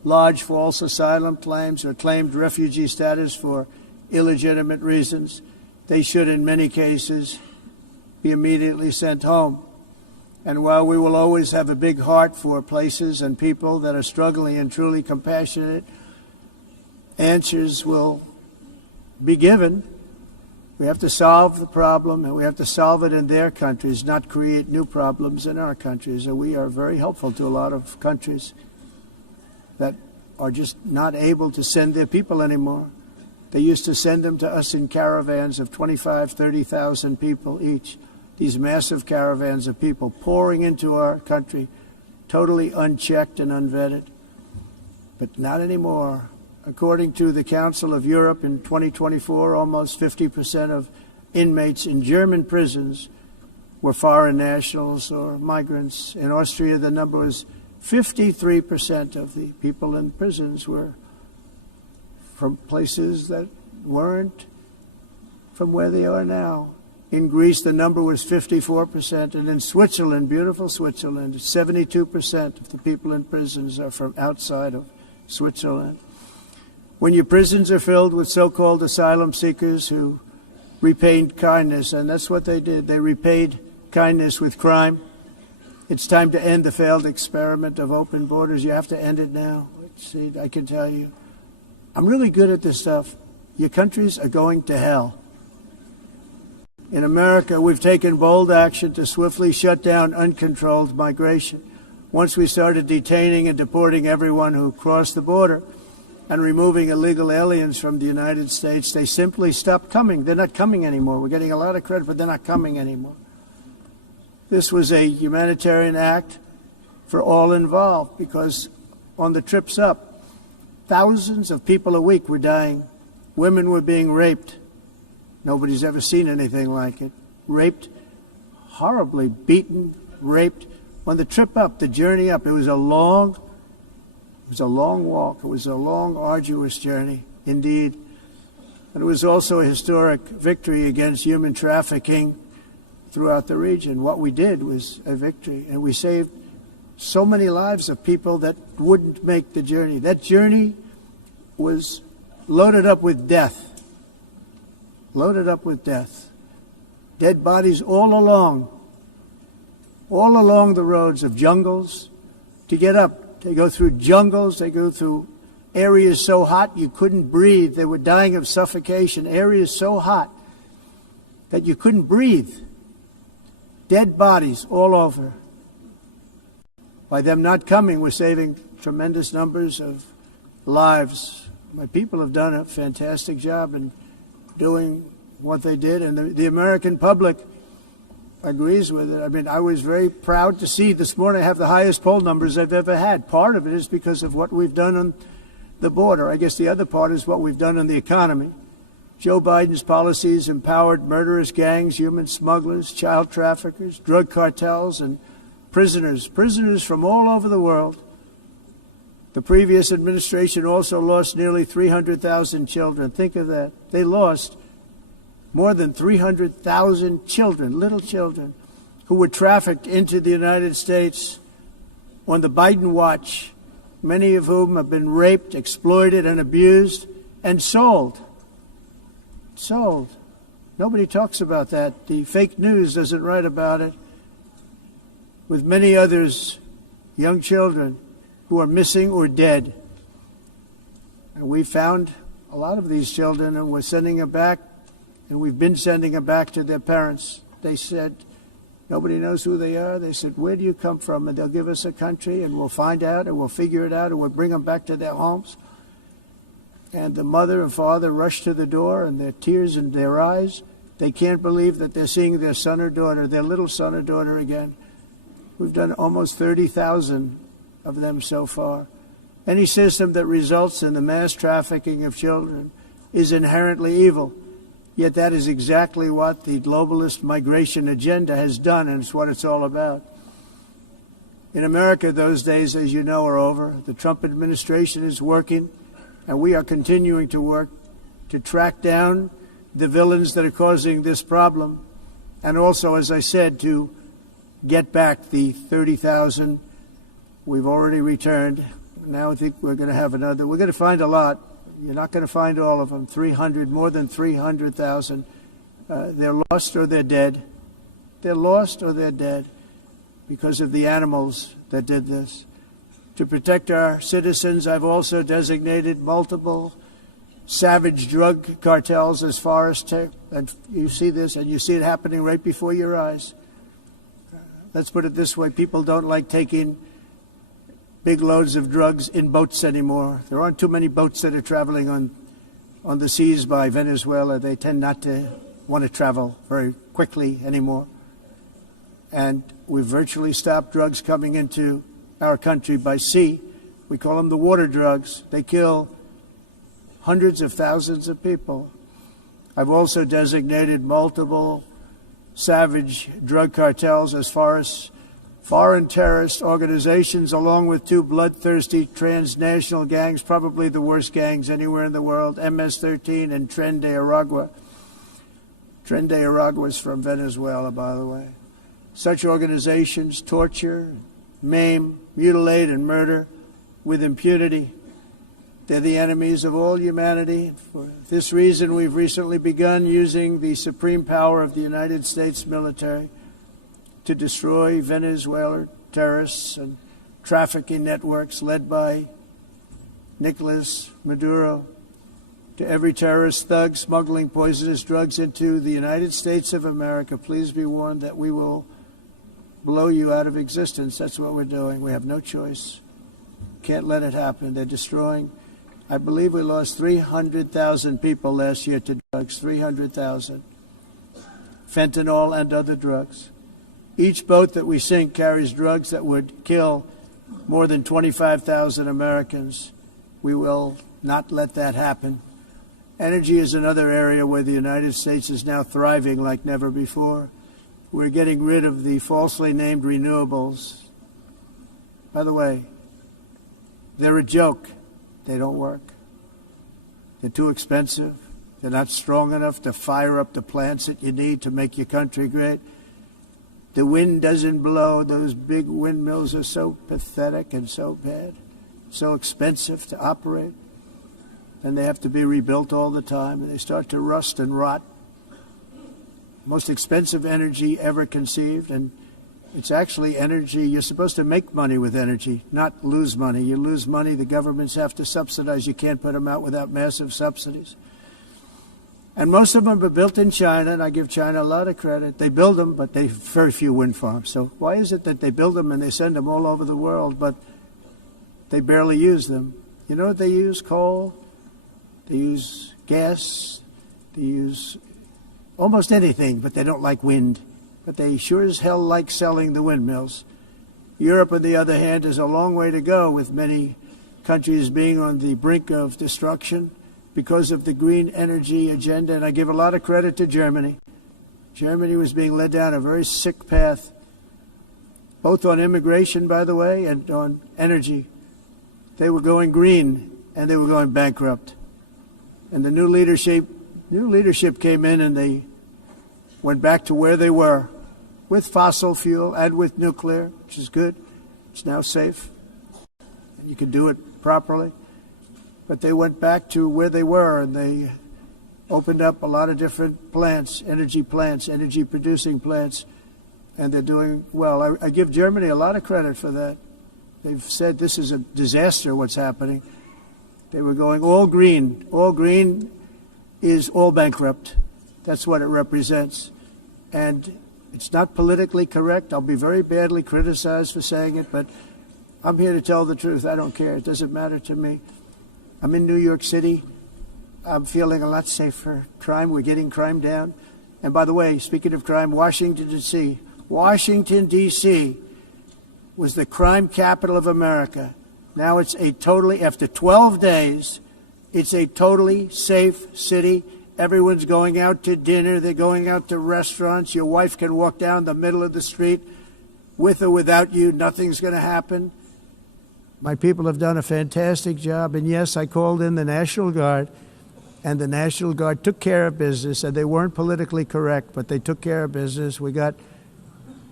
lodged false asylum claims or claimed refugee status for illegitimate reasons, they should, in many cases, be immediately sent home. And while we will always have a big heart for places and people that are struggling and truly compassionate, answers will be given. We have to solve the problem, and we have to solve it in their countries, not create new problems in our countries. And we are very helpful to a lot of countries that are just not able to send their people anymore. They used to send them to us in caravans of 25,000, 30,000 people each. These massive caravans of people pouring into our country, totally unchecked and unvetted. But not anymore. According to the Council of Europe in 2024, almost 50% of inmates in German prisons were foreign nationals or migrants. In Austria, the number was 53% of the people in prisons were from places that weren't from where they are now. In Greece, the number was 54%, and in Switzerland, beautiful Switzerland, 72% of the people in prisons are from outside of Switzerland. When your prisons are filled with so-called asylum seekers who repaid kindness, and that's what they did, they repaid kindness with crime, it's time to end the failed experiment of open borders. You have to end it now. See, I can tell you, I'm really good at this stuff. Your countries are going to hell. In America, we've taken bold action to swiftly shut down uncontrolled migration. Once we started detaining and deporting everyone who crossed the border and removing illegal aliens from the United States, they simply stopped coming. They're not coming anymore. We're getting a lot of credit, but they're not coming anymore. This was a humanitarian act for all involved, because on the trips up, thousands of people a week were dying. Women were being raped. Nobody's ever seen anything like it. Raped, horribly beaten, raped. On the trip up, the journey up, it was a long walk. It was a long, arduous journey, indeed. And it was also a historic victory against human trafficking throughout the region. What we did was a victory, and we saved so many lives of people that wouldn't make the journey. That journey was loaded up with death. Loaded up with death. Dead bodies all along the roads of jungles to get up. They go through jungles, they go through areas so hot you couldn't breathe. They were dying of suffocation, areas so hot that you couldn't breathe. Dead bodies all over. By them not coming, we're saving tremendous numbers of lives. My people have done a fantastic job in doing what they did, and the American public agrees with it. I mean, I was very proud to see this morning I have the highest poll numbers I've ever had. Part of it is because of what we've done on the border. I guess the other part is what we've done on the economy. Joe Biden's policies empowered murderous gangs, human smugglers, child traffickers, drug cartels, and prisoners from all over the world. The previous administration also lost nearly 300,000 children. Think of that. They lost more than 300,000 children, little children, who were trafficked into the United States on the Biden watch, many of whom have been raped, exploited, and abused, and sold. Sold. Nobody talks about that. The fake news doesn't write about it. With many others, young children who are missing or dead. And we found a lot of these children, and we're sending them back, and we've been sending them back to their parents. They said, nobody knows who they are. They said, where do you come from? And they'll give us a country, and we'll find out, and we'll figure it out, and we'll bring them back to their homes. And the mother and father rush to the door, and their tears in their eyes. They can't believe that they're seeing their son or daughter, their little son or daughter again. We've done almost 30,000 of them so far. Any system that results in the mass trafficking of children is inherently evil. Yet that is exactly what the globalist migration agenda has done, and it's what it's all about. In America, those days, as you know, are over. The Trump administration is working, and we are continuing to work to track down the villains that are causing this problem, and also, as I said, to get back the 30,000 we've already returned. Now I think we're going to have another. We're going to find a lot. You're not going to find all of them. 300, more than 300,000. They're lost or they're dead. They're lost or they're dead because of the animals that did this. To protect our citizens, I've also designated multiple savage drug cartels as far as and you see this, and you see it happening right before your eyes. Let's put it this way. People don't like taking big loads of drugs in boats anymore. There aren't too many boats that are traveling on the seas by Venezuela. They tend not to want to travel very quickly anymore. And we've virtually stopped drugs coming into our country by sea. We call them the water drugs. They kill hundreds of thousands of people. I've also designated multiple savage drug cartels as far as foreign terrorist organizations, along with two bloodthirsty transnational gangs, probably the worst gangs anywhere in the world, MS-13 and Tren de Aragua. Tren de Aragua is from Venezuela, by the way. Such organizations torture, maim, mutilate, and murder with impunity. They're the enemies of all humanity. For this reason, we've recently begun using the supreme power of the United States military to destroy Venezuelan terrorists and trafficking networks led by Nicolas Maduro. To every terrorist thug smuggling poisonous drugs into the United States of America, please be warned that we will blow you out of existence. That's what we're doing. We have no choice. Can't let it happen. They're destroying. I believe we lost 300,000 people last year to drugs, 300,000. Fentanyl and other drugs. Each boat that we sink carries drugs that would kill more than 25,000 Americans. We will not let that happen. Energy is another area where the United States is now thriving like never before. We're getting rid of the falsely named renewables. By the way, they're a joke. They don't work. They're too expensive. They're not strong enough to fire up the plants that you need to make your country great. The wind doesn't blow. Those big windmills are so pathetic and so bad, so expensive to operate. And they have to be rebuilt all the time, and they start to rust and rot. Most expensive energy ever conceived, and it's actually energy. You're supposed to make money with energy, not lose money. You lose money, the governments have to subsidize. You can't put them out without massive subsidies. And most of them are built in China, and I give China a lot of credit. They build them, but they have very few wind farms. So why is it that they build them and they send them all over the world, but they barely use them? You know what they use? Coal. They use gas. They use almost anything, but they don't like wind. But they sure as hell like selling the windmills. Europe, on the other hand, is a long way to go, with many countries being on the brink of destruction because of the green energy agenda. And I give a lot of credit to Germany. Germany was being led down a very sick path, both on immigration, by the way, and on energy. They were going green, and they were going bankrupt. And the new leadership came in, and they went back to where they were, with fossil fuel and with nuclear, which is good. It's now safe. You can do it properly. But they went back to where they were, and they opened up a lot of different plants, energy-producing plants, and they're doing well. I give Germany a lot of credit for that. They've said this is a disaster, what's happening. They were going all green. All green is all bankrupt. That's what it represents. And it's not politically correct. I'll be very badly criticized for saying it, but I'm here to tell the truth. I don't care. It doesn't matter to me. I'm in New York City. I'm feeling a lot safer. Crime, we're getting crime down. And by the way, speaking of crime, Washington, D.C. Washington, D.C. was the crime capital of America. Now it's after 12 days, it's a totally safe city. Everyone's going out to dinner. They're going out to restaurants. Your wife can walk down the middle of the street with or without you. Nothing's going to happen. My people have done a fantastic job. And yes, I called in the National Guard, and the National Guard took care of business, and they weren't politically correct, but they took care of business. We got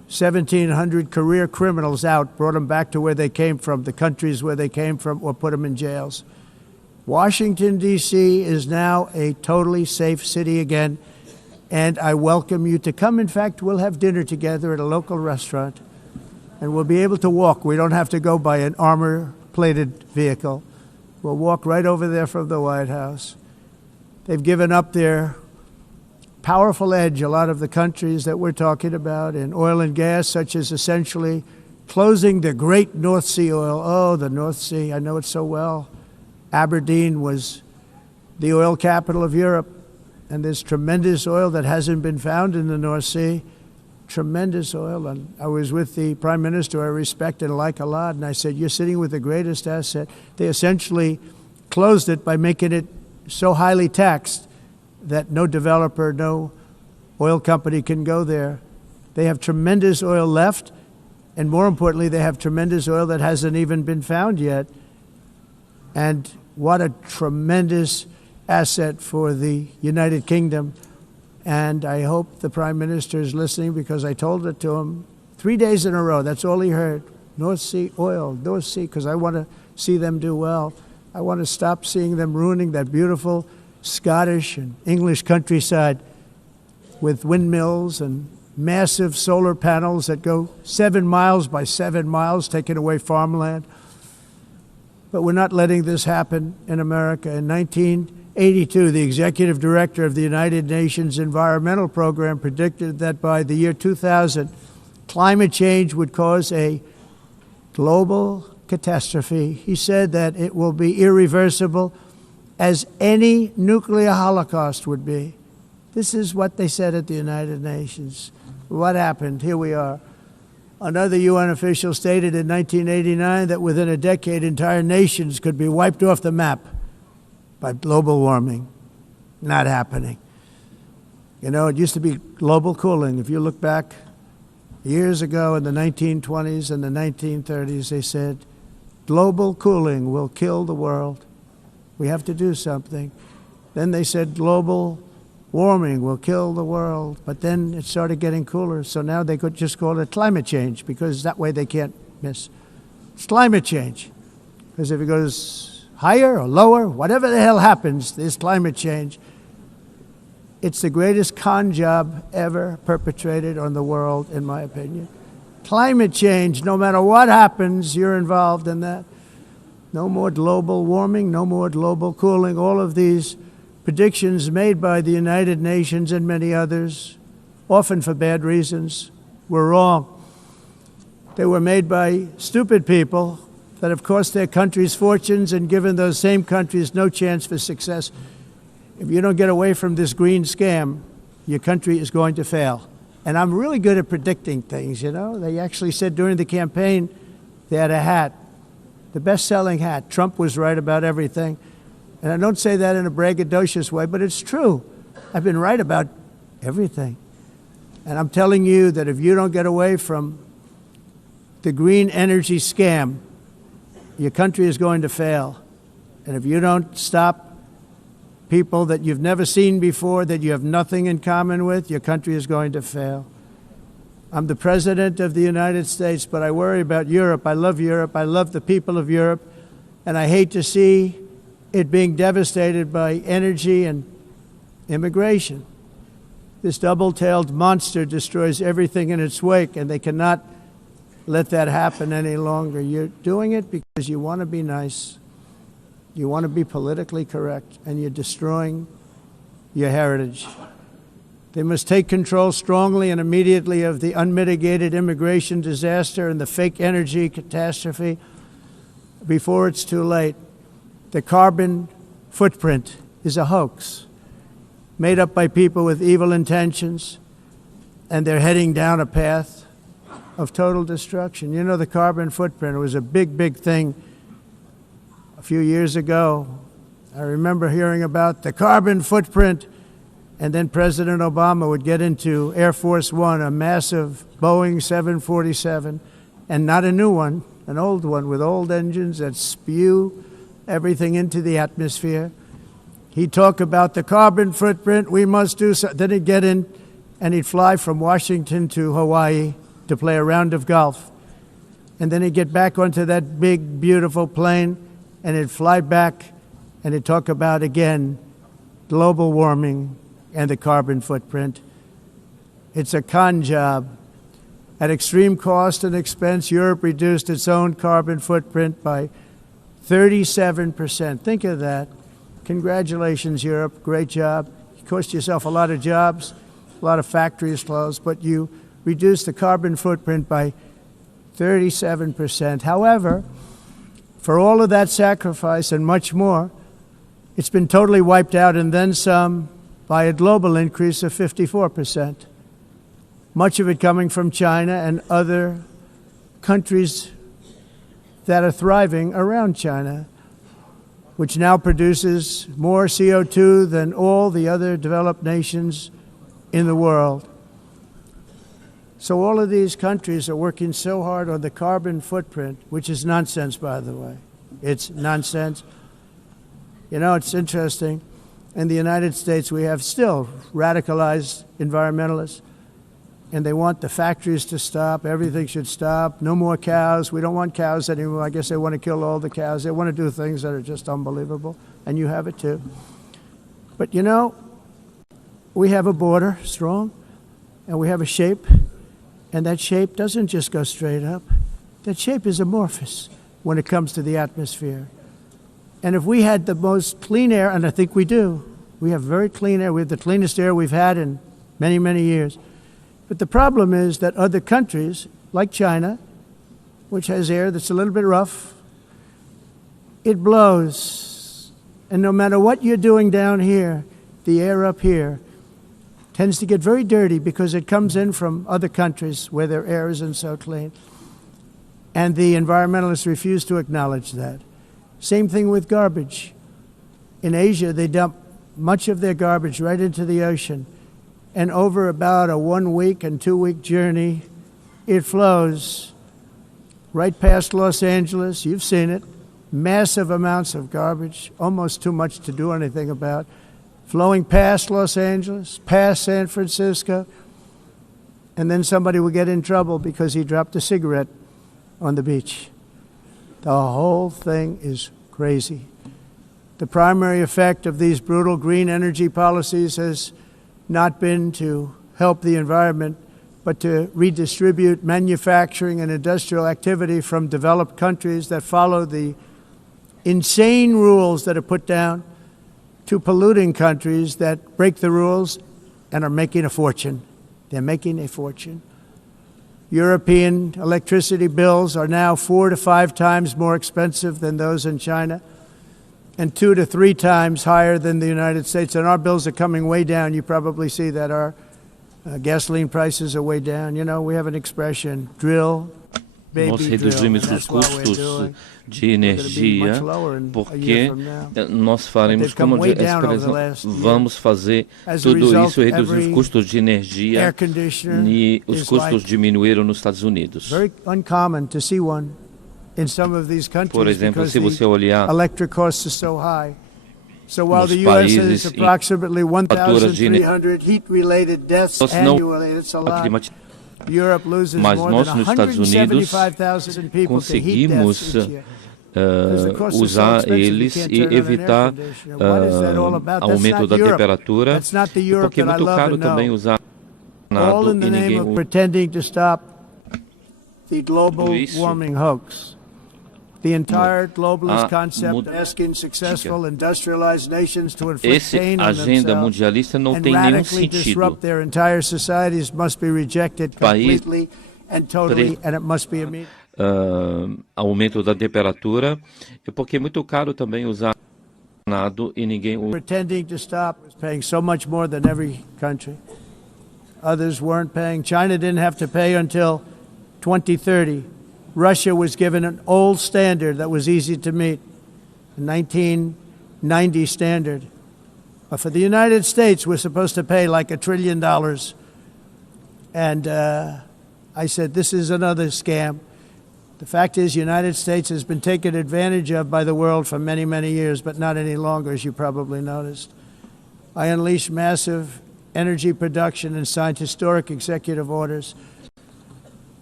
1,700 career criminals out, brought them back to where they came from, the countries where they came from, or put them in jails. Washington, D.C. is now a totally safe city again, and I welcome you to come. In fact, we'll have dinner together at a local restaurant, and we'll be able to walk. We don't have to go by an armor-plated vehicle. We'll walk right over there from the White House. They've given up their powerful edge, a lot of the countries that we're talking about, in oil and gas, such as essentially closing the great North Sea oil. Oh, the North Sea, I know it so well. Aberdeen was the oil capital of Europe, and there's tremendous oil that hasn't been found in the North Sea. Tremendous oil. And I was with the Prime Minister I respect and like a lot, and I said, you're sitting with the greatest asset. They essentially closed it by making it so highly taxed that no developer, no oil company can go there. They have tremendous oil left, and more importantly, they have tremendous oil that hasn't even been found yet. And what a tremendous asset for the United Kingdom. And I hope the Prime Minister is listening, because I told it to him 3 days in a row. That's all he heard. North Sea oil, North Sea, because I want to see them do well. I want to stop seeing them ruining that beautiful Scottish and English countryside with windmills and massive solar panels that go 7 miles by 7 miles, taking away farmland. But we're not letting this happen in America. In 1982, the executive director of the United Nations Environmental Program predicted that by the year 2000, climate change would cause a global catastrophe. He said that it will be irreversible, as any nuclear holocaust would be. This is what they said at the United Nations. What happened? Here we are. Another UN official stated in 1989 that within a decade, entire nations could be wiped off the map by global warming. Not happening. You know, it used to be global cooling. If you look back years ago in the 1920s and the 1930s, they said, global cooling will kill the world. We have to do something. Then they said global warming will kill the world. But then it started getting cooler. So now they could just call it climate change, because that way they can't miss. It's climate change. Because if it goes higher or lower, whatever the hell happens, there's climate change. It's the greatest con job ever perpetrated on the world, in my opinion. Climate change, no matter what happens, you're involved in that. No more global warming, no more global cooling. All of these predictions made by the United Nations and many others, often for bad reasons, were wrong. They were made by stupid people that have cost their countries fortunes and given those same countries no chance for success. If you don't get away from this green scam, your country is going to fail. And I'm really good at predicting things, you know. They actually said during the campaign they had a hat, the best-selling hat. Trump was right about everything. And I don't say that in a braggadocious way, but it's true. I've been right about everything. And I'm telling you that if you don't get away from the green energy scam, your country is going to fail. And if you don't stop people that you've never seen before, that you have nothing in common with, your country is going to fail. I'm the President of the United States, but I worry about Europe. I love Europe. I love the people of Europe. And I hate to see it being devastated by energy and immigration. This double-tailed monster destroys everything in its wake, and they cannot let that happen any longer. You're doing it because you want to be nice. You want to be politically correct, and you're destroying your heritage. They must take control strongly and immediately of the unmitigated immigration disaster and the fake energy catastrophe before it's too late. The carbon footprint is a hoax made up by people with evil intentions, and they're heading down a path of total destruction. You know, the carbon footprint, it was a big, big thing a few years ago. I remember hearing about the carbon footprint, and then President Obama would get into Air Force One, a massive Boeing 747, and not a new one, an old one with old engines that spew everything into the atmosphere. He'd talk about the carbon footprint, we must do so. Then he'd get in and he'd fly from Washington to Hawaii to play a round of golf. And then he'd get back onto that big, beautiful plane, and he'd fly back, and he'd talk about, again, global warming and the carbon footprint. It's a con job. At extreme cost and expense, Europe reduced its own carbon footprint by 37%. Think of that. Congratulations, Europe. Great job. You cost yourself a lot of jobs, a lot of factories closed, but you reduced the carbon footprint by 37%. However, for all of that sacrifice and much more, it's been totally wiped out and then some by a global increase of 54%. Much of it coming from China and other countries that are thriving around China, which now produces more CO2 than all the other developed nations in the world. So all of these countries are working so hard on the carbon footprint, which is nonsense, by the way. It's nonsense. You know, it's interesting. In the United States, we have still radicalized environmentalists, and they want the factories to stop. Everything should stop. No more cows. We don't want cows anymore. I guess they want to kill all the cows. They want to do things that are just unbelievable, and you have it too. But you know, we have a border, strong, and we have a shape, and that shape doesn't just go straight up. That shape is amorphous when it comes to the atmosphere. And if we had the most clean air, and I think we do, we have very clean air. We have the cleanest air we've had in many, many years. But the problem is that other countries, like China, which has air that's a little bit rough, it blows. And no matter what you're doing down here, the air up here tends to get very dirty because it comes in from other countries where their air isn't so clean. And the environmentalists refuse to acknowledge that. Same thing with garbage. In Asia, they dump much of their garbage right into the ocean. And over about a 1 week and 2 week journey, it flows right past Los Angeles. You've seen it. Massive amounts of garbage, almost too much to do anything about, flowing past Los Angeles, past San Francisco, and then somebody will get in trouble because he dropped a cigarette on the beach. The whole thing is crazy. The primary effect of these brutal green energy policies has not been to help the environment, but to redistribute manufacturing and industrial activity from developed countries that follow the insane rules that are put down to polluting countries that break the rules and are making a fortune. They're making a fortune. European electricity bills are now 4 to 5 times more expensive than those in China, and 2 to 3 times higher than the United States. And our bills are coming way down. You probably see that our gasoline prices are way down. You know, we have an expression, drill, baby, nós reduzimos os custos de energia porque nós faremos, como a expressão, vamos fazer tudo isso, reduzir os custos de energia, e os custos diminuíram nos Estados Unidos. Por exemplo, se você olhar nos países em faturas de mas nós nos Estados Unidos conseguimos usar eles e evitar aumento da temperatura, porque é muito caro também usar nada e ninguém usa. The entire globalist concept asking successful industrialized nations to inflict pain on themselves and radically disrupt their entire societies must be rejected completely and totally, and it must be immediate. Aumento da temperatura, porque é muito caro também usar nada e ninguém usa. Pretending to stop is paying so much more than every country. Others weren't paying. China didn't have to pay until 2030. Russia was given an old standard that was easy to meet, a 1990 standard. But for the United States, we're supposed to pay like $1 trillion. And I said, this is another scam. The fact is, the United States has been taken advantage of by the world for many, many years, but not any longer, as you probably noticed. I unleashed massive energy production and signed historic executive orders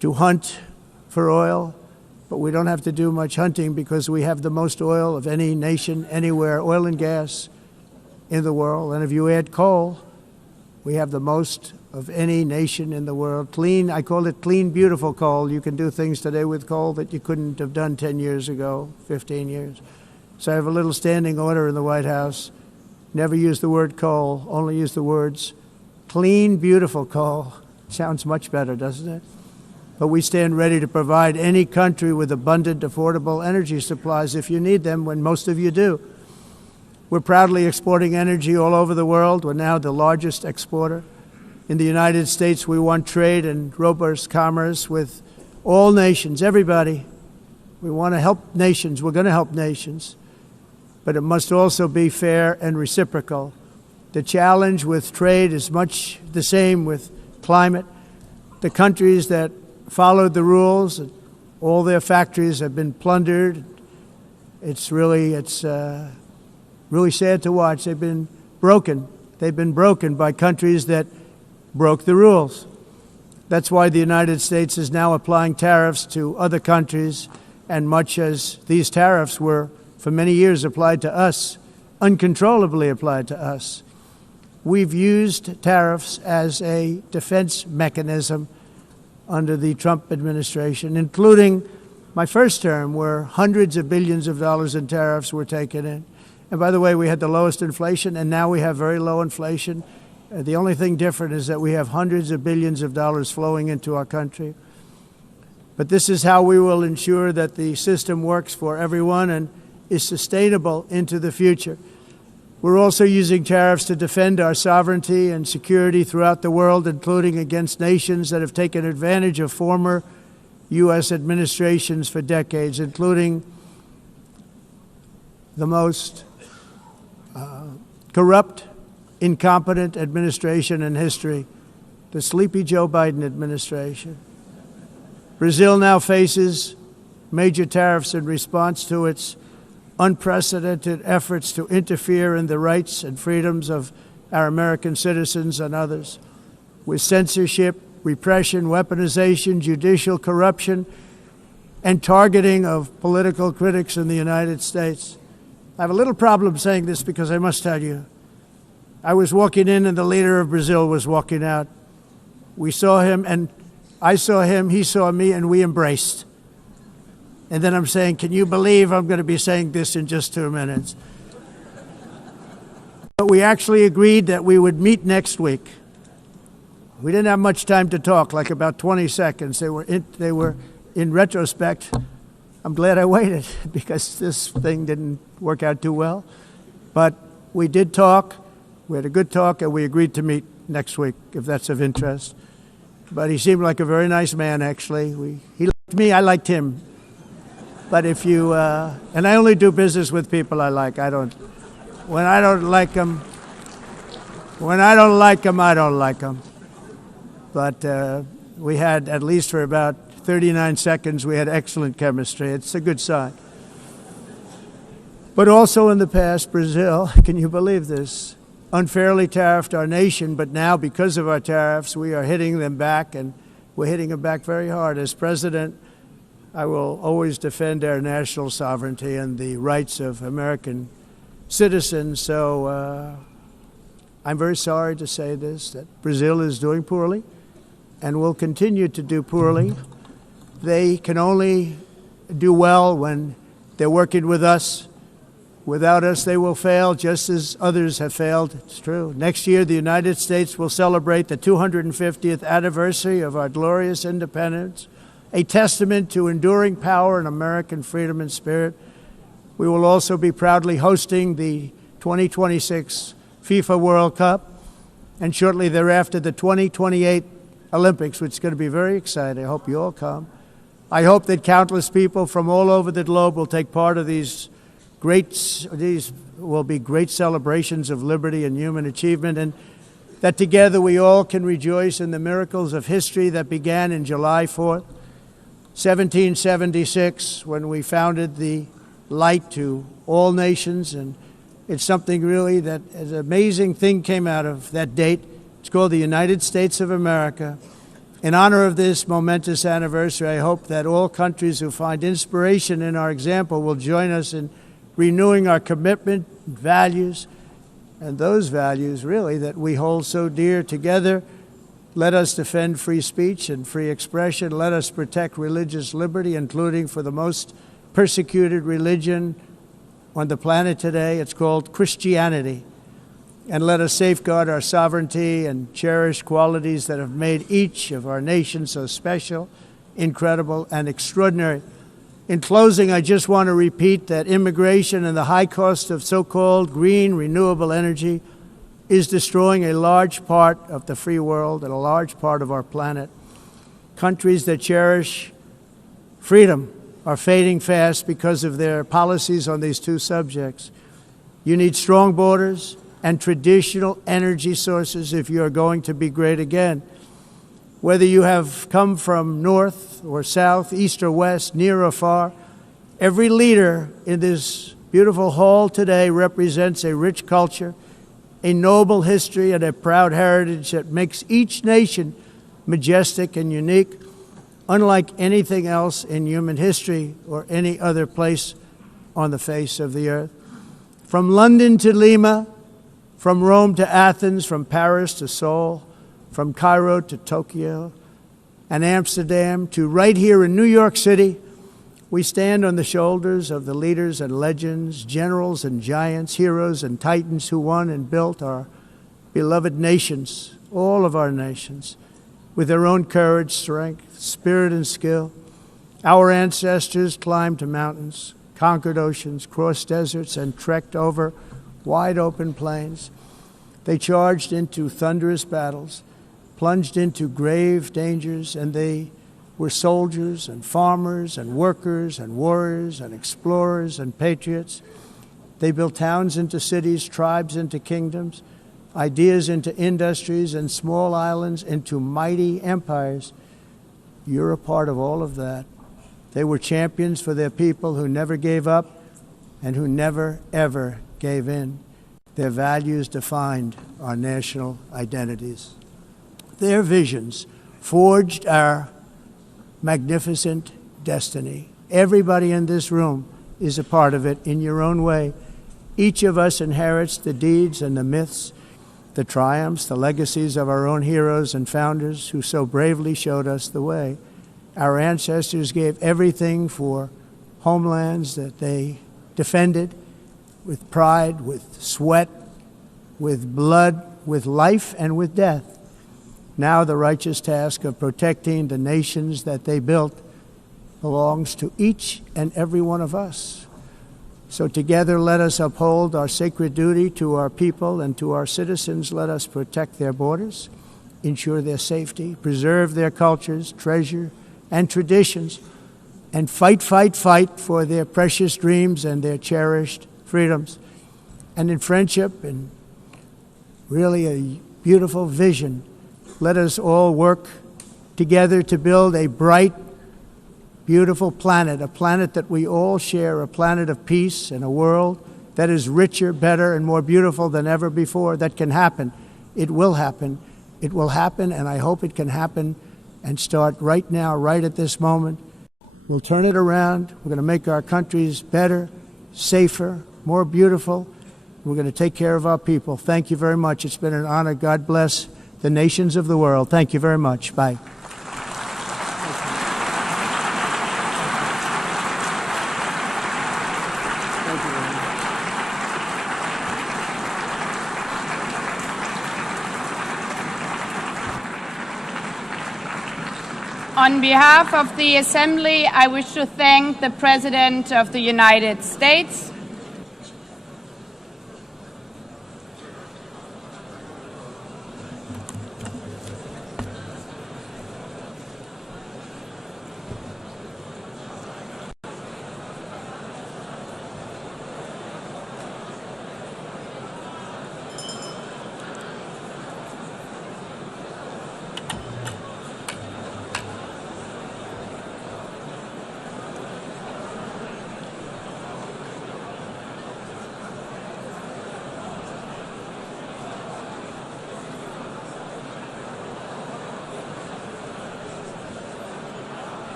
to hunt for oil, but we don't have to do much hunting because we have the most oil of any nation anywhere, oil and gas in the world. And if you add coal, we have the most of any nation in the world. Clean, I call it clean, beautiful coal. You can do things today with coal that you couldn't have done 10 years ago, 15 years. So I have a little standing order in the White House. Never use the word coal, only use the words clean, beautiful coal. Sounds much better, doesn't it? But we stand ready to provide any country with abundant, affordable energy supplies if you need them, when most of you do. We're proudly exporting energy all over the world. We're now the largest exporter. In the United States, we want trade and robust commerce with all nations, everybody. We want to help nations. We're going to help nations. But it must also be fair and reciprocal. The challenge with trade is much the same with climate. The countries that followed the rules, all their factories have been plundered. It's really sad to watch. They've been broken. They've been broken by countries that broke the rules. That's why the United States is now applying tariffs to other countries, and much as these tariffs were for many years applied to us, uncontrollably applied to us. We've used tariffs as a defense mechanism under the Trump administration, including my first term, where hundreds of billions of dollars in tariffs were taken in. And by the way, we had the lowest inflation, and now we have very low inflation. The only thing different is that we have hundreds of billions of dollars flowing into our country. But this is how we will ensure that the system works for everyone and is sustainable into the future. We're also using tariffs to defend our sovereignty and security throughout the world, including against nations that have taken advantage of former U.S. administrations for decades, including the most corrupt, incompetent administration in history, the sleepy Joe Biden administration. Brazil now faces major tariffs in response to its unprecedented efforts to interfere in the rights and freedoms of our American citizens and others, with censorship, repression, weaponization, judicial corruption, and targeting of political critics in the United States. I have a little problem saying this because I must tell you, I was walking in and the leader of Brazil was walking out. We saw him and I saw him, he saw me, and we embraced. And then I'm saying, can you believe I'm going to be saying this in just 2 minutes? But we actually agreed that we would meet next week. We didn't have much time to talk, like about 20 seconds. They were in retrospect, I'm glad I waited because this thing didn't work out too well. But we did talk. We had a good talk, and we agreed to meet next week, if that's of interest. But he seemed like a very nice man, actually. He liked me, I liked him. But if you, and I only do business with people I like. When I don't like them, I don't like them. But we had, at least for about 39 seconds, we had excellent chemistry. It's a good sign. But also in the past, Brazil, can you believe this, unfairly tariffed our nation, but now because of our tariffs, we are hitting them back, and we're hitting them back very hard. As president, I will always defend our national sovereignty and the rights of American citizens. So I'm very sorry to say this, that Brazil is doing poorly and will continue to do poorly. They can only do well when they're working with us. Without us, they will fail, just as others have failed. It's true. Next year, the United States will celebrate the 250th anniversary of our glorious independence, a testament to enduring power and American freedom and spirit. We will also be proudly hosting the 2026 FIFA World Cup, and shortly thereafter, the 2028 Olympics, which is going to be very exciting. I hope you all come. I hope that countless people from all over the globe will take part of these will be great celebrations of liberty and human achievement, and that together we all can rejoice in the miracles of history that began in July 4th, 1776, when we founded the light to all nations. And it's something really that an amazing thing came out of that date. It's called the United States of America. In honor of this momentous anniversary, I hope that all countries who find inspiration in our example will join us in renewing our commitment, values, and those values, really, that we hold so dear. Together, let us defend free speech and free expression. Let us protect religious liberty, including for the most persecuted religion on the planet today. It's called Christianity. And let us safeguard our sovereignty and cherish qualities that have made each of our nations so special, incredible, and extraordinary. In closing, I just want to repeat that immigration and the high cost of so-called green renewable energy is destroying a large part of the free world and a large part of our planet. Countries that cherish freedom are fading fast because of their policies on these two subjects. You need strong borders and traditional energy sources if you are going to be great again. Whether you have come from north or south, east or west, near or far, every leader in this beautiful hall today represents a rich culture, a noble history, and a proud heritage that makes each nation majestic and unique, unlike anything else in human history or any other place on the face of the earth. From London to Lima, from Rome to Athens, from Paris to Seoul, from Cairo to Tokyo and Amsterdam to right here in New York City, we stand on the shoulders of the leaders and legends, generals and giants, heroes and titans who won and built our beloved nations, all of our nations, with their own courage, strength, spirit, and skill. Our ancestors climbed to mountains, conquered oceans, crossed deserts, and trekked over wide open plains. They charged into thunderous battles, plunged into grave dangers, and they were soldiers and farmers and workers and warriors and explorers and patriots. They built towns into cities, tribes into kingdoms, ideas into industries, and small islands into mighty empires. You're a part of all of that. They were champions for their people who never gave up and who never, ever gave in. Their values defined our national identities. Their visions forged our magnificent destiny. Everybody in this room is a part of it in your own way. Each of us inherits the deeds and the myths, the triumphs, the legacies of our own heroes and founders who so bravely showed us the way. Our ancestors gave everything for homelands that they defended with pride, with sweat, with blood, with life, and with death. Now the righteous task of protecting the nations that they built belongs to each and every one of us. So together let us uphold our sacred duty to our people and to our citizens. Let us protect their borders, ensure their safety, preserve their cultures, treasure, and traditions, and fight, fight, fight for their precious dreams and their cherished freedoms. And in friendship and really a beautiful vision, let us all work together to build a bright, beautiful planet, a planet that we all share, a planet of peace and a world that is richer, better, and more beautiful than ever before. That can happen. It will happen. It will happen, and I hope it can happen and start right now, right at this moment. We'll turn it around. We're going to make our countries better, safer, more beautiful. We're going to take care of our people. Thank you very much. It's been an honor. God bless the nations of the world. Thank you very much. Bye. On behalf of the Assembly, I wish to thank the President of the United States,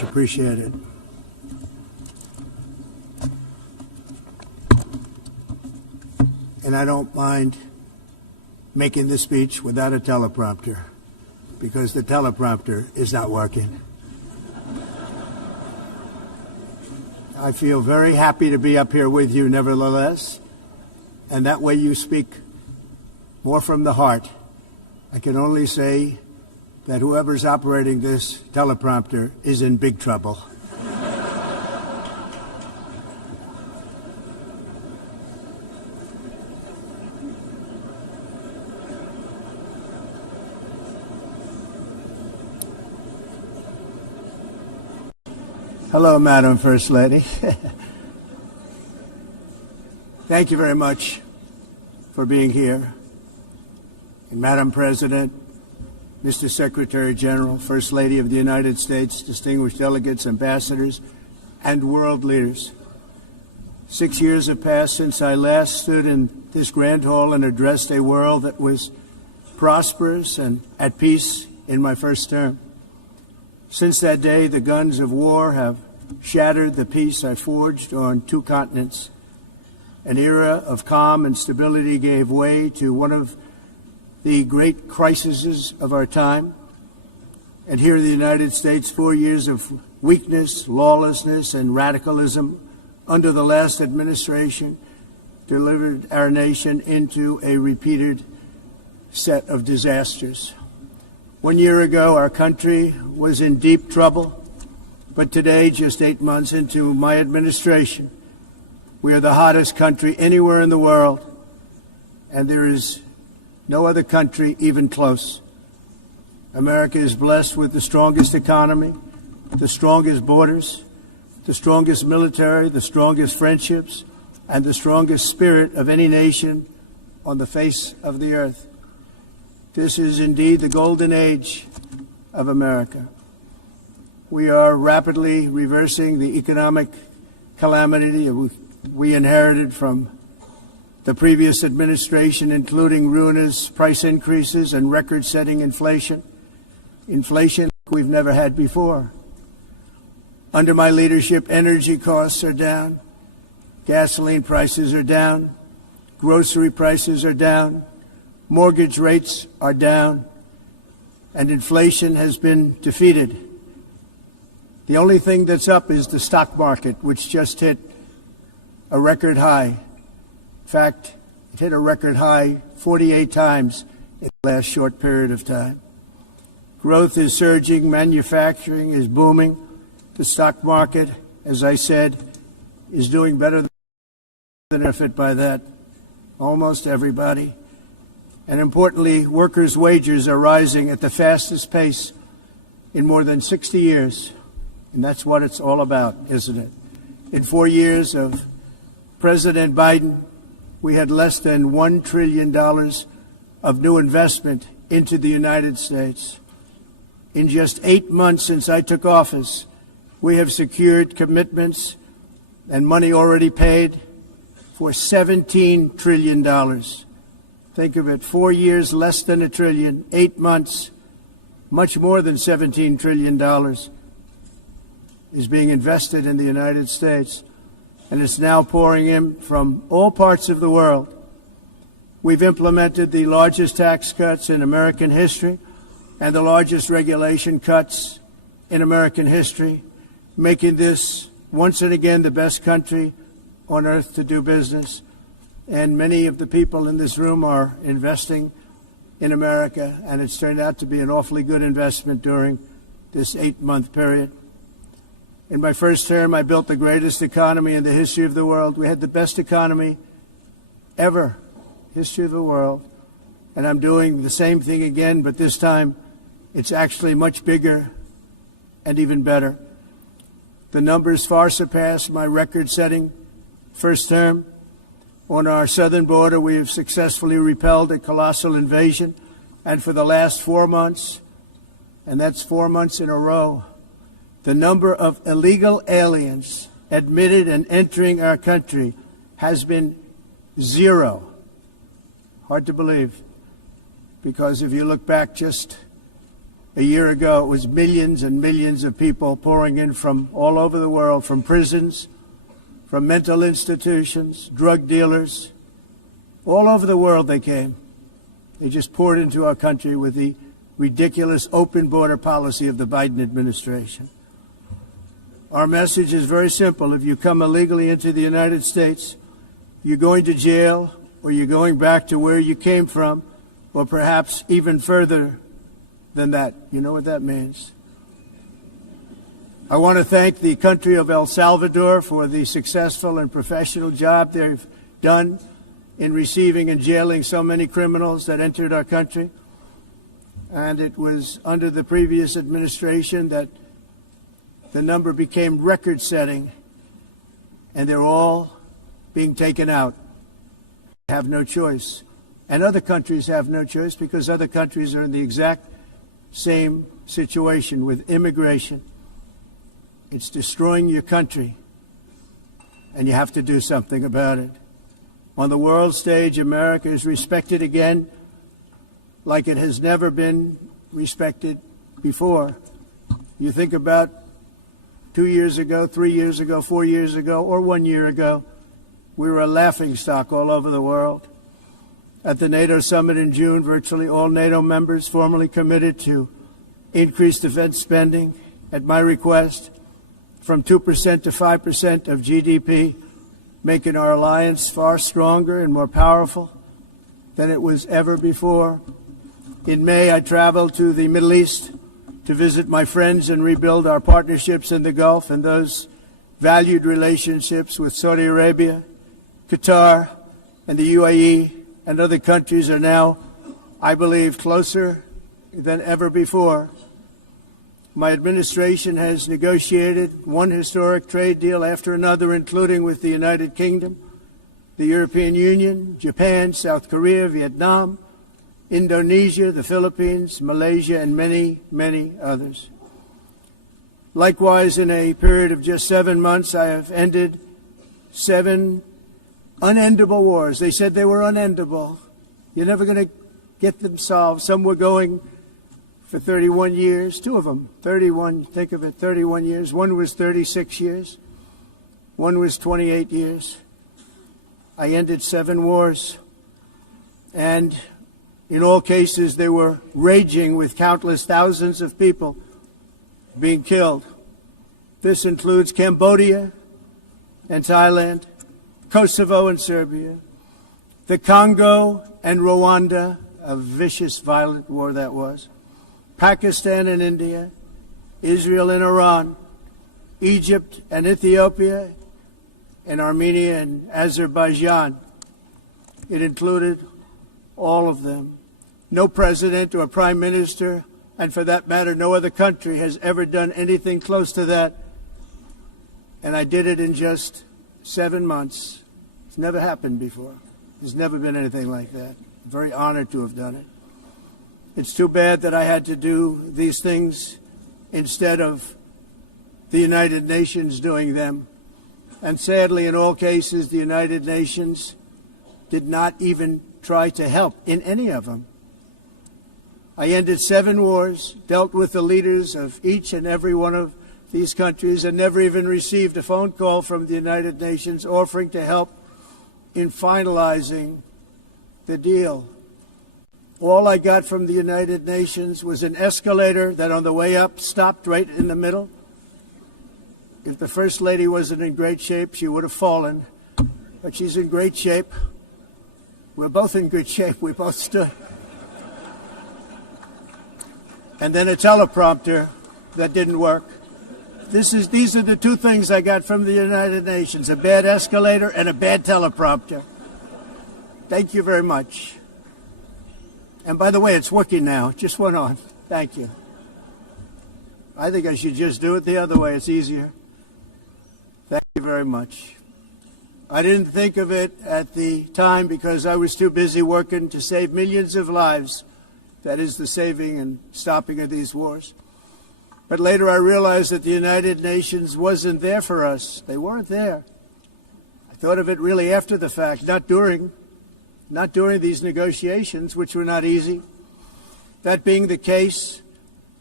Appreciate it. And I don't mind making this speech without a teleprompter, because the teleprompter is not working. I feel very happy to be up here with you nevertheless, and that way you speak more from the heart. I can only say that whoever's operating this teleprompter is in big trouble. Hello, Madam First Lady. Thank you very much for being here. And Madam President, Mr. Secretary General, First Lady of the United States, distinguished delegates, ambassadors, and world leaders. 6 years have passed since I last stood in this grand hall and addressed a world that was prosperous and at peace in my first term. Since that day, the guns of war have shattered the peace I forged on 2 continents. An era of calm and stability gave way to one of the great crises of our time. And here in the United States, 4 years of weakness, lawlessness, and radicalism under the last administration delivered our nation into a repeated set of disasters. 1 year ago, our country was in deep trouble, but today, just 8 months into my administration, we are the hottest country anywhere in the world, and there is no other country even close. America is blessed with the strongest economy, the strongest borders, the strongest military, the strongest friendships, and the strongest spirit of any nation on the face of the earth. This is indeed the golden age of America. We are rapidly reversing the economic calamity we inherited from the previous administration, including ruinous price increases and record-setting inflation we've never had before. Under my leadership, energy costs are down, gasoline prices are down, grocery prices are down, mortgage rates are down, and inflation has been defeated. The only thing that's up is the stock market, which just hit a record high. In fact, it hit a record high 48 times in the last short period of time. Growth is surging, manufacturing is booming. The stock market, as I said, is doing better than benefit by that. Almost everybody. And importantly, workers' wages are rising at the fastest pace in more than 60 years. And that's what it's all about, isn't it? In 4 years of President Biden, we had less than $1 trillion of new investment into the United States. In just 8 months since I took office, we have secured commitments and money already paid for $17 trillion. Think of it, 4 years, less than $1 trillion, 8 months, much more than $17 trillion is being invested in the United States, and it's now pouring in from all parts of the world. We've implemented the largest tax cuts in American history and the largest regulation cuts in American history, making this once and again the best country on earth to do business. And many of the people in this room are investing in America, and it's turned out to be an awfully good investment during this 8-month period. In my first term, I built the greatest economy in the history of the world. We had the best economy ever, history of the world. And I'm doing the same thing again, but this time it's actually much bigger and even better. The numbers far surpass my record-setting first term. On our southern border, we have successfully repelled a colossal invasion. And for the last 4 months, and that's 4 months in a row, the number of illegal aliens admitted and entering our country has been 0. Hard to believe, because if you look back just A year ago, it was millions and millions of people pouring in from all over the world, from prisons, from mental institutions, drug dealers. All over the world they came. They just poured into our country with the ridiculous open border policy of the Biden administration. Our message is very simple. If you come illegally into the United States, you're going to jail, or you're going back to where you came from, or perhaps even further than that. You know what that means. I want to thank the country of El Salvador for the successful and professional job they've done in receiving and jailing so many criminals that entered our country. And it was under the previous administration that the number became record-setting, and they're all being taken out. They have no choice. And other countries have no choice because other countries are in the exact same situation with immigration. It's destroying your country, and you have to do something about it. On the world stage, America is respected again like it has never been respected before. You think about 2 years ago, 3 years ago, 4 years ago, or 1 year ago, we were a laughingstock all over the world. At the NATO summit in June, virtually all NATO members formally committed to increase defense spending at my request from 2% to 5% of GDP, making our alliance far stronger and more powerful than it was ever before. In May, I traveled to the Middle East to visit my friends and rebuild our partnerships in the Gulf and those valued relationships with Saudi Arabia, Qatar, and the UAE and other countries are now, I believe, closer than ever before. My administration has negotiated one historic trade deal after another, including with the United Kingdom, the European Union, Japan, South Korea, Vietnam, Indonesia, the Philippines, Malaysia, and many, many others. Likewise, in a period of just 7 months, I have ended 7 unendable wars. They said they were unendable. You're never going to get them solved. Some were going for 31 years, 2 of them, 31, think of it, 31 years. One was 36 years. One was 28 years. I ended 7 wars. And in all cases, they were raging with countless thousands of people being killed. This includes Cambodia and Thailand, Kosovo and Serbia, the Congo and Rwanda, a vicious, violent war that was, Pakistan and India, Israel and Iran, Egypt and Ethiopia, and Armenia and Azerbaijan. It included all of them. No president or prime minister, and for that matter, no other country has ever done anything close to that. And I did it in just 7 months. It's never happened before. There's never been anything like that. I'm very honored to have done it. It's too bad that I had to do these things instead of the United Nations doing them. And sadly, in all cases, the United Nations did not even try to help in any of them. I ended 7 wars, dealt with the leaders of each and every one of these countries, and never even received a phone call from the United Nations offering to help in finalizing the deal. All I got from the United Nations was an escalator that on the way up stopped right in the middle. If the First Lady wasn't in great shape, she would have fallen. But she's in great shape. We're both in good shape. We both stood. And then a teleprompter that didn't work. These are the 2 things I got from the United Nations, a bad escalator and a bad teleprompter. Thank you very much. And by the way, it's working now. It just went on. Thank you. I think I should just do it the other way. It's easier. Thank you very much. I didn't think of it at the time because I was too busy working to save millions of lives. That is the saving and stopping of these wars. But later I realized that the United Nations wasn't there for us. They weren't there. I thought of it really after the fact, not during these negotiations, which were not easy. That being the case,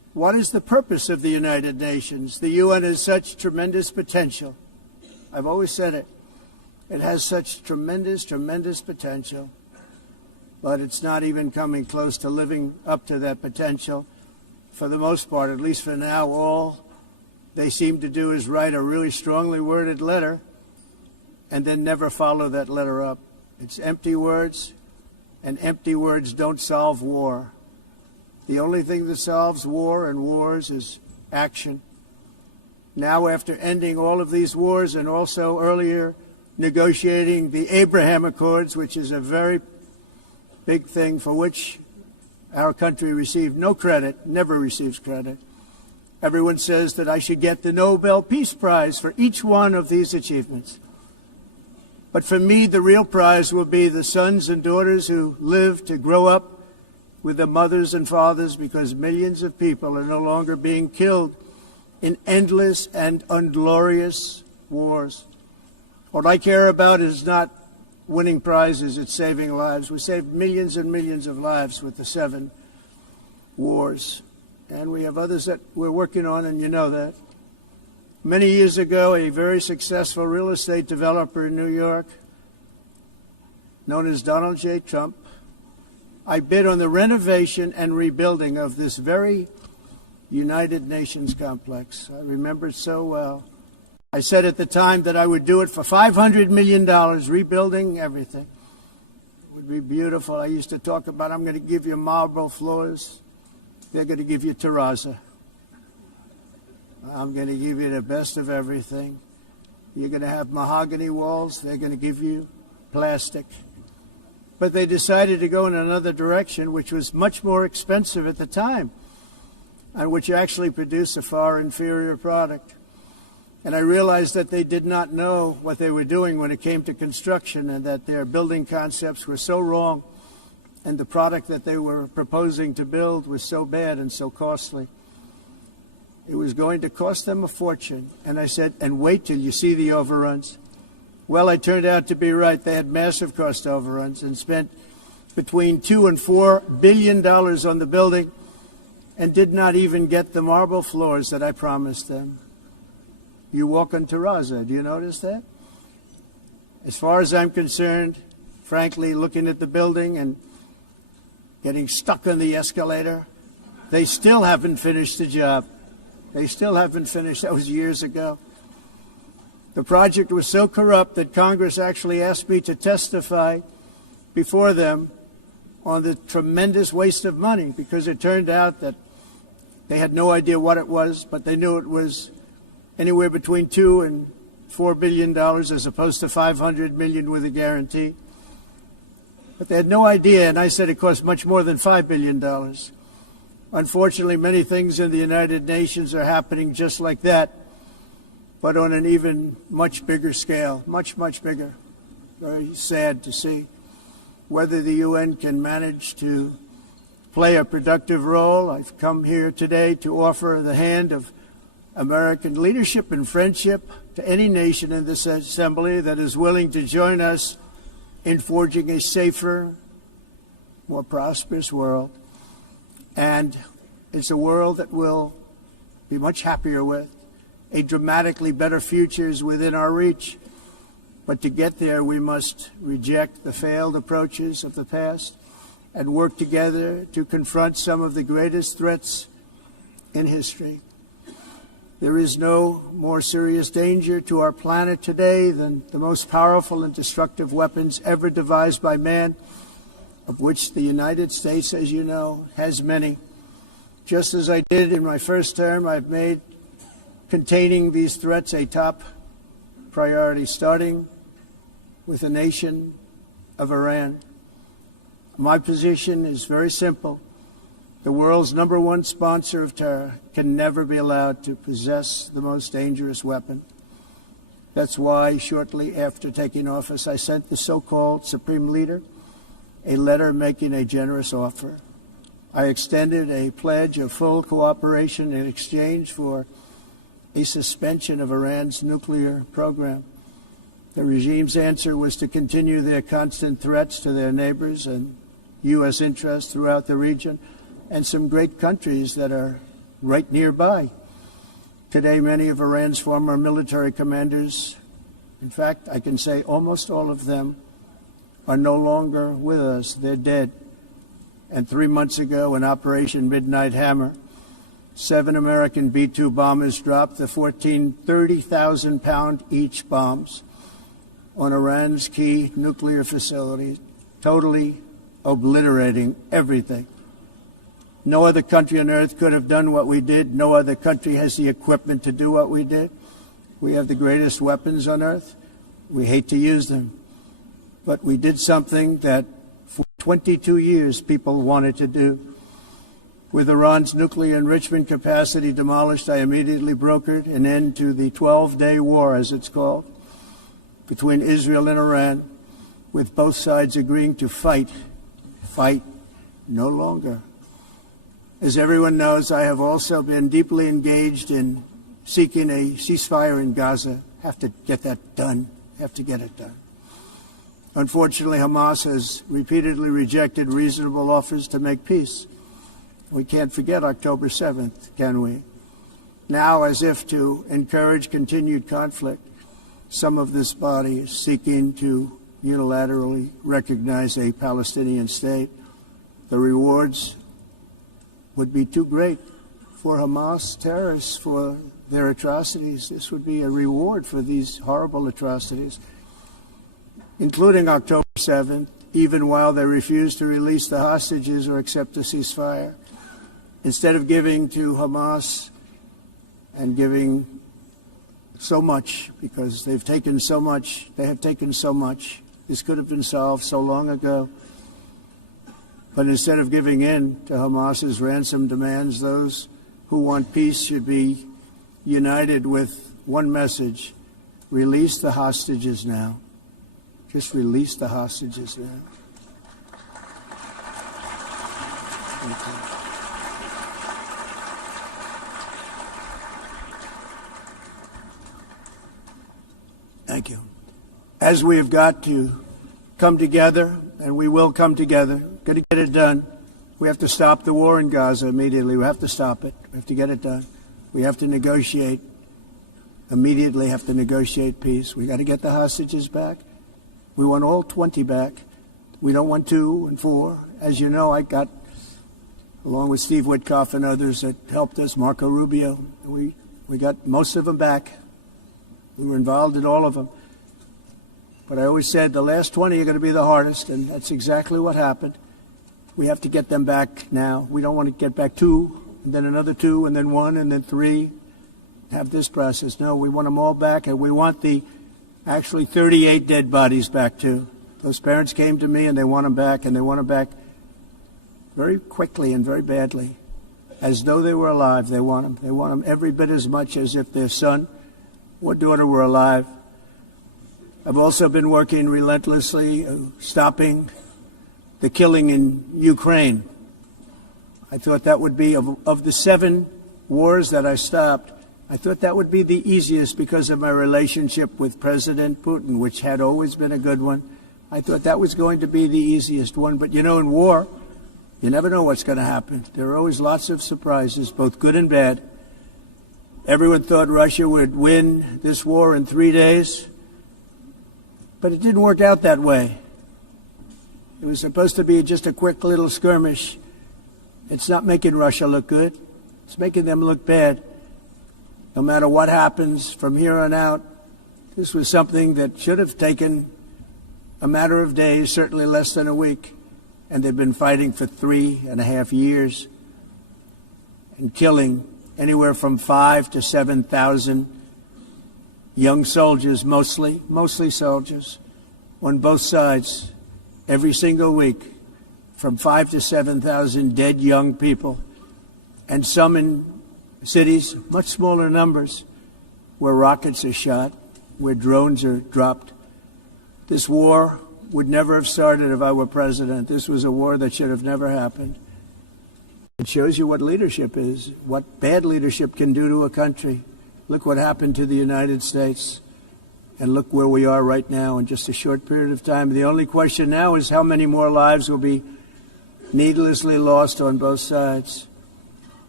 What is the purpose of the United Nations? The UN has such tremendous potential. I've always said it. It has such tremendous, tremendous potential, but it's not even coming close to living up to that potential. For the most part, at least for now, all they seem to do is write a really strongly worded letter and then never follow that letter up. It's empty words, and empty words don't solve war. The only thing that solves war and wars is action. Now, after ending all of these wars and also earlier negotiating the Abraham Accords, which is a very big thing for which our country received no credit, never receives credit. Everyone says that I should get the Nobel Peace Prize for each one of these achievements. But for me, the real prize will be the sons and daughters who live to grow up with the mothers and fathers, because millions of people are no longer being killed in endless and unglorious wars. What I care about is not winning prizes, it's saving lives. We saved millions and millions of lives with the 7 wars. And we have others that we're working on, and you know that. Many years ago, a very successful real estate developer in New York, known as Donald J. Trump, I bid on the renovation and rebuilding of this very United Nations complex. I remember it so well. I said at the time that I would do it for $500 million, rebuilding everything. It would be beautiful. I used to talk about, I'm going to give you marble floors. They're going to give you terrazzo. I'm going to give you the best of everything. You're going to have mahogany walls. They're going to give you plastic. But they decided to go in another direction, which was much more expensive at the time, and which actually produced a far inferior product. And I realized that they did not know what they were doing when it came to construction, and that their building concepts were so wrong, and the product that they were proposing to build was so bad and so costly. It was going to cost them a fortune. And I said, and wait till you see the overruns. Well, I turned out to be right. They had massive cost overruns and spent between $2 and $4 billion on the building and did not even get the marble floors that I promised them. You walk on terrazzo. Do you notice that? As far as I'm concerned, frankly, looking at the building and getting stuck on the escalator, they still haven't finished the job. They still haven't finished. That was years ago. The project was so corrupt that Congress actually asked me to testify before them on the tremendous waste of money, because it turned out that they had no idea what it was, but they knew it was anywhere between $2 and $4 billion as opposed to $500 million with a guarantee. But they had no idea, and I said it cost much more than $5 billion. Unfortunately, many things in the United Nations are happening just like that, but on an even much bigger scale, much, much bigger. Very sad to see. Whether the UN can manage to play a productive role, I've come here today to offer the hand of American leadership and friendship to any nation in this assembly that is willing to join us in forging a safer, more prosperous world. And it's a world that we'll be much happier with. A dramatically better future is within our reach. But to get there, we must reject the failed approaches of the past and work together to confront some of the greatest threats in history. There is no more serious danger to our planet today than the most powerful and destructive weapons ever devised by man, of which the United States, as you know, has many. Just as I did in my first term, I've made containing these threats a top priority, starting with the nation of Iran. My position is very simple. The world's #1 sponsor of terror can never be allowed to possess the most dangerous weapon. That's why, shortly after taking office, I sent the so-called Supreme Leader a letter making a generous offer. I extended a pledge of full cooperation in exchange for a suspension of Iran's nuclear program. The regime's answer was to continue their constant threats to their neighbors and U.S. interests throughout the region, and some great countries that are right nearby. Today, many of Iran's former military commanders, in fact, I can say almost all of them, are no longer with us. They're dead. And 3 months ago, in Operation Midnight Hammer, 7 American B-2 bombers dropped the 14 30,000-pound each bombs on Iran's key nuclear facilities, totally obliterating everything. No other country on earth could have done what we did. No other country has the equipment to do what we did. We have the greatest weapons on earth. We hate to use them. But we did something that for 22 years people wanted to do. With Iran's nuclear enrichment capacity demolished, I immediately brokered an end to the 12-day war, as it's called, between Israel and Iran, with both sides agreeing to fight no longer. As everyone knows, I have also been deeply engaged in seeking a ceasefire in Gaza. Have to get that done. Have to get it done. Unfortunately, Hamas has repeatedly rejected reasonable offers to make peace. We can't forget October 7th, can we? Now, as if to encourage continued conflict, some of this body is seeking to unilaterally recognize a Palestinian state. The rewards would be too great for Hamas terrorists for their atrocities. This would be a reward for these horrible atrocities, including October 7th, even while they refuse to release the hostages or accept a ceasefire. Instead of giving to Hamas and giving so much, because they've taken so much, they have taken so much. This could have been solved so long ago. But instead of giving in to Hamas's ransom demands, those who want peace should be united with one message: release the hostages now. Just release the hostages now. Thank you. Thank you. As we have got to come together, and we will come together, got to get it done. We have to stop the war in Gaza immediately. We have to stop it. We have to get it done. We have to negotiate, immediately have to negotiate peace. We got to get the hostages back. We want all 20 back. We don't want 2 and 4. As you know, I got, along with Steve Witkoff and others that helped us, Marco Rubio, we got most of them back. We were involved in all of them. But I always said the last 20 are going to be the hardest, and that's exactly what happened. We have to get them back now. We don't want to get back 2, and then another 2, and then 1, and then 3, have this process. No, we want them all back, and we want the actually 38 dead bodies back too. Those parents came to me, and they want them back, and they want them back very quickly and very badly. As though they were alive, they want them. They want them every bit as much as if their son or daughter were alive. I've also been working relentlessly, stopping the killing in Ukraine. I thought that would be, of the 7 wars that I stopped, I thought that would be the easiest because of my relationship with President Putin, which had always been a good one. I thought that was going to be the easiest one. But, you know, in war, you never know what's going to happen. There are always lots of surprises, both good and bad. Everyone thought Russia would win this war in 3 days, but it didn't work out that way. It was supposed to be just a quick little skirmish. It's not making Russia look good. It's making them look bad. No matter what happens from here on out, this was something that should have taken a matter of days, certainly less than a week. And they've been fighting for 3.5 years and killing anywhere from 5,000 to 7,000 young soldiers, mostly soldiers, on both sides, every single week, from 5,000 to 7,000 dead young people, and some in cities, much smaller numbers, where rockets are shot, where drones are dropped. This war would never have started if I were president. This was a war that should have never happened. It shows you what leadership is, what bad leadership can do to a country. Look what happened to the United States, and look where we are right now in just a short period of time. The only question now is how many more lives will be needlessly lost on both sides.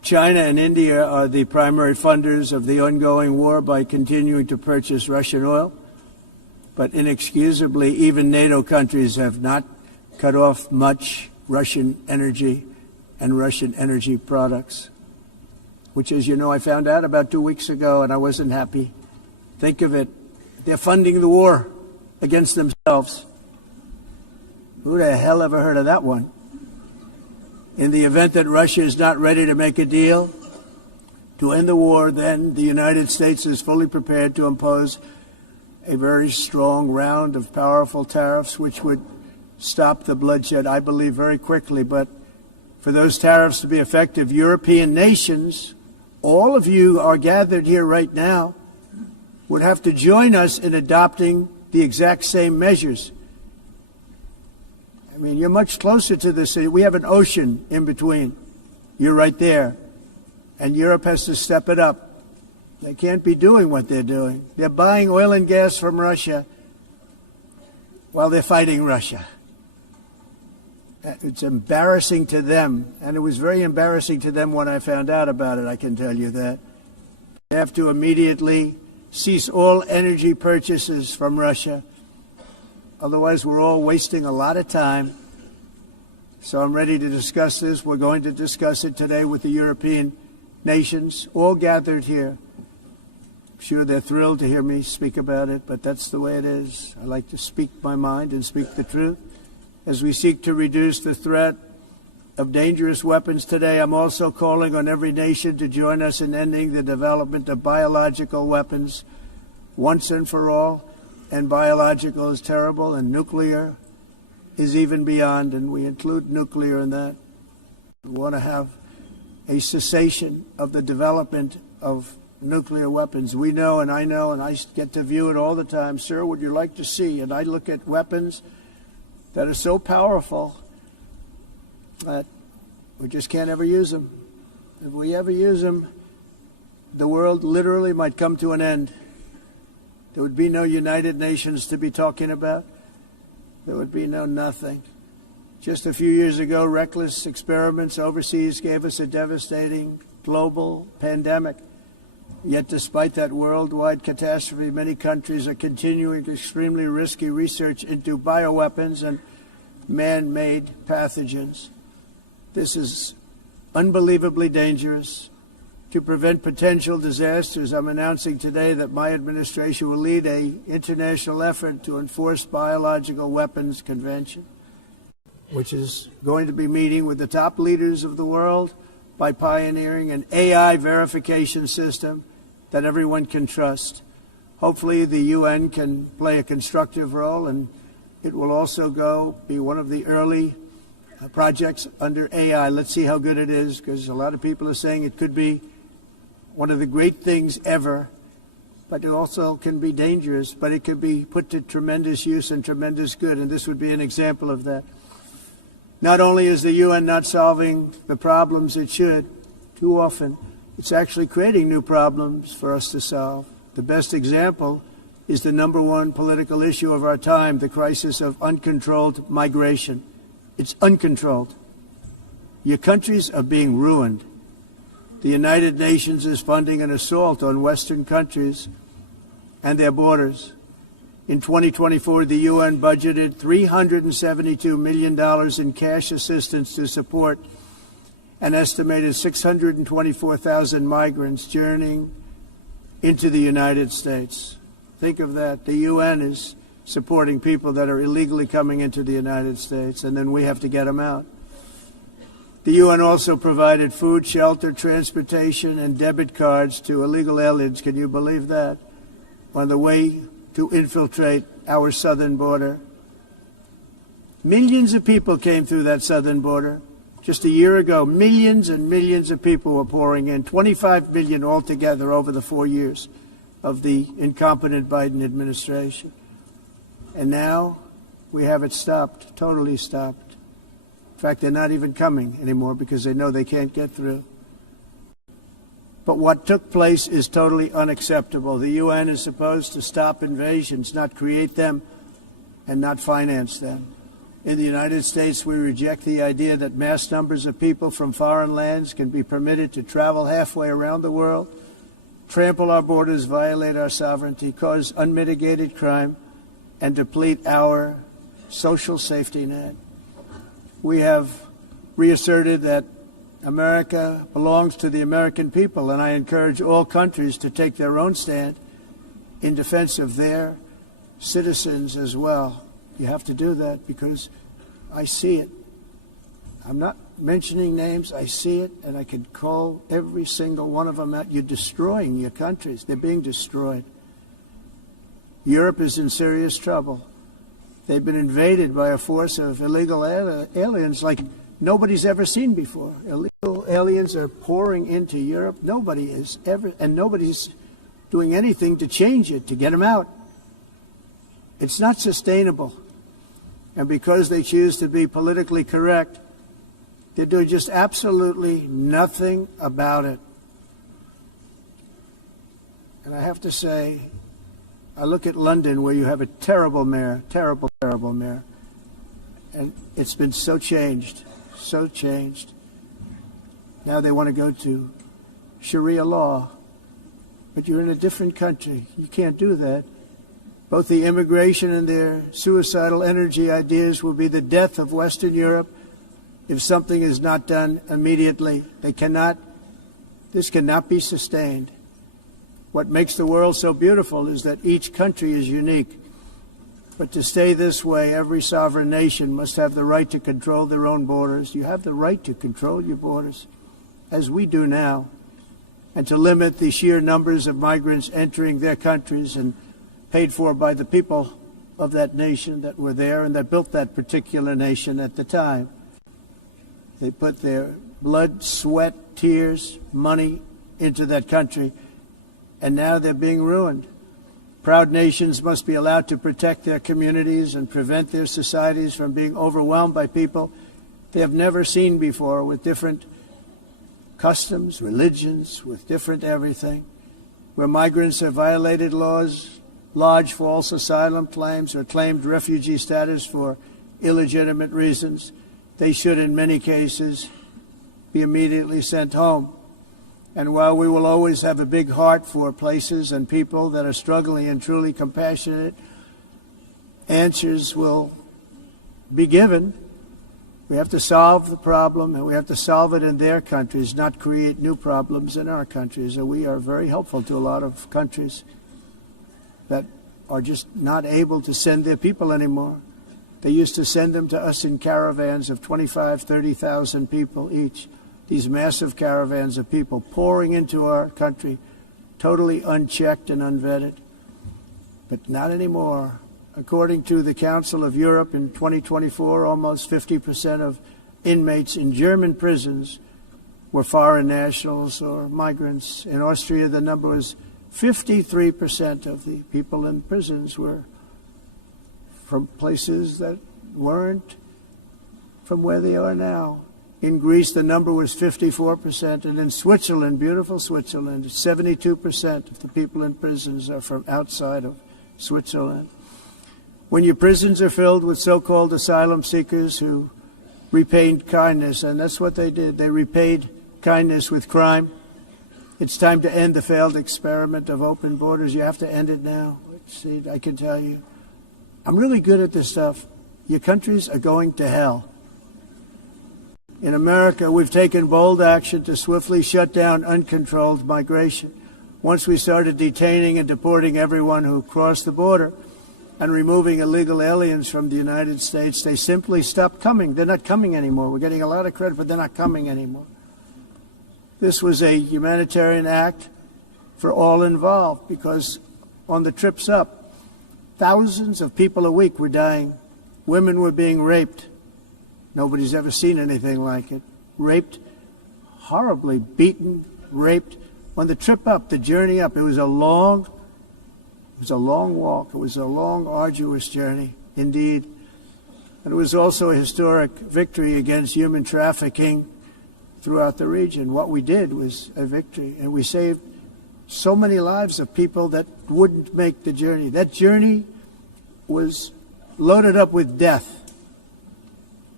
China and India are the primary funders of the ongoing war by continuing to purchase Russian oil. But inexcusably, even NATO countries have not cut off much Russian energy and Russian energy products, which, as you know, I found out about 2 weeks ago, and I wasn't happy. Think of it. They're funding the war against themselves. Who the hell ever heard of that one? In the event that Russia is not ready to make a deal to end the war, then the United States is fully prepared to impose a very strong round of powerful tariffs, which would stop the bloodshed, I believe, very quickly. But for those tariffs to be effective, European nations, all of you are gathered here right now, would have to join us in adopting the exact same measures. I mean, you're much closer to this. We have an ocean in between. You're right there. And Europe has to step it up. They can't be doing what they're doing. They're buying oil and gas from Russia while they're fighting Russia. It's embarrassing to them, and it was very embarrassing to them when I found out about it, I can tell you that. They have to immediately cease all energy purchases from Russia. Otherwise, we're all wasting a lot of time. So I'm ready to discuss this. We're going to discuss it today with the European nations, all gathered here. I'm sure they're thrilled to hear me speak about it, but that's the way it is. I like to speak my mind and speak the truth. As we seek to reduce the threat of dangerous weapons today, I'm also calling on every nation to join us in ending the development of biological weapons once and for all. And biological is terrible, and nuclear is even beyond, and we include nuclear in that. We want to have a cessation of the development of nuclear weapons. We know, and I get to view it all the time. Sir, would you like to see? And I look at weapons that are so powerful that we just can't ever use them. If we ever use them, the world literally might come to an end. There would be no United Nations to be talking about. There would be no nothing. Just a few years ago, reckless experiments overseas gave us a devastating global pandemic. Yet despite that worldwide catastrophe, many countries are continuing extremely risky research into bioweapons and man-made pathogens. This is unbelievably dangerous. To prevent potential disasters, I'm announcing today that my administration will lead an international effort to enforce biological weapons convention, which is going to be meeting with the top leaders of the world by pioneering an AI verification system that everyone can trust. Hopefully the UN can play a constructive role, and it will also be one of the early projects under AI. Let's see how good it is, because a lot of people are saying it could be one of the great things ever, but it also can be dangerous, but it could be put to tremendous use and tremendous good, and this would be an example of that. Not only is the UN not solving the problems it should, too often, it's actually creating new problems for us to solve. The best example is the #1 political issue of our time, the crisis of uncontrolled migration. It's uncontrolled. Your countries are being ruined. The United Nations is funding an assault on Western countries and their borders. In 2024, the UN budgeted $372 million in cash assistance to support an estimated 624,000 migrants journeying into the United States. Think of that. The UN is supporting people that are illegally coming into the United States, and then we have to get them out. The UN also provided food, shelter, transportation, and debit cards to illegal aliens. Can you believe that? On the way to infiltrate our southern border. Millions of people came through that southern border. Just a year ago, millions and millions of people were pouring in, 25 million altogether over the 4 years of the incompetent Biden administration. And now we have it stopped, totally stopped. In fact, they're not even coming anymore because they know they can't get through. But what took place is totally unacceptable. The UN is supposed to stop invasions, not create them and not finance them. In the United States, we reject the idea that mass numbers of people from foreign lands can be permitted to travel halfway around the world, trample our borders, violate our sovereignty, cause unmitigated crime, and deplete our social safety net. We have reasserted that America belongs to the American people, and I encourage all countries to take their own stand in defense of their citizens as well. You have to do that because I see it. I'm not mentioning names. I see it, and I can call every single one of them out. You're destroying your countries. They're being destroyed. Europe is in serious trouble. They've been invaded by a force of illegal aliens like nobody's ever seen before. Illegal aliens are pouring into Europe. Nobody is ever, and nobody's doing anything to change it, to get them out. It's not sustainable. And because they choose to be politically correct, they're doing just absolutely nothing about it. And I have to say, I look at London where you have a terrible mayor, terrible mayor. And it's been so changed, so changed. Now they want to go to Sharia law. But you're in a different country. You can't do that. Both the immigration and their suicidal energy ideas will be the death of Western Europe if something is not done immediately. This cannot be sustained. What makes the world so beautiful is that each country is unique. But to stay this way, every sovereign nation must have the right to control their own borders. You have the right to control your borders, as we do now, and to limit the sheer numbers of migrants entering their countries and paid for by the people of that nation that were there and that built that particular nation at the time. They put their blood, sweat, tears, money into that country, and now they're being ruined. Proud nations must be allowed to protect their communities and prevent their societies from being overwhelmed by people they have never seen before, with different customs, religions, with different everything. Where migrants have violated laws, lodged false asylum claims, or claimed refugee status for illegitimate reasons, they should, in many cases, be immediately sent home. And while we will always have a big heart for places and people that are struggling and truly compassionate, answers will be given. We have to solve the problem, and we have to solve it in their countries, not create new problems in our countries. And we are very helpful to a lot of countries that are just not able to send their people anymore. They used to send them to us in caravans of 25,000, 30,000 people each. These massive caravans of people pouring into our country, totally unchecked and unvetted. But not anymore. According to the Council of Europe, in 2024, almost 50% of inmates in German prisons were foreign nationals or migrants. In Austria, the number was 53% of the people in prisons were from places that weren't from where they are now. In Greece, the number was 54%, and in Switzerland, beautiful Switzerland, 72% of the people in prisons are from outside of Switzerland. When your prisons are filled with so-called asylum seekers who repaid kindness, and that's what they did, they repaid kindness with crime. It's time to end the failed experiment of open borders. You have to end it now. See, I can tell you, I'm really good at this stuff. Your countries are going to hell. In America, we've taken bold action to swiftly shut down uncontrolled migration. Once we started detaining and deporting everyone who crossed the border and removing illegal aliens from the United States, they simply stopped coming. They're not coming anymore. We're getting a lot of credit, but they're not coming anymore. This was a humanitarian act for all involved, because on the trips up, thousands of people a week were dying. Women were being raped. Nobody's ever seen anything like it. Raped, horribly beaten, raped. On the trip up, the journey up, it was a long walk. It was a long, arduous journey, indeed. And it was also a historic victory against human trafficking throughout the region. What we did was a victory, and we saved so many lives of people that wouldn't make the journey. That journey was loaded up with death.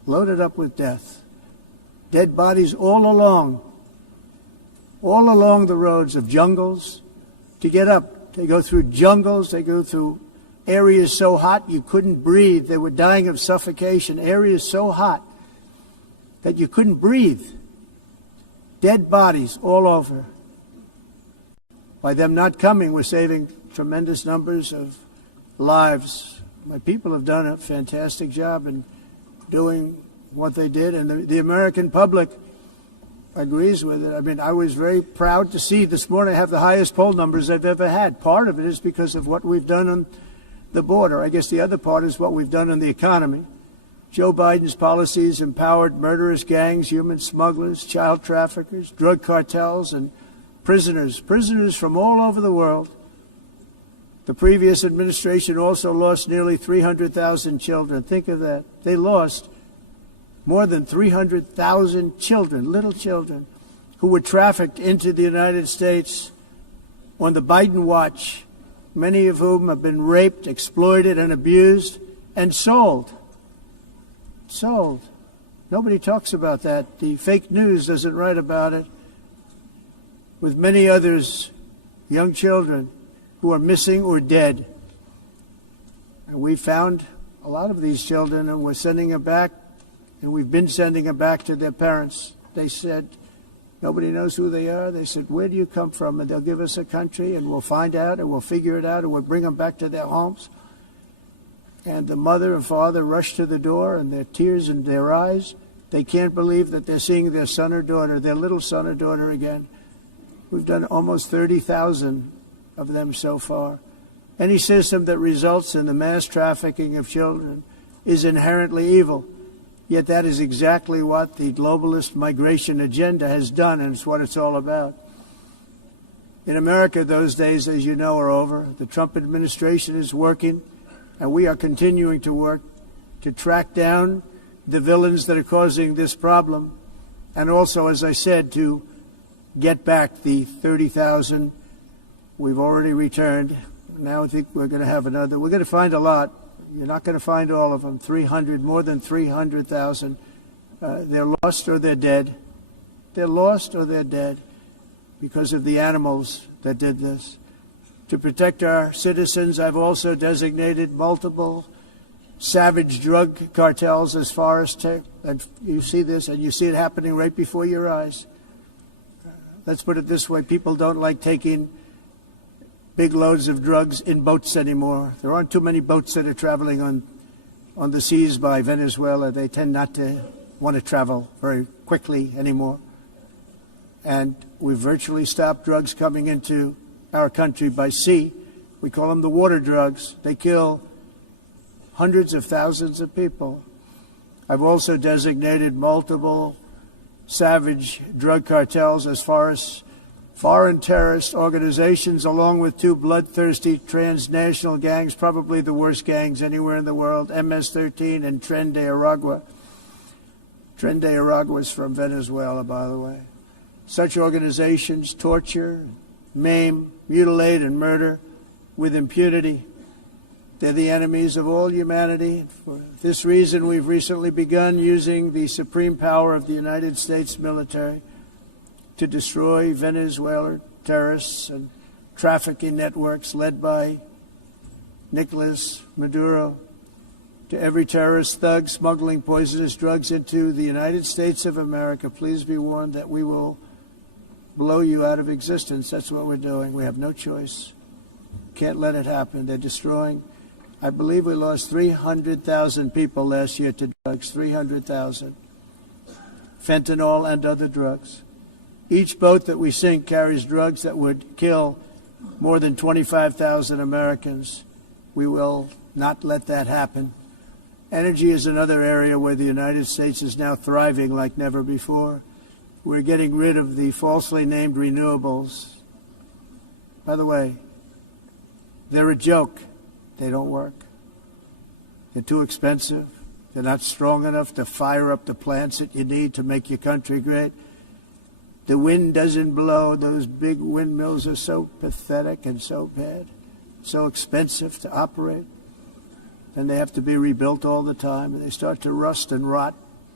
loaded up with death. Dead bodies all along the roads of jungles to get up. They go through jungles, they go through areas so hot you couldn't breathe. They were dying of suffocation, areas so hot that you couldn't breathe. Dead bodies all over. By them not coming, we're saving tremendous numbers of lives. My people have done a fantastic job in doing what they did, and the American public agrees with it. I mean, I was very proud to see this morning I have the highest poll numbers I've ever had. Part of it is because of what we've done on the border. I guess the other part is what we've done on the economy. Joe Biden's policies empowered murderous gangs, human smugglers, child traffickers, drug cartels, and prisoners from all over the world. The previous administration also lost nearly 300,000 children. Think of that. They lost more than 300,000 children, little children, who were trafficked into the United States on the Biden watch, many of whom have been raped, exploited, and abused, and sold. Sold. Nobody talks about that. The fake news doesn't write about it. With many others, young children who are missing or dead. And we found a lot of these children, and we're sending them back, and we've been sending them back to their parents. They said, nobody knows who they are. They said, where do you come from? And they'll give us a country, and we'll find out, and we'll figure it out, and we'll bring them back to their homes. And the mother and father rush to the door, and their tears in their eyes. They can't believe that they're seeing their son or daughter, their little son or daughter again. We've done almost 30,000 of them so far. Any system that results in the mass trafficking of children is inherently evil. Yet that is exactly what the globalist migration agenda has done, and it's what it's all about. In America, those days, as you know, are over. The Trump administration is working, and we are continuing to work to track down the villains that are causing this problem, and also, as I said, to get back the 30,000 we've already returned. Now I think we're going to have another. We're going to find a lot. You're not going to find all of them. 300, more than 300,000. They're lost or they're dead. They're lost or they're dead because of the animals that did this. To protect our citizens, I've also designated multiple savage drug cartels as far as and you see this, and you see it happening right before your eyes. Let's put it this way. People don't like taking big loads of drugs in boats anymore. There aren't too many boats that are traveling on the seas by Venezuela. They tend not to want to travel very quickly anymore. And we've virtually stopped drugs coming into our country by sea. We call them the water drugs. They kill hundreds of thousands of people. I've also designated multiple savage drug cartels as far as foreign terrorist organizations, along with two bloodthirsty transnational gangs, probably the worst gangs anywhere in the world, MS-13 and Tren de Aragua. Tren de Aragua is from Venezuela, by the way. Such organizations torture, maim, mutilate, and murder with impunity. They're the enemies of all humanity. For this reason, we've recently begun using the supreme power of the United States military to destroy Venezuelan terrorists and trafficking networks led by Nicolas Maduro. To every terrorist thug smuggling poisonous drugs into the United States of America, please be warned that we will blow you out of existence. That's what we're doing. We have no choice. Can't let it happen. They're destroying. I believe we lost 300,000 people last year to drugs, 300,000. Fentanyl and other drugs. Each boat that we sink carries drugs that would kill more than 25,000 Americans. We will not let that happen. Energy is another area where the United States is now thriving like never before. We're getting rid of the falsely named renewables. By the way, they're a joke. They don't work. They're too expensive. They're not strong enough to fire up the plants that you need to make your country great. The wind doesn't blow. Those big windmills are so pathetic and so bad, so expensive to operate. And they have to be rebuilt all the time, and they start to rust and rot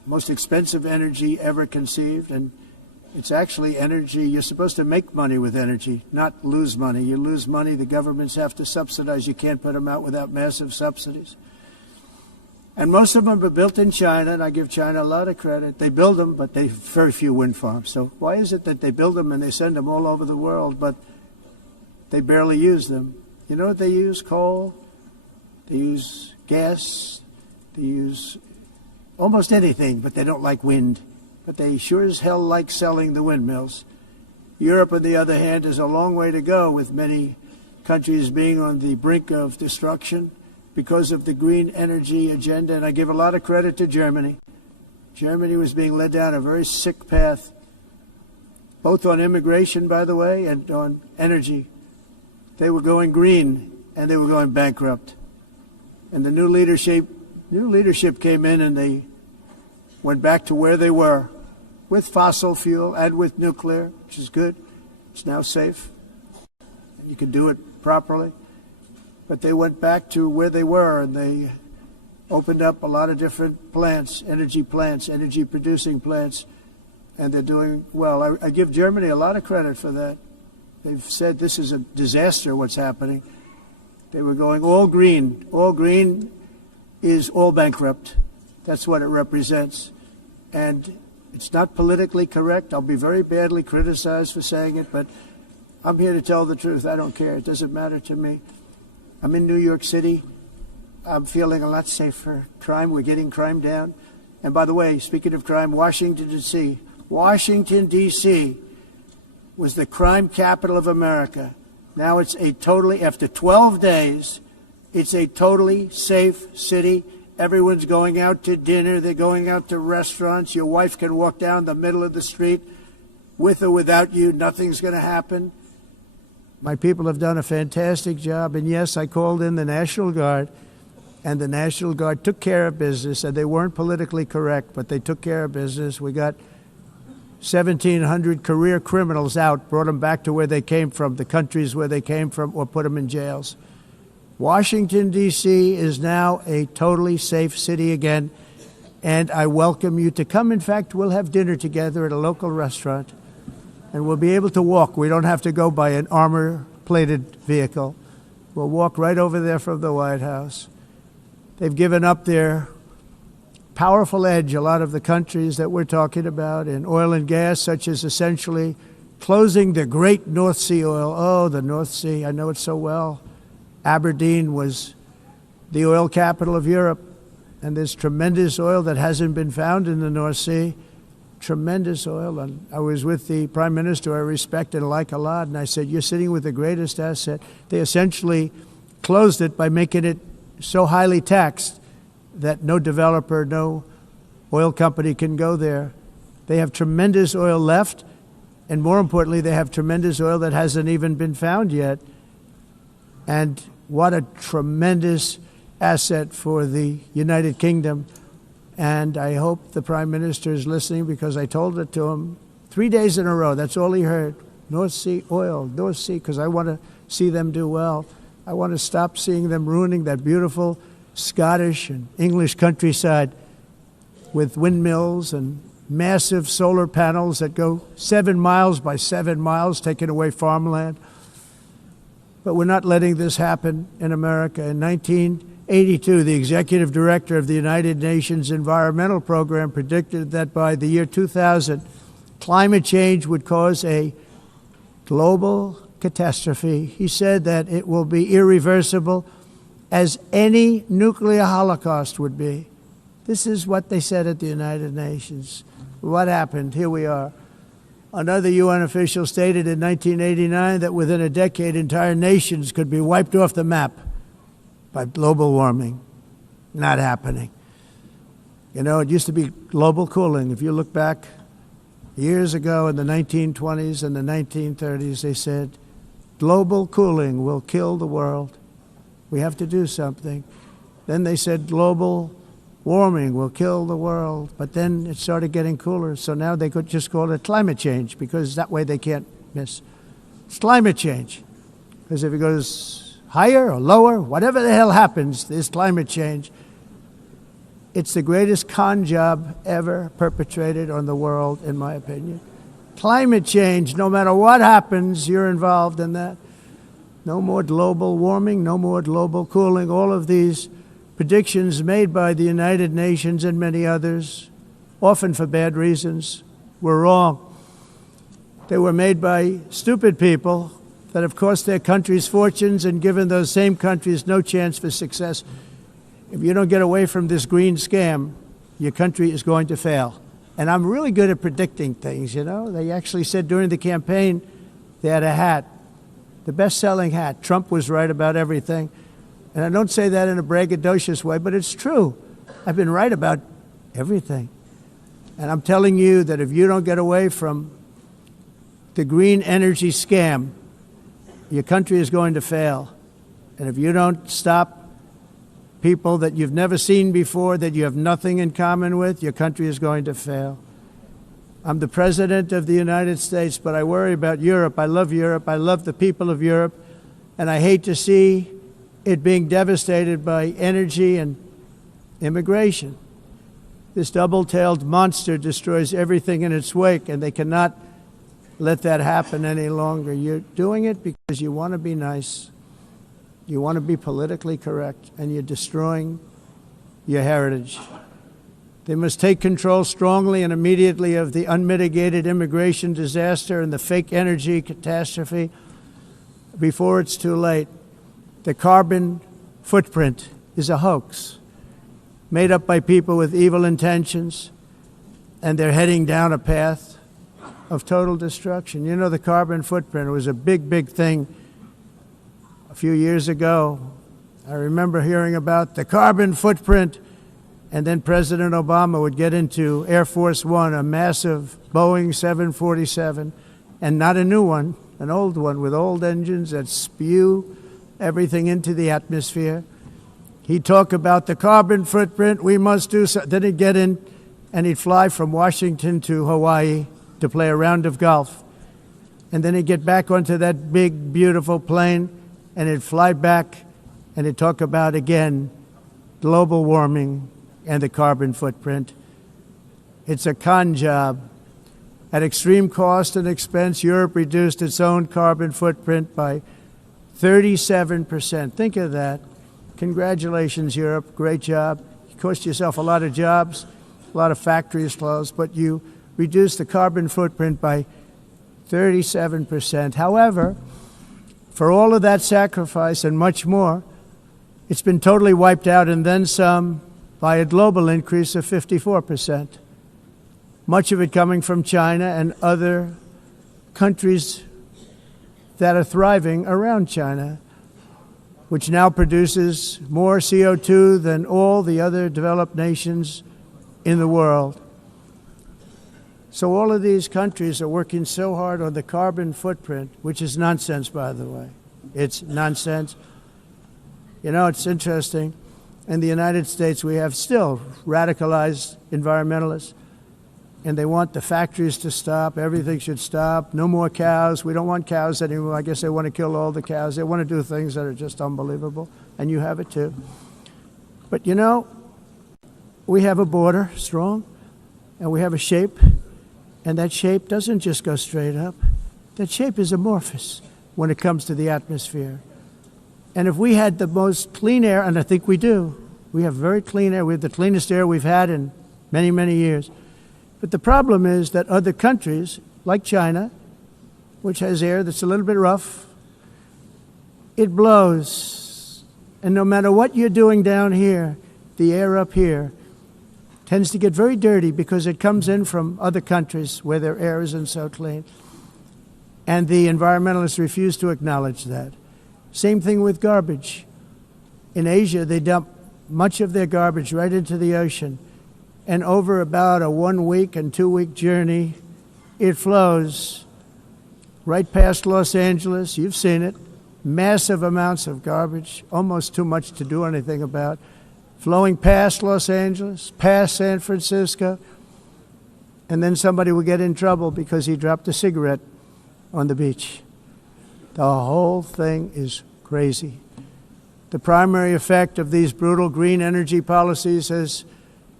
most expensive energy ever conceived, and it's actually energy. You're supposed to make money with energy, not lose money. You lose money, the governments have to subsidize. You can't put them out without massive subsidies. And most of them are built in China, and I give China a lot of credit. They build them, but they have very few wind farms. So why is it that they build them and they send them all over the world, but they barely use them? You know what they use? Coal. They use gas. They use almost anything, but they don't like wind. But they sure as hell like selling the windmills. Europe, on the other hand, has a long way to go, with many countries being on the brink of destruction because of the green energy agenda. And I give a lot of credit to Germany. Germany was being led down a very sick path, both on immigration, by the way, and on energy. They were going green, and they were going bankrupt. And the new leadership came in, and they went back to where they were, with fossil fuel and with nuclear, which is good. It's now safe. You can do it properly. But they went back to where they were, and they opened up a lot of different plants, energy-producing plants, and they're doing well. I give Germany a lot of credit for that. They've said this is a disaster, what's happening. They were going all green. All green is all bankrupt. That's what it represents. And it's not politically correct. I'll be very badly criticized for saying it, but I'm here to tell the truth. I don't care. It doesn't matter to me. I'm in New York City. I'm feeling a lot safer. Crime, we're getting crime down. And by the way, speaking of crime, Washington, D.C. Washington, D.C. was the crime capital of America. Now it's after 12 days, it's a totally safe city. Everyone's going out to dinner. They're going out to restaurants. Your wife can walk down the middle of the street with or without you. Nothing's going to happen. My people have done a fantastic job. And yes, I called in the National Guard, and the National Guard took care of business. And they weren't politically correct, but they took care of business. We got 1,700 career criminals out, brought them back to where they came from, the countries where they came from, or put them in jails. Washington, D.C. is now a totally safe city again, and I welcome you to come. In fact, we'll have dinner together at a local restaurant, and we'll be able to walk. We don't have to go by an armor-plated vehicle. We'll walk right over there from the White House. They've given up their powerful edge, a lot of the countries that we're talking about, in oil and gas, such as essentially closing the great North Sea oil. Oh, the North Sea, I know it so well. Aberdeen was the oil capital of Europe, and there's tremendous oil that hasn't been found in the North Sea. Tremendous oil. And I was with the Prime Minister I respect and like a lot, and I said, you're sitting with the greatest asset. They essentially closed it by making it so highly taxed that no developer, no oil company can go there. They have tremendous oil left, and more importantly, they have tremendous oil that hasn't even been found yet. And what a tremendous asset for the United Kingdom. And I hope the Prime Minister is listening, because I told it to him 3 days in a row. That's all he heard. North Sea oil, North Sea, because I want to see them do well. I want to stop seeing them ruining that beautiful Scottish and English countryside with windmills and massive solar panels that go 7 miles by 7 miles, taking away farmland. But we're not letting this happen in America. In 1982, the executive director of the United Nations Environmental Program predicted that by the year 2000, climate change would cause a global catastrophe. He said that it will be irreversible, as any nuclear holocaust would be. This is what they said at the United Nations. What happened? Here we are. Another UN official stated in 1989 that within a decade, entire nations could be wiped off the map by global warming. Not happening. You know, it used to be global cooling. If you look back years ago in the 1920s and the 1930s, they said, global cooling will kill the world. We have to do something. Then they said global warming will kill the world. But then it started getting cooler. So now they could just call it climate change, because that way they can't miss. It's climate change. Because if it goes higher or lower, whatever the hell happens, there's climate change. It's the greatest con job ever perpetrated on the world, in my opinion. Climate change, no matter what happens, you're involved in that. No more global warming, no more global cooling. All of these predictions made by the United Nations and many others, often for bad reasons, were wrong. They were made by stupid people that have cost their countries fortunes and given those same countries no chance for success. If you don't get away from this green scam, your country is going to fail. And I'm really good at predicting things, you know. They actually said during the campaign they had a hat, the best-selling hat. Trump was right about everything. And I don't say that in a braggadocious way, but it's true. I've been right about everything. And I'm telling you that if you don't get away from the green energy scam, your country is going to fail. And if you don't stop people that you've never seen before, that you have nothing in common with, your country is going to fail. I'm the President of the United States, but I worry about Europe. I love Europe. I love the people of Europe. And I hate to see it being devastated by energy and immigration. This double-tailed monster destroys everything in its wake, and they cannot let that happen any longer. You're doing it because you want to be nice. You want to be politically correct, and you're destroying your heritage. They must take control strongly and immediately of the unmitigated immigration disaster and the fake energy catastrophe before it's too late. The carbon footprint is a hoax made up by people with evil intentions, and they're heading down a path of total destruction. You know, the carbon footprint was a big, big thing a few years ago. I remember hearing about the carbon footprint, and then President Obama would get into Air Force One, a massive Boeing 747, and not a new one, an old one with old engines that spew everything into the atmosphere. He'd talk about the carbon footprint, we must do so. Then he'd get in and he'd fly from Washington to Hawaii to play a round of golf. And then he'd get back onto that big, beautiful plane and he'd fly back and he'd talk about, again, global warming and the carbon footprint. It's a con job. At extreme cost and expense, Europe reduced its own carbon footprint by 37%. Think of that. Congratulations, Europe. Great job. You cost yourself a lot of jobs, a lot of factories closed, but you reduced the carbon footprint by 37%. However, for all of that sacrifice and much more, it's been totally wiped out and then some by a global increase of 54%. Much of it coming from China and other countries that are thriving around China, which now produces more CO2 than all the other developed nations in the world. So all of these countries are working so hard on the carbon footprint, which is nonsense, by the way. It's nonsense. You know, it's interesting. In the United States, we have still radicalized environmentalists, and they want the factories to stop. Everything should stop. No more cows. We don't want cows anymore. I guess they want to kill all the cows. They want to do things that are just unbelievable, and you have it too. But you know, we have a border, strong, and we have a shape, and that shape doesn't just go straight up. That shape is amorphous when it comes to the atmosphere. And if we had the most clean air, and I think we do, we have very clean air. We have the cleanest air we've had in many, many years. But the problem is that other countries, like China, which has air that's a little bit rough, it blows. And no matter what you're doing down here, the air up here tends to get very dirty because it comes in from other countries where their air isn't so clean. And the environmentalists refuse to acknowledge that. Same thing with garbage. In Asia, they dump much of their garbage right into the ocean. And over about a 1 week and 2 week journey, it flows right past Los Angeles. You've seen it. Massive amounts of garbage, almost too much to do anything about, flowing past Los Angeles, past San Francisco, and then somebody will get in trouble because he dropped a cigarette on the beach. The whole thing is crazy. The primary effect of these brutal green energy policies has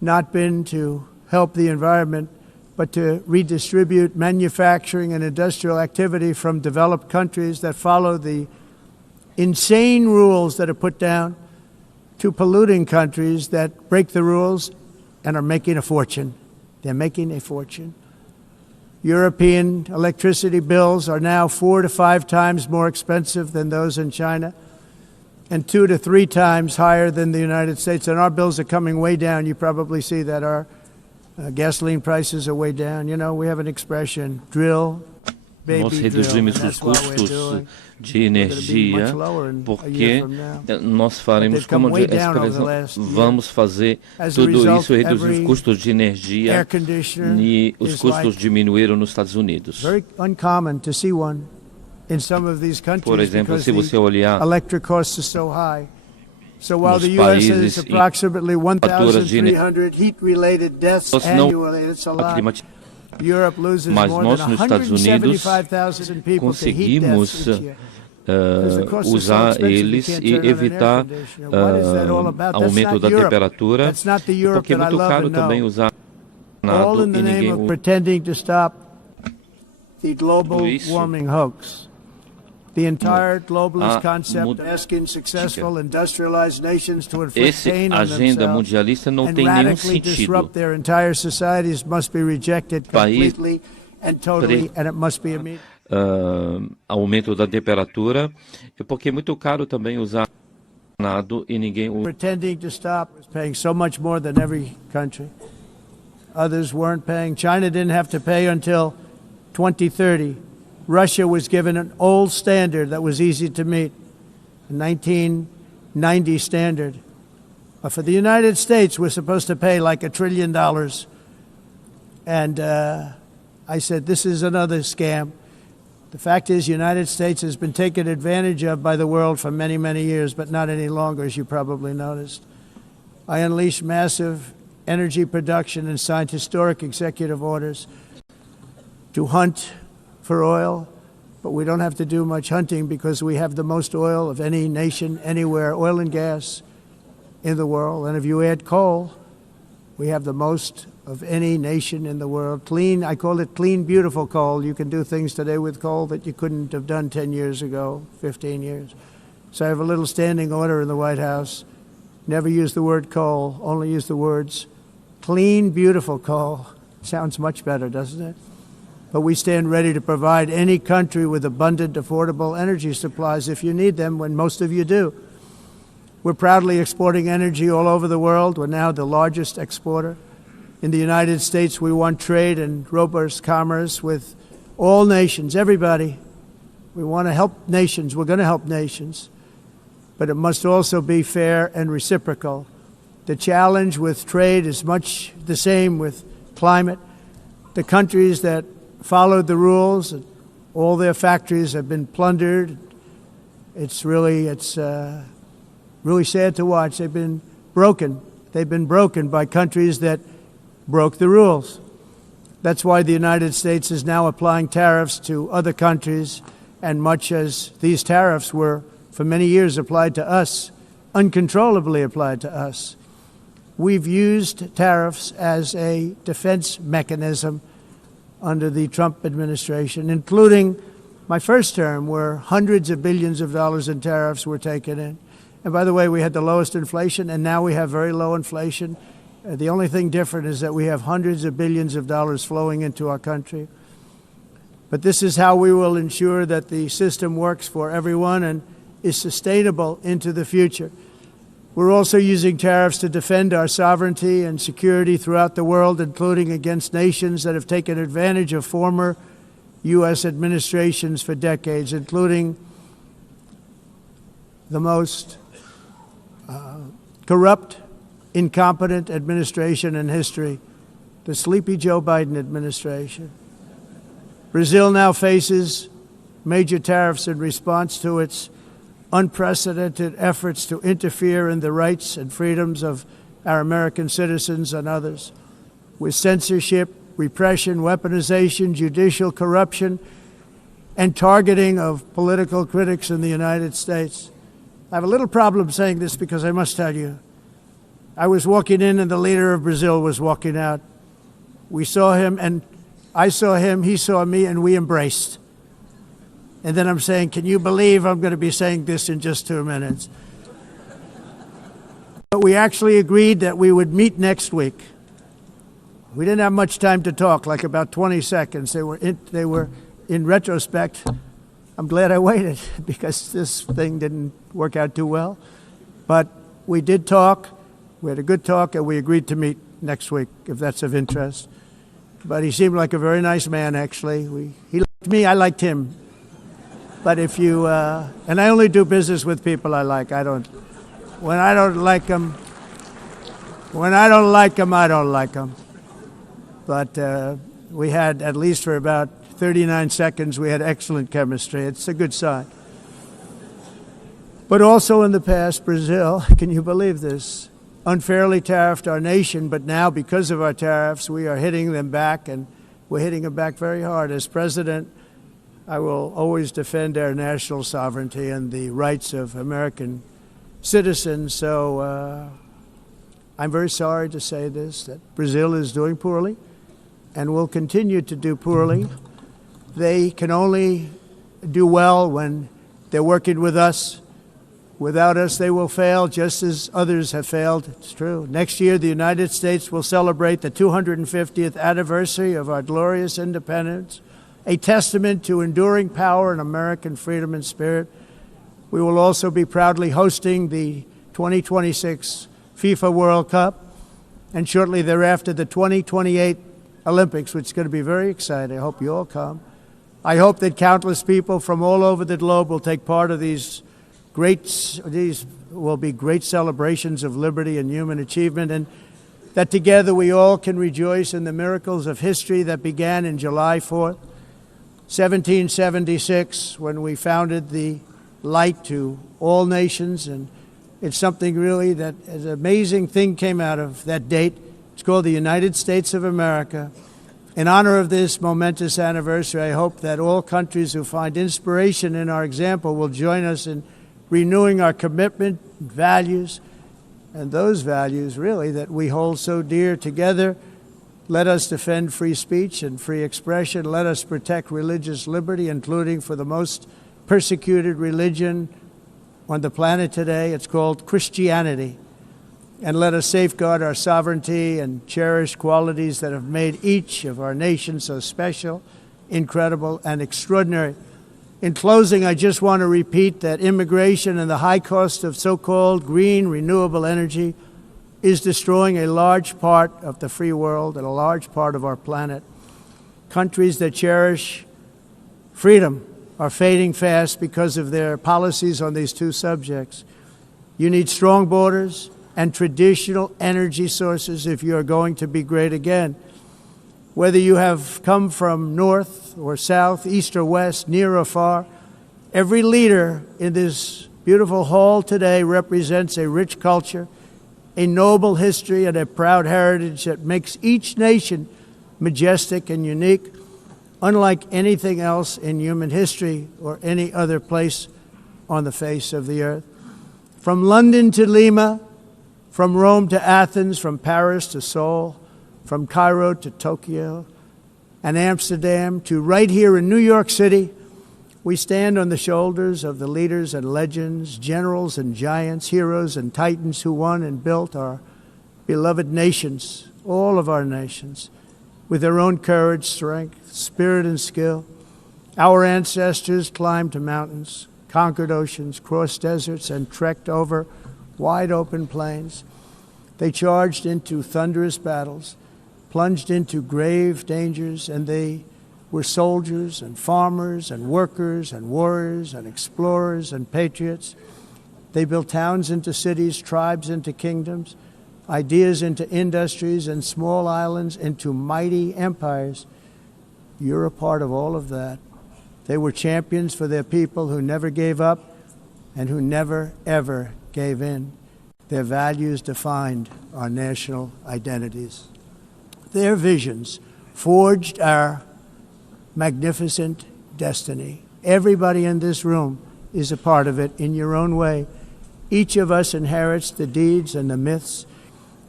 not been to help the environment, but to redistribute manufacturing and industrial activity from developed countries that follow the insane rules that are put down to polluting countries that break the rules and are making a fortune. They're making a fortune. European electricity bills are now 4 to 5 times more expensive than those in China, and 2 to 3 times higher than the United States. And our bills are coming way down. You probably see that our gasoline prices are way down. You know, we have an expression, drill, Nós reduzimos os custos de energia porque nós faremos, como a expressão, vamos fazer tudo isso, reduzir os custos de energia e os custos diminuíram nos Estados Unidos. Por exemplo, se você olhar So while the U.S. has approximately 1,300 heat-related deaths annually, it's a lot. Europe loses more than 175,000 people to heat deaths each year. Usar eles e evitar aumento da temperatura, porque é muito caro também usar nada e ninguém usa. Pretending to stop the global warming hoax. The entire globalist concept of asking successful industrialized nations to inflict pain on themselves and radically disrupt their entire societies must be rejected completely and totally, and it must be immediate. Aumento da temperatura, porque é muito caro também usar nada e ninguém usa. Pretending to stop paying so much more than every country. Others weren't paying. China didn't have to pay until 2030. Russia was given an old standard that was easy to meet, a 1990 standard. But for the United States, we're supposed to pay like $1 trillion. And I said, this is another scam. The fact is, the United States has been taken advantage of by the world for many, many years, but not any longer, as you probably noticed. I unleashed massive energy production and signed historic executive orders to hunt for oil, but we don't have to do much hunting because we have the most oil of any nation anywhere, oil and gas in the world. And if you add coal, we have the most of any nation in the world. Clean, I call it clean, beautiful coal. You can do things today with coal that you couldn't have done 10 years ago, 15 years. So I have a little standing order in the White House. Never use the word coal, only use the words clean, beautiful coal. Sounds much better, doesn't it? But we stand ready to provide any country with abundant, affordable energy supplies if you need them, when most of you do. We're proudly exporting energy all over the world. We're now the largest exporter. In the United States, we want trade and robust commerce with all nations, everybody. We want to help nations. We're going to help nations. But it must also be fair and reciprocal. The challenge with trade is much the same with climate. The countries that followed the rules, all their factories have been plundered. It's really sad to watch. They've been broken. They've been broken by countries that broke the rules. That's why the United States is now applying tariffs to other countries, and much as these tariffs were for many years applied to us, uncontrollably applied to us. We've used tariffs as a defense mechanism under the Trump administration, including my first term, where hundreds of billions of dollars in tariffs were taken in. And by the way, we had the lowest inflation, and now we have very low inflation. The only thing different is that we have hundreds of billions of dollars flowing into our country. But this is how we will ensure that the system works for everyone and is sustainable into the future. We're also using tariffs to defend our sovereignty and security throughout the world, including against nations that have taken advantage of former U.S. administrations for decades, including the most corrupt, incompetent administration in history, the sleepy Joe Biden administration. Brazil now faces major tariffs in response to its unprecedented efforts to interfere in the rights and freedoms of our American citizens and others, with censorship, repression, weaponization, judicial corruption, and targeting of political critics in the United States. I have a little problem saying this because I must tell you, I was walking in and the leader of Brazil was walking out. We saw him and I saw him, he saw me, and we embraced. And then I'm saying, can you believe I'm going to be saying this in just 2 minutes? But we actually agreed that we would meet next week. We didn't have much time to talk, like about 20 seconds. They were in retrospect, I'm glad I waited because this thing didn't work out too well. But we did talk, we had a good talk, and we agreed to meet next week, if that's of interest. But he seemed like a very nice man, actually. He liked me, I liked him. But if you, and I only do business with people I like. When I don't like them, I don't like them. But we had, at least for about 39 seconds, we had excellent chemistry. It's a good sign. But also in the past, Brazil, can you believe this, unfairly tariffed our nation, but now because of our tariffs, we are hitting them back, and we're hitting them back very hard. As president, I will always defend our national sovereignty and the rights of American citizens. So I'm very sorry to say this, that Brazil is doing poorly and will continue to do poorly. They can only do well when they're working with us. Without us, they will fail, just as others have failed. It's true. Next year, the United States will celebrate the 250th anniversary of our glorious independence, a testament to enduring power and American freedom and spirit. We will also be proudly hosting the 2026 FIFA World Cup, and shortly thereafter, the 2028 Olympics, which is going to be very exciting. I hope you all come. I hope that countless people from all over the globe will take part of these will be great celebrations of liberty and human achievement, and that together we all can rejoice in the miracles of history that began in July 4th, 1776, when we founded the light to all nations. And it's something really that an amazing thing came out of that date. It's called the United States of America. In honor of this momentous anniversary, I hope that all countries who find inspiration in our example will join us in renewing our commitment, values, and those values really that we hold so dear together. Let us defend free speech and free expression. Let us protect religious liberty, including for the most persecuted religion on the planet today. It's called Christianity. And let us safeguard our sovereignty and cherish qualities that have made each of our nations so special, incredible, and extraordinary. In closing, I just want to repeat that immigration and the high cost of so-called green renewable energy is destroying a large part of the free world and a large part of our planet. Countries that cherish freedom are fading fast because of their policies on these two subjects. You need strong borders and traditional energy sources if you are going to be great again. Whether you have come from north or south, east or west, near or far, every leader in this beautiful hall today represents a rich culture, a noble history, and a proud heritage that makes each nation majestic and unique, unlike anything else in human history or any other place on the face of the earth. From London to Lima, from Rome to Athens, from Paris to Seoul, from Cairo to Tokyo and Amsterdam to right here in New York City, we stand on the shoulders of the leaders and legends, generals and giants, heroes and titans who won and built our beloved nations, all of our nations, with their own courage, strength, spirit, and skill. Our ancestors climbed mountains, conquered oceans, crossed deserts, and trekked over wide open plains. They charged into thunderous battles, plunged into grave dangers, and they were soldiers and farmers and workers and warriors and explorers and patriots. They built towns into cities, tribes into kingdoms, ideas into industries, and small islands into mighty empires. You're a part of all of that. They were champions for their people who never gave up and who never, ever gave in. Their values defined our national identities. Their visions forged our magnificent destiny. Everybody in this room is a part of it in your own way. Each of us inherits the deeds and the myths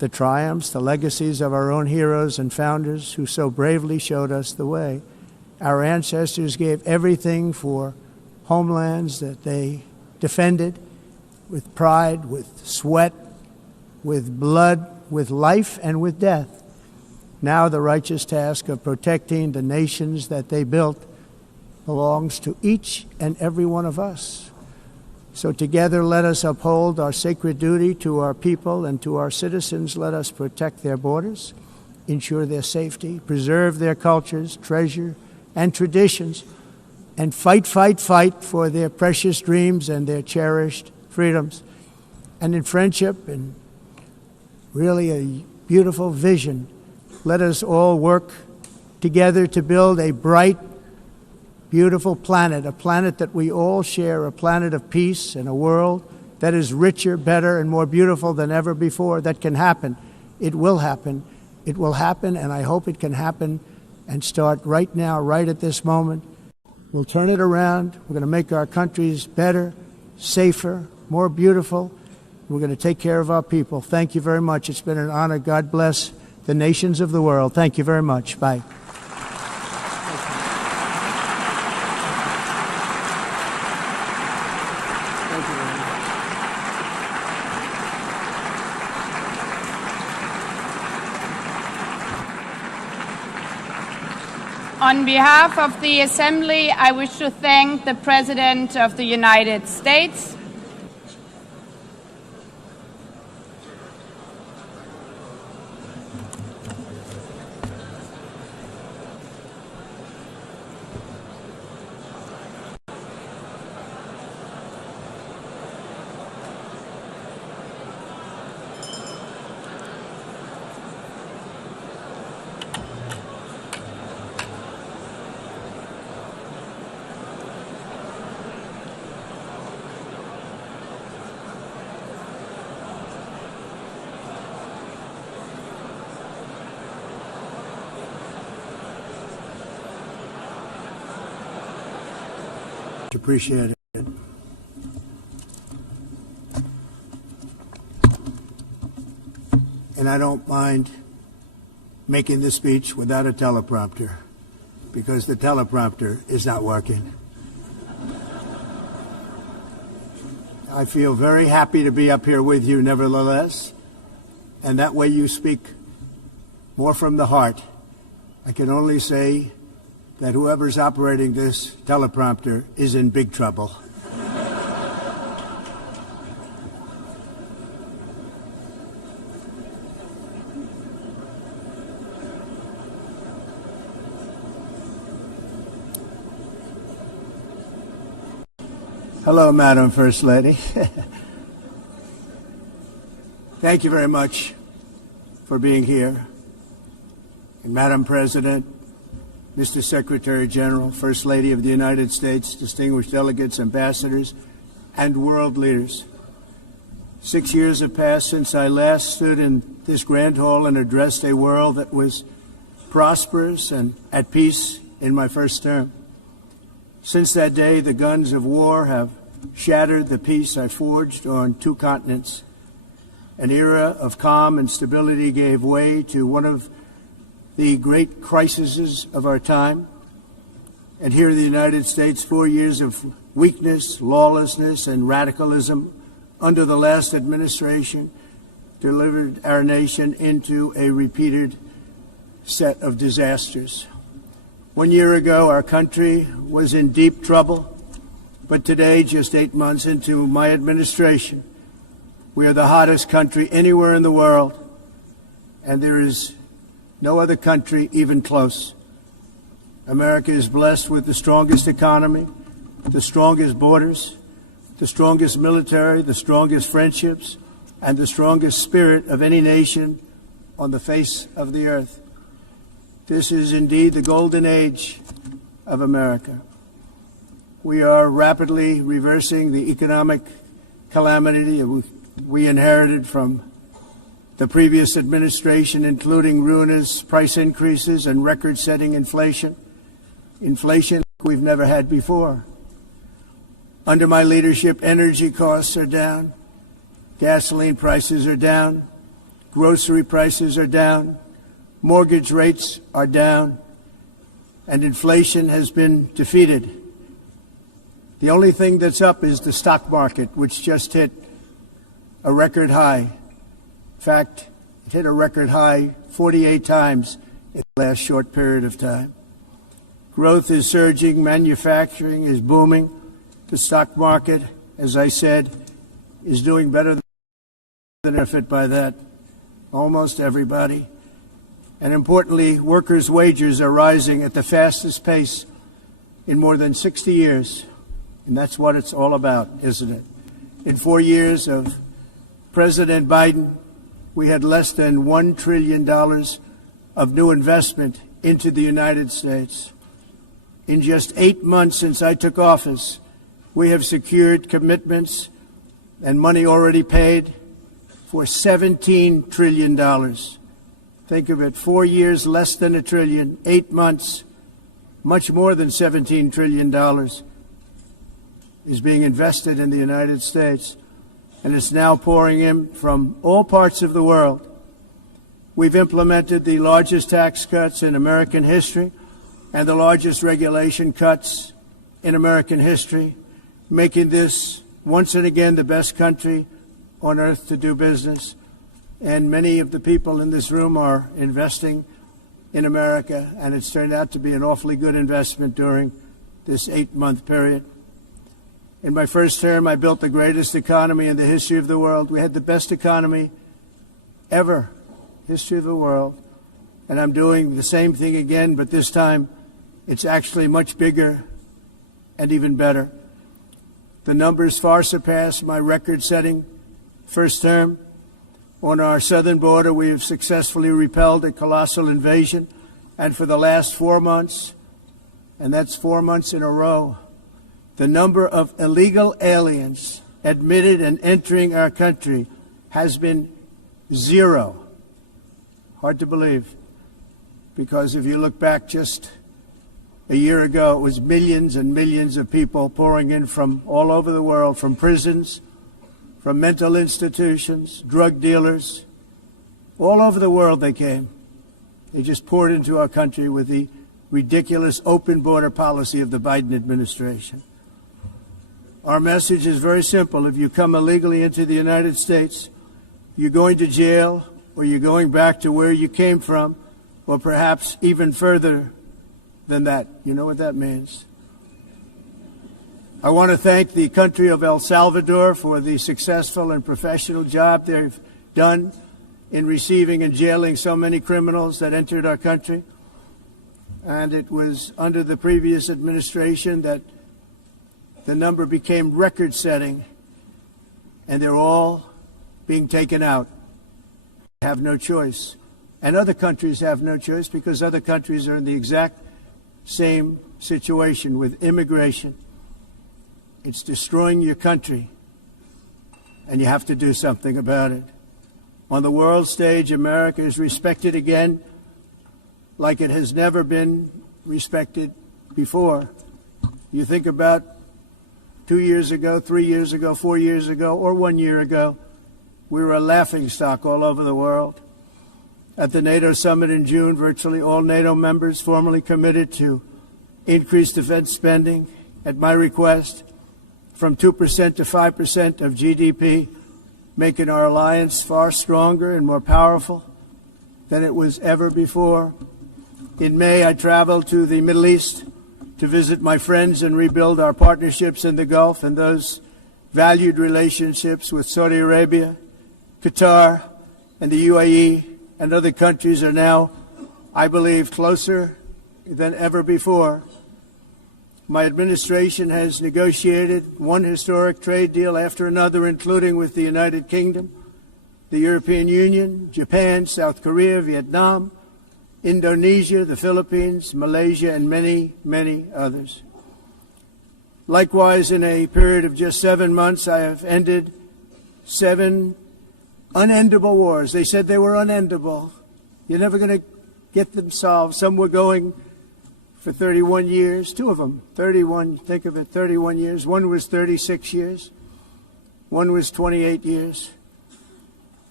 the triumphs, the legacies of our own heroes and founders who so bravely showed us the way. Our ancestors gave everything for homelands that they defended with pride, with sweat, with blood, with life, and with death. Now the righteous task of protecting the nations that they built belongs to each and every one of us. So together let us uphold our sacred duty to our people and to our citizens. Let us protect their borders, ensure their safety, preserve their cultures, treasure, and traditions, and fight, fight, fight for their precious dreams and their cherished freedoms. And in friendship and really a beautiful vision, let us all work together to build a bright, beautiful planet, a planet that we all share, a planet of peace and a world that is richer, better, and more beautiful than ever before. That can happen. It will happen. It will happen, and I hope it can happen and start right now, right at this moment. We'll turn it around. We're going to make our countries better, safer, more beautiful. We're going to take care of our people. Thank you very much. It's been an honor. God bless the nations of the world. Thank you very much. Bye. On behalf of the Assembly, I wish to thank the President of the United States, Appreciate it. And I don't mind making this speech without a teleprompter, because the teleprompter is not working. I feel very happy to be up here with you nevertheless, and that way you speak more from the heart. I can only say that whoever's operating this teleprompter is in big trouble. Hello, Madam First Lady. Thank you very much for being here. And Madam President, Mr. Secretary General, First Lady of the United States, distinguished delegates, ambassadors, and world leaders. 6 years have passed since I last stood in this grand hall and addressed a world that was prosperous and at peace in my first term. Since that day, the guns of war have shattered the peace I forged on 2 continents. An era of calm and stability gave way to one of the great crises of our time. And here in the United States, 4 years of weakness, lawlessness, and radicalism under the last administration delivered our nation into a repeated set of disasters. 1 year ago, our country was in deep trouble, but today, just 8 months into my administration, we are the hottest country anywhere in the world, and there is no other country even close. America is blessed with the strongest economy, the strongest borders, the strongest military, the strongest friendships, and the strongest spirit of any nation on the face of the earth. This is indeed the golden age of America. We are rapidly reversing the economic calamity we inherited from the previous administration, including ruinous price increases and record-setting inflation we've never had before. Under my leadership, energy costs are down, gasoline prices are down, grocery prices are down, mortgage rates are down, and inflation has been defeated. The only thing that's up is the stock market, which just hit a record high. In fact, it hit a record high 48 times in the last short period of time. Growth is surging, manufacturing is booming. The stock market, as I said, is doing better than benefit by that. Almost everybody. And importantly, workers' wages are rising at the fastest pace in more than 60 years. And that's what it's all about, isn't it? In 4 years of President Biden, we had less than $1 trillion of new investment into the United States. In just 8 months since I took office, we have secured commitments and money already paid for $17 trillion. Think of it, 4 years, less than $1 trillion, 8 months, much more than $17 trillion is being invested in the United States, and it's now pouring in from all parts of the world. We've implemented the largest tax cuts in American history and the largest regulation cuts in American history, making this once and again the best country on earth to do business. And many of the people in this room are investing in America, and it's turned out to be an awfully good investment during this 8-month period. In my first term, I built the greatest economy in the history of the world. We had the best economy ever, history of the world. And I'm doing the same thing again, but this time it's actually much bigger and even better. The numbers far surpass my record-setting first term. On our southern border, we have successfully repelled a colossal invasion. And for the last 4 months, and that's 4 months in a row, the number of illegal aliens admitted and entering our country has been 0. Hard to believe, because if you look back just a year ago, it was millions and millions of people pouring in from all over the world, from prisons, from mental institutions, drug dealers. All over the world they came. They just poured into our country with the ridiculous open border policy of the Biden administration. Our message is very simple. If you come illegally into the United States, you're going to jail, or you're going back to where you came from, or perhaps even further than that. You know what that means. I want to thank the country of El Salvador for the successful and professional job they've done in receiving and jailing so many criminals that entered our country. And it was under the previous administration that the number became record-setting, and they're all being taken out. They have no choice. And other countries have no choice, because other countries are in the exact same situation with immigration. It's destroying your country, and you have to do something about it. On the world stage, America is respected again like it has never been respected before. You think about 2 years ago, 3 years ago, 4 years ago, or 1 year ago, we were a laughingstock all over the world. At the NATO summit in June, virtually all NATO members formally committed to increase defense spending at my request from 2% to 5% of GDP, making our alliance far stronger and more powerful than it was ever before. In May, I traveled to the Middle East to visit my friends and rebuild our partnerships in the Gulf, and those valued relationships with Saudi Arabia, Qatar, and the UAE and other countries are now, I believe, closer than ever before. My administration has negotiated one historic trade deal after another, including with the United Kingdom, the European Union, Japan, South Korea, Vietnam, Indonesia, the Philippines, Malaysia, and many, many others. Likewise, in a period of just 7 months, I have ended 7 unendable wars. They said they were unendable. You're never going to get them solved. Some were going for 31 years, 2 of them, 31, think of it, 31 years. One was 36 years. One was 28 years.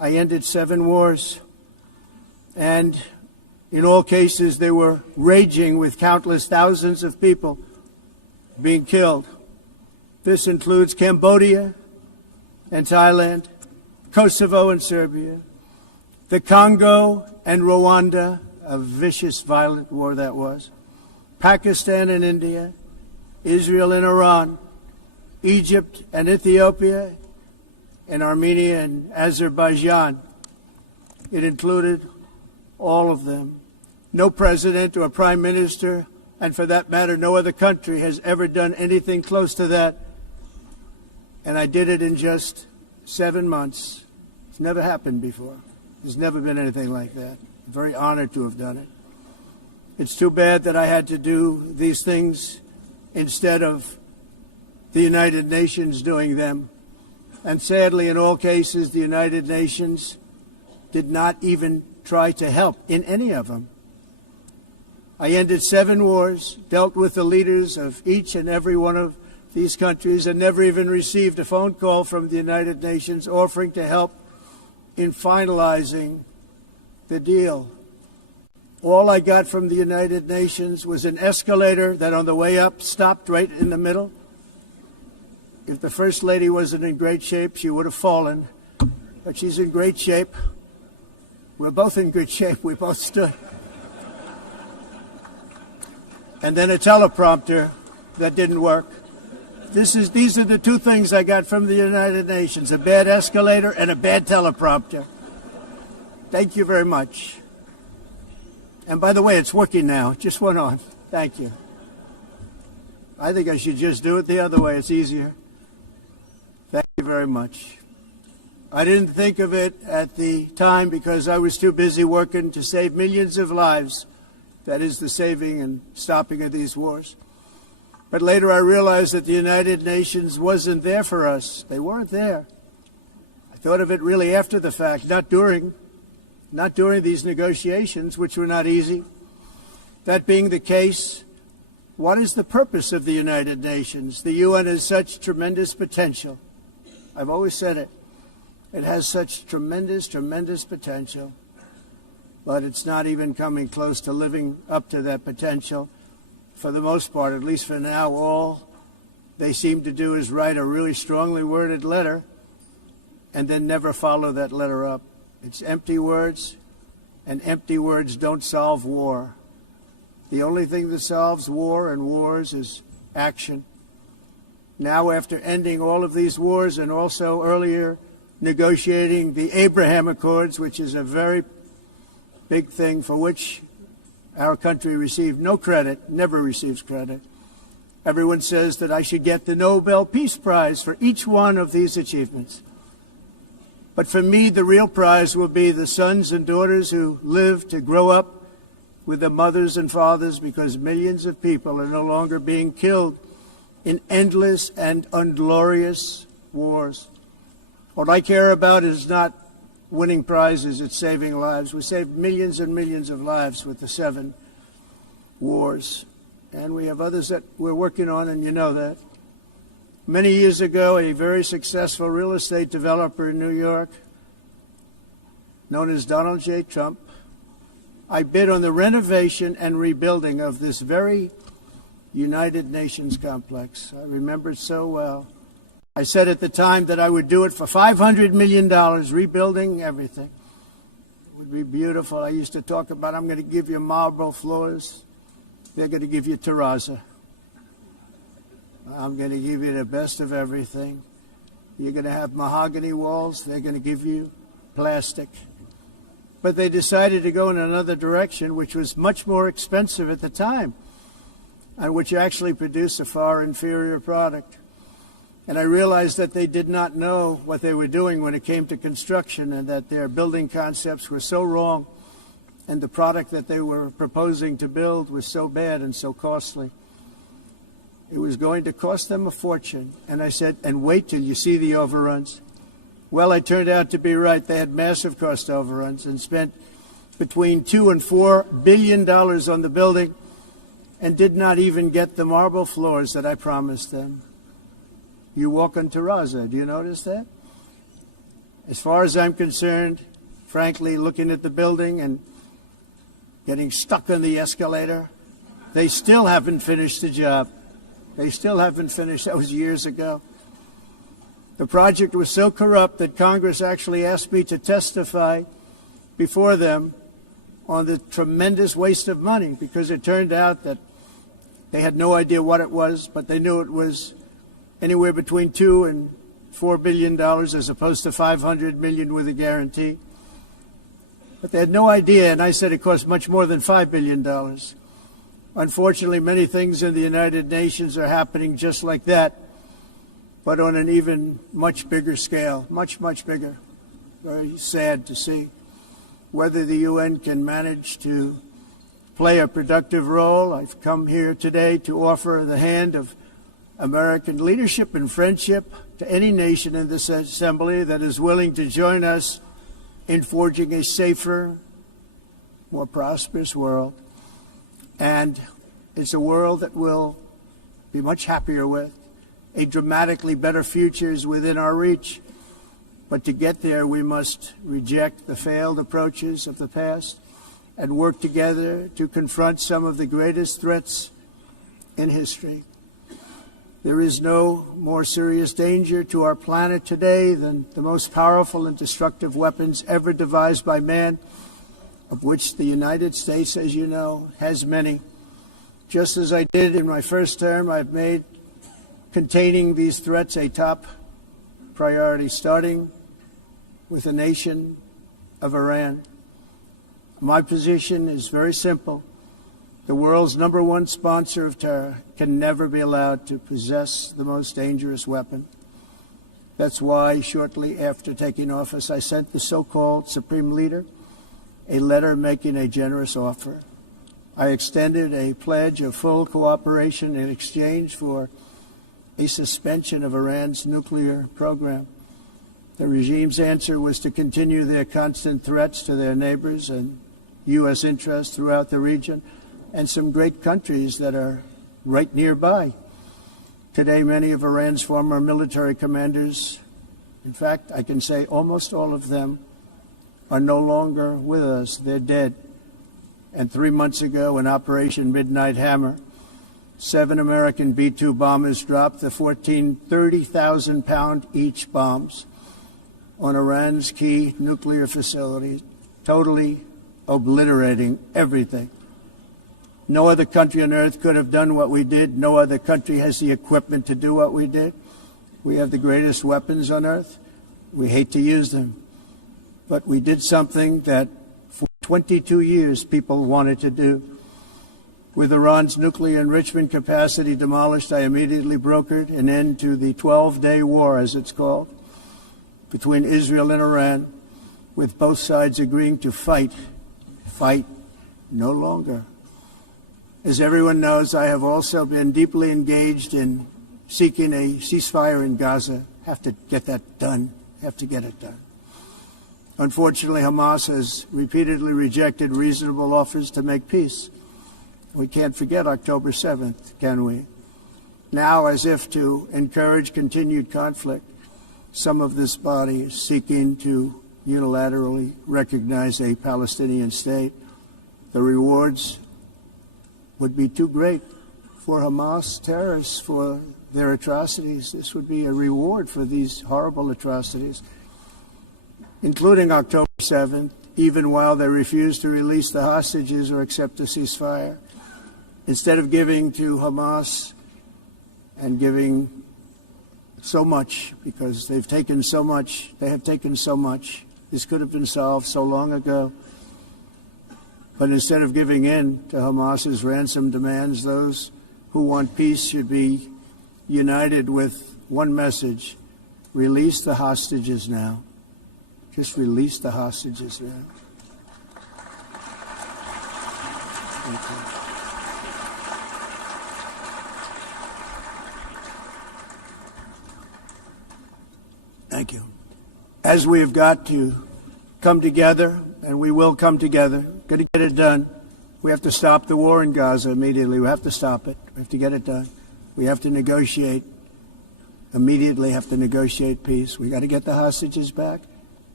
I ended 7 wars, and in all cases they were raging with countless thousands of people being killed. This includes Cambodia and Thailand, Kosovo and Serbia, the Congo and Rwanda, a vicious, violent war that was, Pakistan and India, Israel and Iran, Egypt and Ethiopia, and Armenia and Azerbaijan. It included all of them. No president or prime minister, and for that matter, no other country has ever done anything close to that. And I did it in just 7 months. It's never happened before. There's never been anything like that. I'm very honored to have done it. It's too bad that I had to do these things instead of the United Nations doing them. And sadly, in all cases, the United Nations did not even try to help in any of them. I ended 7 wars, dealt with the leaders of each and every one of these countries, and never even received a phone call from the United Nations offering to help in finalizing the deal. All I got from the United Nations was an escalator that on the way up stopped right in the middle. If the First Lady wasn't in great shape, she would have fallen. But she's in great shape. We're both in good shape. We both stood. And then a teleprompter that didn't work. These are the 2 things I got from the United Nations, a bad escalator and a bad teleprompter. Thank you very much. And by the way, it's working now. It just went on. Thank you. I think I should just do it the other way. It's easier. Thank you very much. I didn't think of it at the time because I was too busy working to save millions of lives. That is the saving and stopping of these wars. But later I realized that the United Nations wasn't there for us. They weren't there. I thought of it really after the fact, not during these negotiations, which were not easy. That being the case, what is the purpose of the United Nations? The UN has such tremendous potential. I've always said it. It has such tremendous, tremendous potential. But it's not even coming close to living up to that potential. For the most part, at least for now, all they seem to do is write a really strongly worded letter and then never follow that letter up. It's empty words, and empty words don't solve war. The only thing that solves war and wars is action. Now, after ending all of these wars and also earlier negotiating the Abraham Accords, which is a very big thing for which our country received no credit, never receives credit. Everyone says that I should get the Nobel Peace Prize for each one of these achievements. But for me, the real prize will be the sons and daughters who live to grow up with their mothers and fathers, because millions of people are no longer being killed in endless and unglorious wars. What I care about is not winning prizes, it's saving lives. We saved millions and millions of lives with the 7 wars. And we have others that we're working on, and you know that. Many years ago, a very successful real estate developer in New York, known as Donald J. Trump, I bid on the renovation and rebuilding of this very United Nations complex. I remember it so well. I said at the time that I would do it for $500 million, rebuilding everything. It would be beautiful. I used to talk about, I'm going to give you marble floors. They're going to give you terrazzo. I'm going to give you the best of everything. You're going to have mahogany walls. They're going to give you plastic. But they decided to go in another direction, which was much more expensive at the time, and which actually produced a far inferior product. And I realized that they did not know what they were doing when it came to construction, and that their building concepts were so wrong, and the product that they were proposing to build was so bad and so costly. It was going to cost them a fortune. And I said, and wait till you see the overruns. Well, I turned out to be right. They had massive cost overruns and spent between $2 and $4 billion on the building and did not even get the marble floors that I promised them. You walk on terrazzo. Do you notice that? As far as I'm concerned, frankly, looking at the building and getting stuck on the escalator, they still haven't finished the job. They still haven't finished. That was years ago. The project was so corrupt that Congress actually asked me to testify before them on the tremendous waste of money, because it turned out that they had no idea what it was, but they knew it was anywhere between $2 and $4 billion as opposed to $500 million with a guarantee. But they had no idea, and I said it cost much more than $5 billion. Unfortunately, many things in the United Nations are happening just like that, but on an even much bigger scale, much, much bigger. Very sad to see. Whether the UN can manage to play a productive role, I've come here today to offer the hand of American leadership and friendship to any nation in this assembly that is willing to join us in forging a safer, more prosperous world. And it's a world that we'll be much happier with. A dramatically better future is within our reach. But to get there, we must reject the failed approaches of the past and work together to confront some of the greatest threats in history. There is no more serious danger to our planet today than the most powerful and destructive weapons ever devised by man, of which the United States, as you know, has many. Just as I did in my first term, I've made containing these threats a top priority, starting with the nation of Iran. My position is very simple. The world's #1 sponsor of terror can never be allowed to possess the most dangerous weapon. That's why, shortly after taking office, I sent the so-called Supreme Leader a letter making a generous offer. I extended a pledge of full cooperation in exchange for a suspension of Iran's nuclear program. The regime's answer was to continue their constant threats to their neighbors and U.S. interests throughout the region, and some great countries that are right nearby. Today, many of Iran's former military commanders, in fact, I can say almost all of them, are no longer with us. They're dead. And 3 months ago, in Operation Midnight Hammer, 7 American B-2 bombers dropped the 14 30,000-pound each bombs on Iran's key nuclear facilities, totally obliterating everything. No other country on earth could have done what we did. No other country has the equipment to do what we did. We have the greatest weapons on earth. We hate to use them. But we did something that for 22 years people wanted to do. With Iran's nuclear enrichment capacity demolished, I immediately brokered an end to the 12-day war, as it's called, between Israel and Iran, with both sides agreeing to fight no longer. As everyone knows, I have also been deeply engaged in seeking a ceasefire in Gaza. Have to get that done. Have to get it done. Unfortunately, Hamas has repeatedly rejected reasonable offers to make peace. We can't forget October 7th, can we? Now, as if to encourage continued conflict, some of this body is seeking to unilaterally recognize a Palestinian state. The rewards would be too great for Hamas terrorists for their atrocities. This would be a reward for these horrible atrocities, including October 7th, even while they refuse to release the hostages or accept a ceasefire. Instead of giving to Hamas and giving so much, because they've taken so much, they have taken so much. This could have been solved so long ago. But instead of giving in to Hamas's ransom demands, those who want peace should be united with one message: release the hostages now. Just release the hostages now. Thank you. Thank you. As we have got to come together, and we will come together, got to get it done. We have to stop the war in Gaza immediately. We have to stop it. We have to get it done. We have to negotiate, immediately have to negotiate peace. We got to get the hostages back,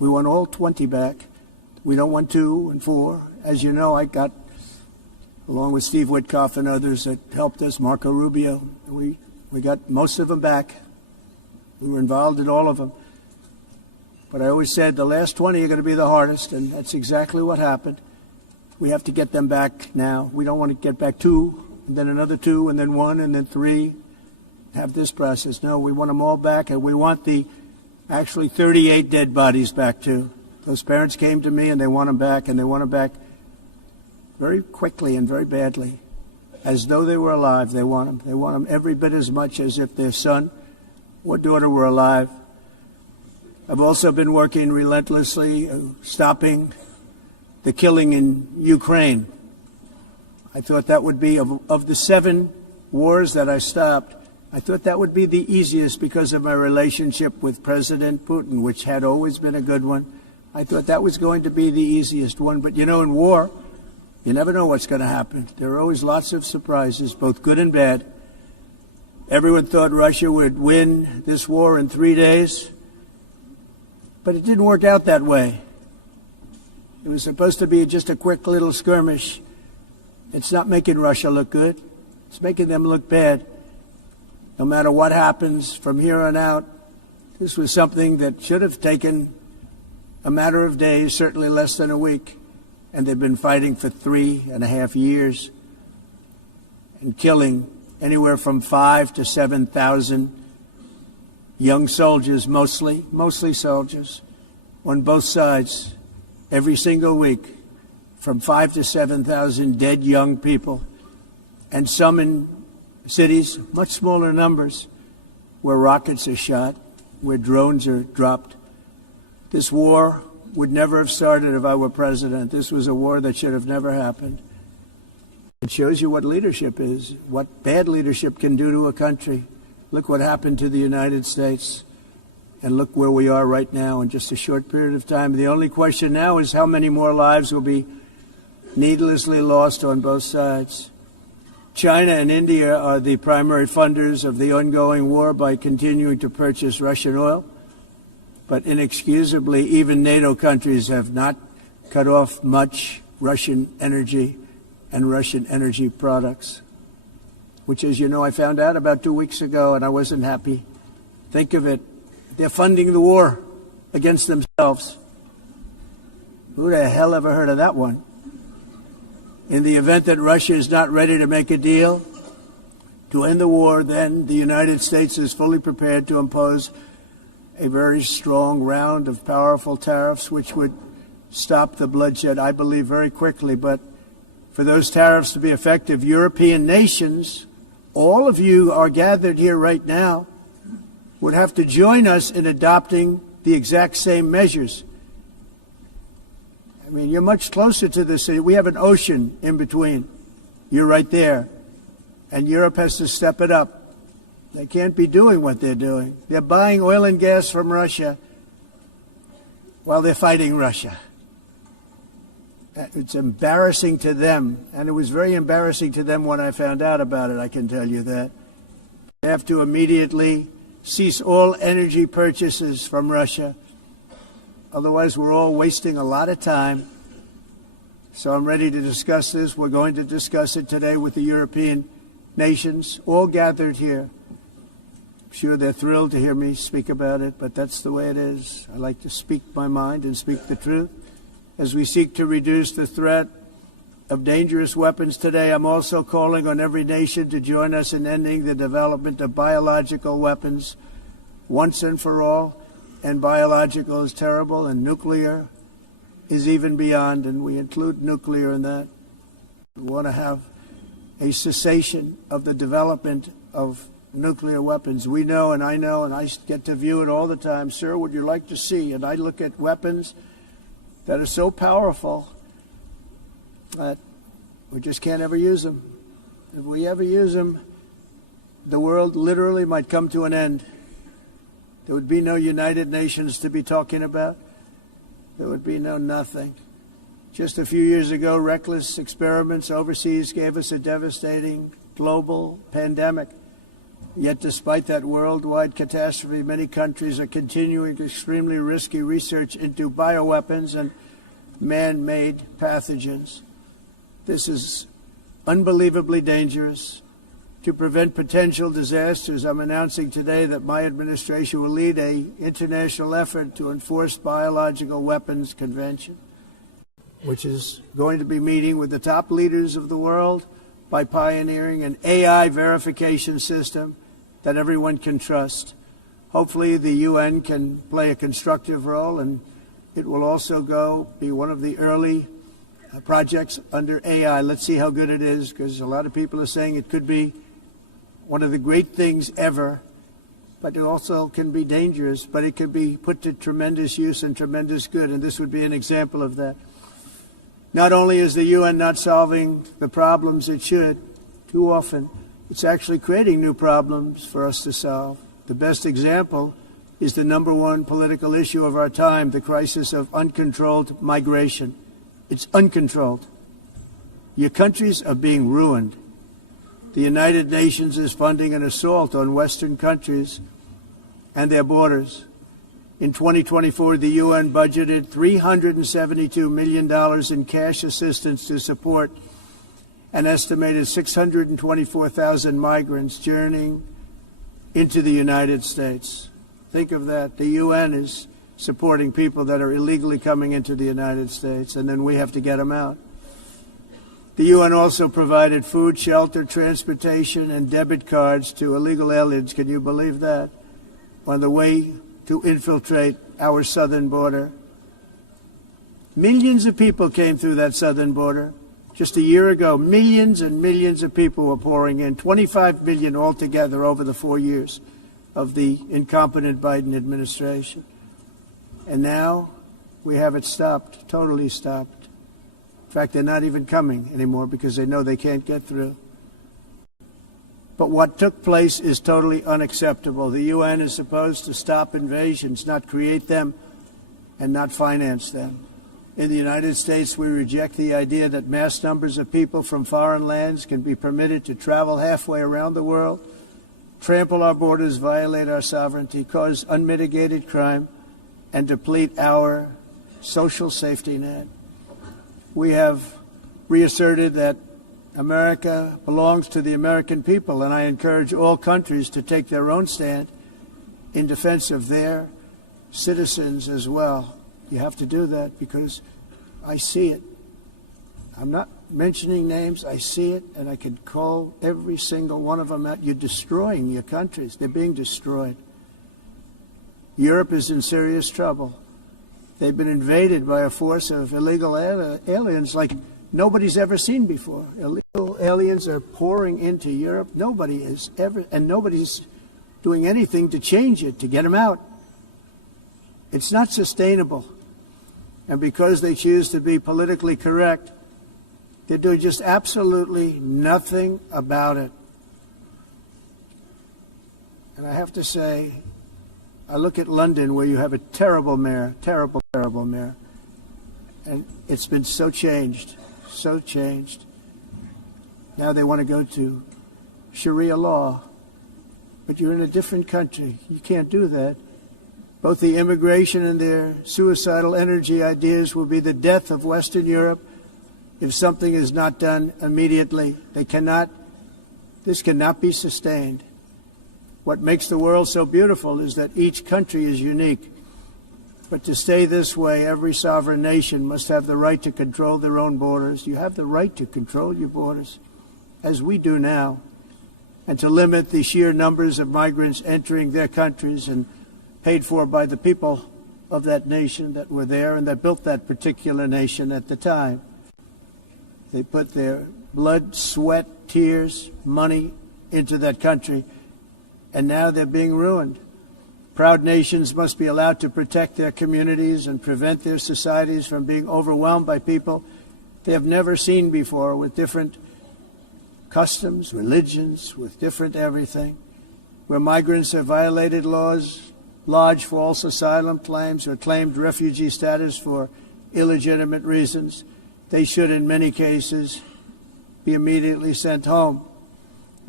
We want all 20 back. We don't want 2 and 4. As you know, I got, along with Steve Witkoff and others that helped us, Marco Rubio, we got most of them back. We were involved in all of them. But I always said the last 20 are going to be the hardest, and that's exactly what happened. We have to get them back now. We don't want to get back 2, and then another 2, and then 1, and then 3. Have this process. No, we want them all back, and we want the actually 38 dead bodies back too. Those parents came to me, and they want them back, and they want them back very quickly and very badly. As though they were alive, they want them. They want them every bit as much as if their son or daughter were alive. I've also been working relentlessly, stopping the killing in Ukraine. I thought that would be, of the 7 wars that I stopped, I thought that would be the easiest because of my relationship with President Putin, which had always been a good one. I thought that was going to be the easiest one. But, you know, in war, you never know what's going to happen. There are always lots of surprises, both good and bad. Everyone thought Russia would win this war in 3 days, but it didn't work out that way. It was supposed to be just a quick little skirmish. It's not making Russia look good. It's making them look bad. No matter what happens from here on out, this was something that should have taken a matter of days, certainly less than a week. And they've been fighting for 3.5 years and killing anywhere from 5,000 to 7,000 young soldiers, mostly soldiers, on both sides, every single week, from 5,000 to 7,000 dead young people, and some in cities, much smaller numbers, where rockets are shot, where drones are dropped. This war would never have started if I were president. This was a war that should have never happened. It shows you what leadership is, what bad leadership can do to a country. Look what happened to the United States, and look where we are right now in just a short period of time. The only question now is how many more lives will be needlessly lost on both sides. China and India are the primary funders of the ongoing war by continuing to purchase Russian oil. But inexcusably, even NATO countries have not cut off much Russian energy and Russian energy products, which, as you know, I found out about 2 weeks ago, and I wasn't happy. Think of it. They're funding the war against themselves. Who the hell ever heard of that one? In the event that Russia is not ready to make a deal to end the war, then the United States is fully prepared to impose a very strong round of powerful tariffs, which would stop the bloodshed, I believe, very quickly. But for those tariffs to be effective, European nations, all of you are gathered here right now, would have to join us in adopting the exact same measures. I mean, you're much closer to this. We have an ocean in between. You're right there. And Europe has to step it up. They can't be doing what they're doing. They're buying oil and gas from Russia while they're fighting Russia. It's embarrassing to them, and it was very embarrassing to them when I found out about it, I can tell you that. They have to immediately cease all energy purchases from Russia. Otherwise, we're all wasting a lot of time. So I'm ready to discuss this. We're going to discuss it today with the European nations, all gathered here. I'm sure they're thrilled to hear me speak about it, but that's the way it is. I like to speak my mind and speak the truth. As we seek to reduce the threat of dangerous weapons today, I'm also calling on every nation to join us in ending the development of biological weapons once and for all. And biological is terrible, and nuclear is even beyond, and we include nuclear in that. We want to have a cessation of the development of nuclear weapons. We know, and I get to view it all the time. Sir, would you like to see? And I look at weapons that are so powerful that we just can't ever use them. If we ever use them, the world literally might come to an end. There would be no United Nations to be talking about. There would be no nothing. Just a few years ago, reckless experiments overseas gave us a devastating global pandemic. Yet despite that worldwide catastrophe, many countries are continuing extremely risky research into bioweapons and man-made pathogens. This is unbelievably dangerous. To prevent potential disasters, I'm announcing today that my administration will lead an international effort to enforce Biological Weapons Convention, which is going to be meeting with the top leaders of the world by pioneering an AI verification system that everyone can trust. Hopefully the UN can play a constructive role, and it will also be one of the early projects under AI. Let's see how good it is, because a lot of people are saying it could be one of the great things ever, but it also can be dangerous, but it can be put to tremendous use and tremendous good, and this would be an example of that. Not only is the UN not solving the problems it should, too often, it's actually creating new problems for us to solve. The best example is the #1 political issue of our time, the crisis of uncontrolled migration. It's uncontrolled. Your countries are being ruined. The United Nations is funding an assault on Western countries and their borders. In 2024, the UN budgeted $372 million in cash assistance to support an estimated 624,000 migrants journeying into the United States. Think of that. The UN is supporting people that are illegally coming into the United States, and then we have to get them out. The UN also provided food, shelter, transportation, and debit cards to illegal aliens. Can you believe that? On the way to infiltrate our southern border. Millions of people came through that southern border. Just a year ago, millions and millions of people were pouring in, 25 million altogether over the 4 years of the incompetent Biden administration. And now we have it stopped, totally stopped. In fact, they're not even coming anymore because they know they can't get through. But what took place is totally unacceptable. The UN is supposed to stop invasions, not create them and not finance them. In the United States, we reject the idea that mass numbers of people from foreign lands can be permitted to travel halfway around the world, trample our borders, violate our sovereignty, cause unmitigated crime, and deplete our social safety net. We have reasserted that America belongs to the American people, and I encourage all countries to take their own stand in defense of their citizens as well. You have to do that because I see it. I'm not mentioning names. I see it, and I can call every single one of them out. You're destroying your countries. They're being destroyed. Europe is in serious trouble. They've been invaded by a force of illegal aliens like nobody's ever seen before. Illegal aliens are pouring into Europe. Nobody is ever, and nobody's doing anything to change it, to get them out. It's not sustainable. And because they choose to be politically correct, they're doing just absolutely nothing about it. And I have to say, I look at London, where you have a terrible mayor, terrible mayor, and it's been so changed, so changed. Now they want to go to Sharia law, but you're in a different country. You can't do that. Both the immigration and their suicidal energy ideas will be the death of Western Europe if something is not done immediately. This cannot be sustained. What makes the world so beautiful is that each country is unique. But to stay this way, every sovereign nation must have the right to control their own borders. You have the right to control your borders, as we do now, and to limit the sheer numbers of migrants entering their countries and paid for by the people of that nation that were there and that built that particular nation at the time. They put their blood, sweat, tears, money into that country, and now they're being ruined. Proud nations must be allowed to protect their communities and prevent their societies from being overwhelmed by people they have never seen before, with different customs, religions, with different everything. Where migrants have violated laws, lodged false asylum claims, or claimed refugee status for illegitimate reasons, they should, in many cases, be immediately sent home.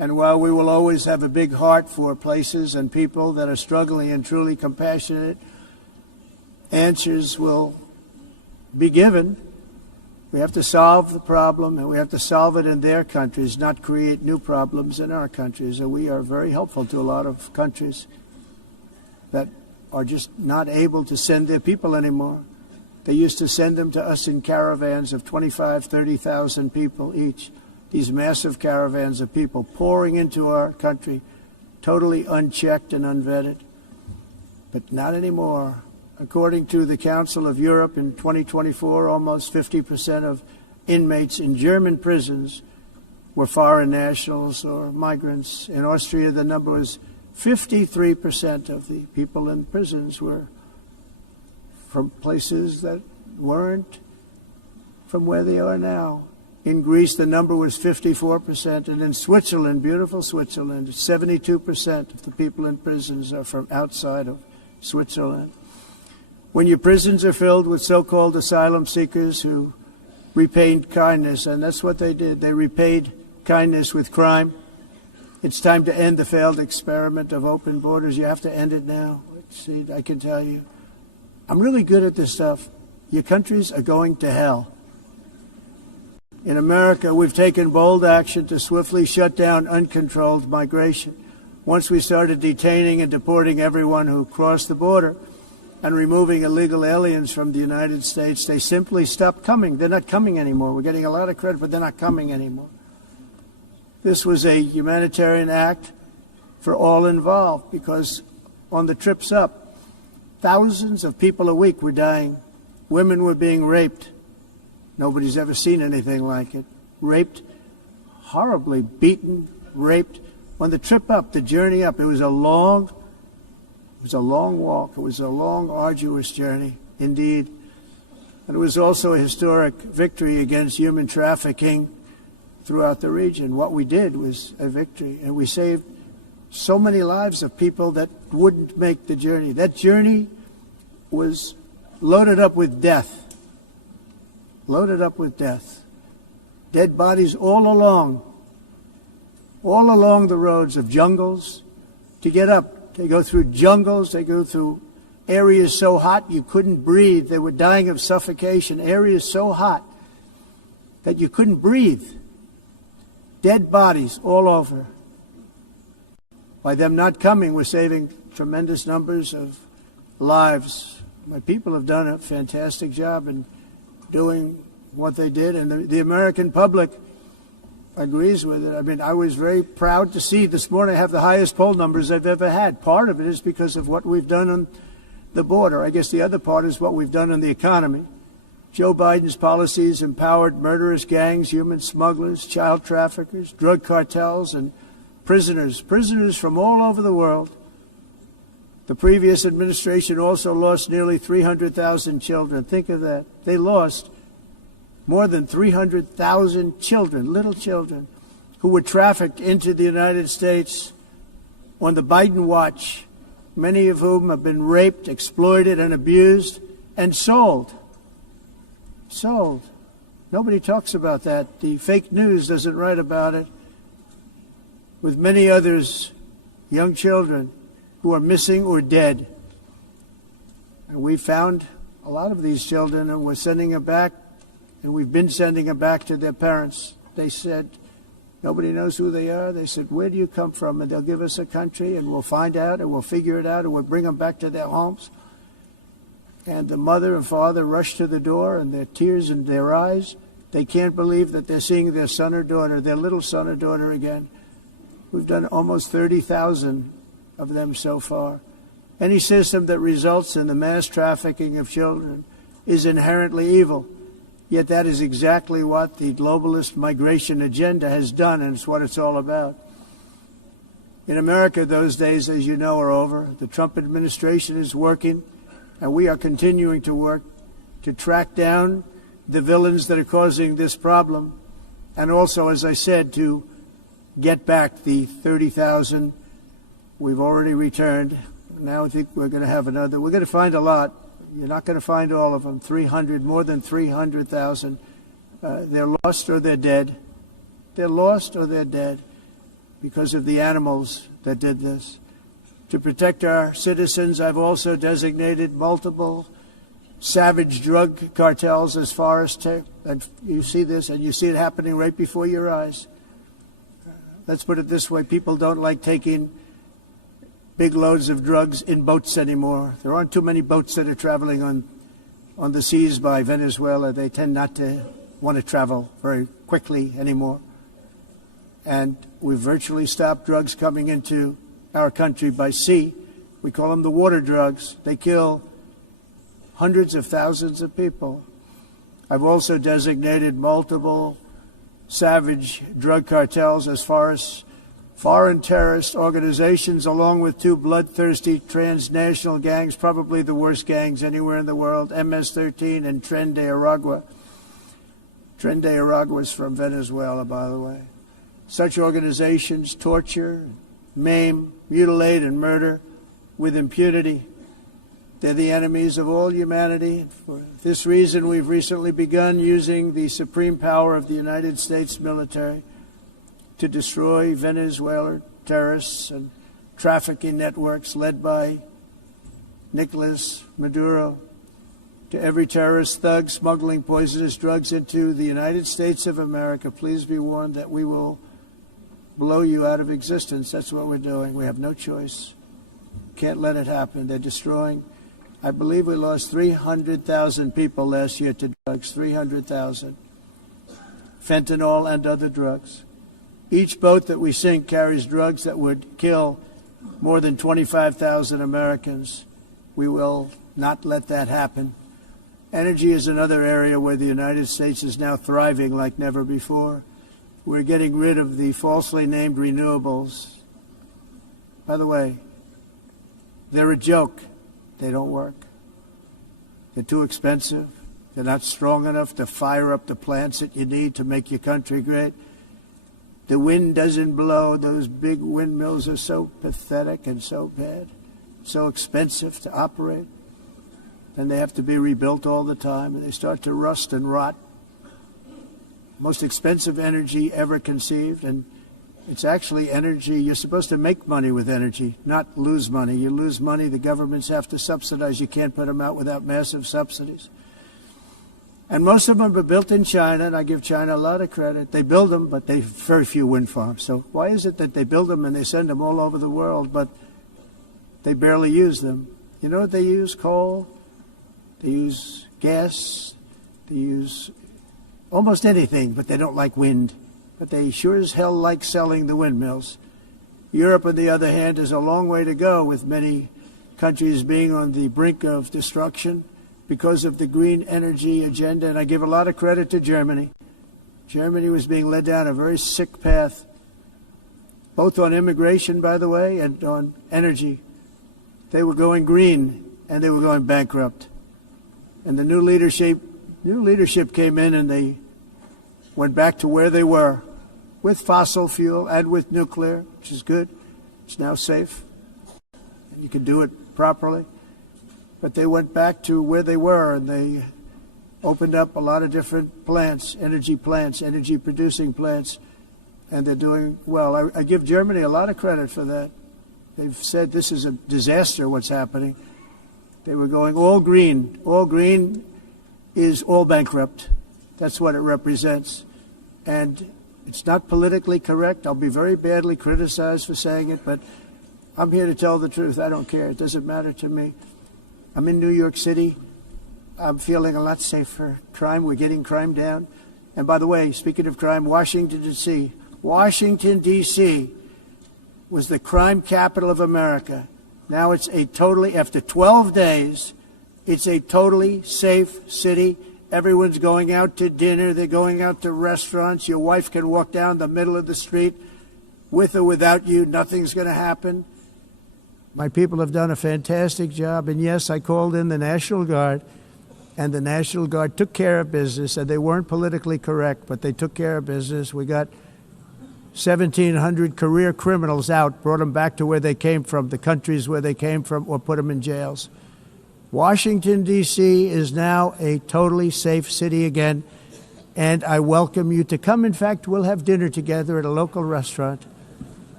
And while we will always have a big heart for places and people that are struggling and truly compassionate, answers will be given. We have to solve the problem, and we have to solve it in their countries, not create new problems in our countries. And we are very helpful to a lot of countries that are just not able to send their people anymore. They used to send them to us in caravans of 25,000, 30,000 people each. These massive caravans of people pouring into our country, totally unchecked and unvetted. But not anymore. According to the Council of Europe in 2024, almost 50% of inmates in German prisons were foreign nationals or migrants. In Austria, the number was 53% of the people in prisons were from places that weren't from where they are now. In Greece, the number was 54%, and in Switzerland, beautiful Switzerland, 72% of the people in prisons are from outside of Switzerland. When your prisons are filled with so-called asylum seekers who repaid kindness, and that's what they did, they repaid kindness with crime. It's time to end the failed experiment of open borders. You have to end it now. See, I can tell you, I'm really good at this stuff. Your countries are going to hell. In America, we've taken bold action to swiftly shut down uncontrolled migration. Once we started detaining and deporting everyone who crossed the border and removing illegal aliens from the United States, they simply stopped coming. They're not coming anymore. We're getting a lot of credit, but they're not coming anymore. This was a humanitarian act for all involved, because on the trips up, thousands of people a week were dying. Women were being raped. Nobody's ever seen anything like it. Raped, horribly beaten, raped. On the trip up, the journey up, it was a long walk. It was a long, arduous journey, indeed. And it was also a historic victory against human trafficking throughout the region. What we did was a victory, and we saved so many lives of people that wouldn't make the journey. That journey was loaded up with death. Loaded up with death. Dead bodies all along the roads of jungles to get up. They go through jungles, they go through areas so hot you couldn't breathe. They were dying of suffocation, areas so hot that you couldn't breathe. Dead bodies all over. By them not coming, we're saving tremendous numbers of lives. My people have done a fantastic job in doing what they did, and the American public agrees with it. I mean, I was very proud to see this morning I have the highest poll numbers I've ever had. Part of it is because of what we've done on the border. I guess the other part is what we've done on the economy. Joe Biden's policies empowered murderous gangs, human smugglers, child traffickers, drug cartels, and prisoners from all over the world. The previous administration also lost nearly 300,000 children. Think of that. They lost more than 300,000 children, little children, who were trafficked into the United States on the Biden watch, many of whom have been raped, exploited, and abused, and sold. Sold. Nobody talks about that. The fake news doesn't write about it. With many others, young children who are missing or dead. And we found a lot of these children, and we're sending them back, and we've been sending them back to their parents. They said, nobody knows who they are. They said, where do you come from? And they'll give us a country, and we'll find out, and we'll figure it out, and we'll bring them back to their homes. And the mother and father rush to the door, and their tears in their eyes. They can't believe that they're seeing their son or daughter, their little son or daughter again. We've done almost 30,000 of them so far. Any system that results in the mass trafficking of children is inherently evil. Yet that is exactly what the globalist migration agenda has done, and it's what it's all about. In America, those days, as you know, are over. The Trump administration is working, and we are continuing to work to track down the villains that are causing this problem, and also, as I said, to get back the 30,000 we've already returned. Now I think we're going to have another. We're going to find a lot. You're not going to find all of them. 300, more than 300,000. They're lost or they're dead. They're lost or they're dead. because of the animals that did this. To protect our citizens, I've also designated multiple savage drug cartels as far as and you see this, and you see it happening right before your eyes. Let's put it this way, people don't like taking big loads of drugs in boats anymore. There aren't too many boats that are traveling on the seas by Venezuela. They tend not to want to travel very quickly anymore. And we've virtually stopped drugs coming into our country by sea. We call them the water drugs. They kill hundreds of thousands of people. I've also designated multiple savage drug cartels as far as foreign terrorist organizations, along with two bloodthirsty transnational gangs, probably the worst gangs anywhere in the world, MS-13 and Tren de Aragua. Tren de Aragua is from Venezuela, by the way. Such organizations torture, maim, mutilate, and murder with impunity. They're the enemies of all humanity. For this reason, we've recently begun using the supreme power of the United States military to destroy Venezuelan terrorists and trafficking networks led by Nicolas Maduro. To every terrorist thug smuggling poisonous drugs into the United States of America, please be warned that we will blow you out of existence. That's what we're doing. We have no choice. Can't let it happen. They're destroying. I believe we lost 300,000 people last year to drugs, 300,000. Fentanyl and other drugs. Each boat that we sink carries drugs that would kill more than 25,000 Americans. We will not let that happen. Energy is another area where the United States is now thriving like never before. We're getting rid of the falsely named renewables. By the way, they're a joke. They don't work. They're too expensive. They're not strong enough to fire up the plants that you need to make your country great. The wind doesn't blow. Those big windmills are so pathetic and so bad, so expensive to operate. And they have to be rebuilt all the time, and they start to rust and rot. Most expensive energy ever conceived, and it's actually energy. You're supposed to make money with energy, not lose money. You lose money, the governments have to subsidize. You can't put them out without massive subsidies. And most of them are built in China, and I give China a lot of credit. They build them, but they have very few wind farms. So why is it that they build them and they send them all over the world, but they barely use them? You know what they use? Coal. They use gas. They use almost anything, but they don't like wind. But they sure as hell like selling the windmills. Europe, on the other hand, has a long way to go, with many countries being on the brink of destruction because of the green energy agenda. And I give a lot of credit to Germany. Germany was being led down a very sick path, both on immigration, by the way, and on energy. They were going green, and they were going bankrupt. And the new leadership came in, and they went back to where they were, with fossil fuel and with nuclear, which is good. It's now safe. You can do it properly. But they went back to where they were, and they opened up a lot of different plants, energy-producing plants, and they're doing well. I give Germany a lot of credit for that. They've said this is a disaster, what's happening. They were going all green. All green is all bankrupt. That's what it represents. And it's not politically correct. I'll be very badly criticized for saying it, but I'm here to tell the truth. I don't care. It doesn't matter to me. I'm in New York City. I'm feeling a lot safer. Crime, we're getting crime down. And by the way, speaking of crime, Washington, D.C. Washington, D.C. was the crime capital of America. Now it's after 12 days, it's a totally safe city. Everyone's going out to dinner. They're going out to restaurants. Your wife can walk down the middle of the street with or without you. Nothing's going to happen. My people have done a fantastic job. And yes, I called in the National Guard, and the National Guard took care of business, and they weren't politically correct, but they took care of business. We got 1,700 career criminals out, brought them back to where they came from, the countries where they came from, or put them in jails. Washington, D.C. is now a totally safe city again, and I welcome you to come. In fact, we'll have dinner together at a local restaurant.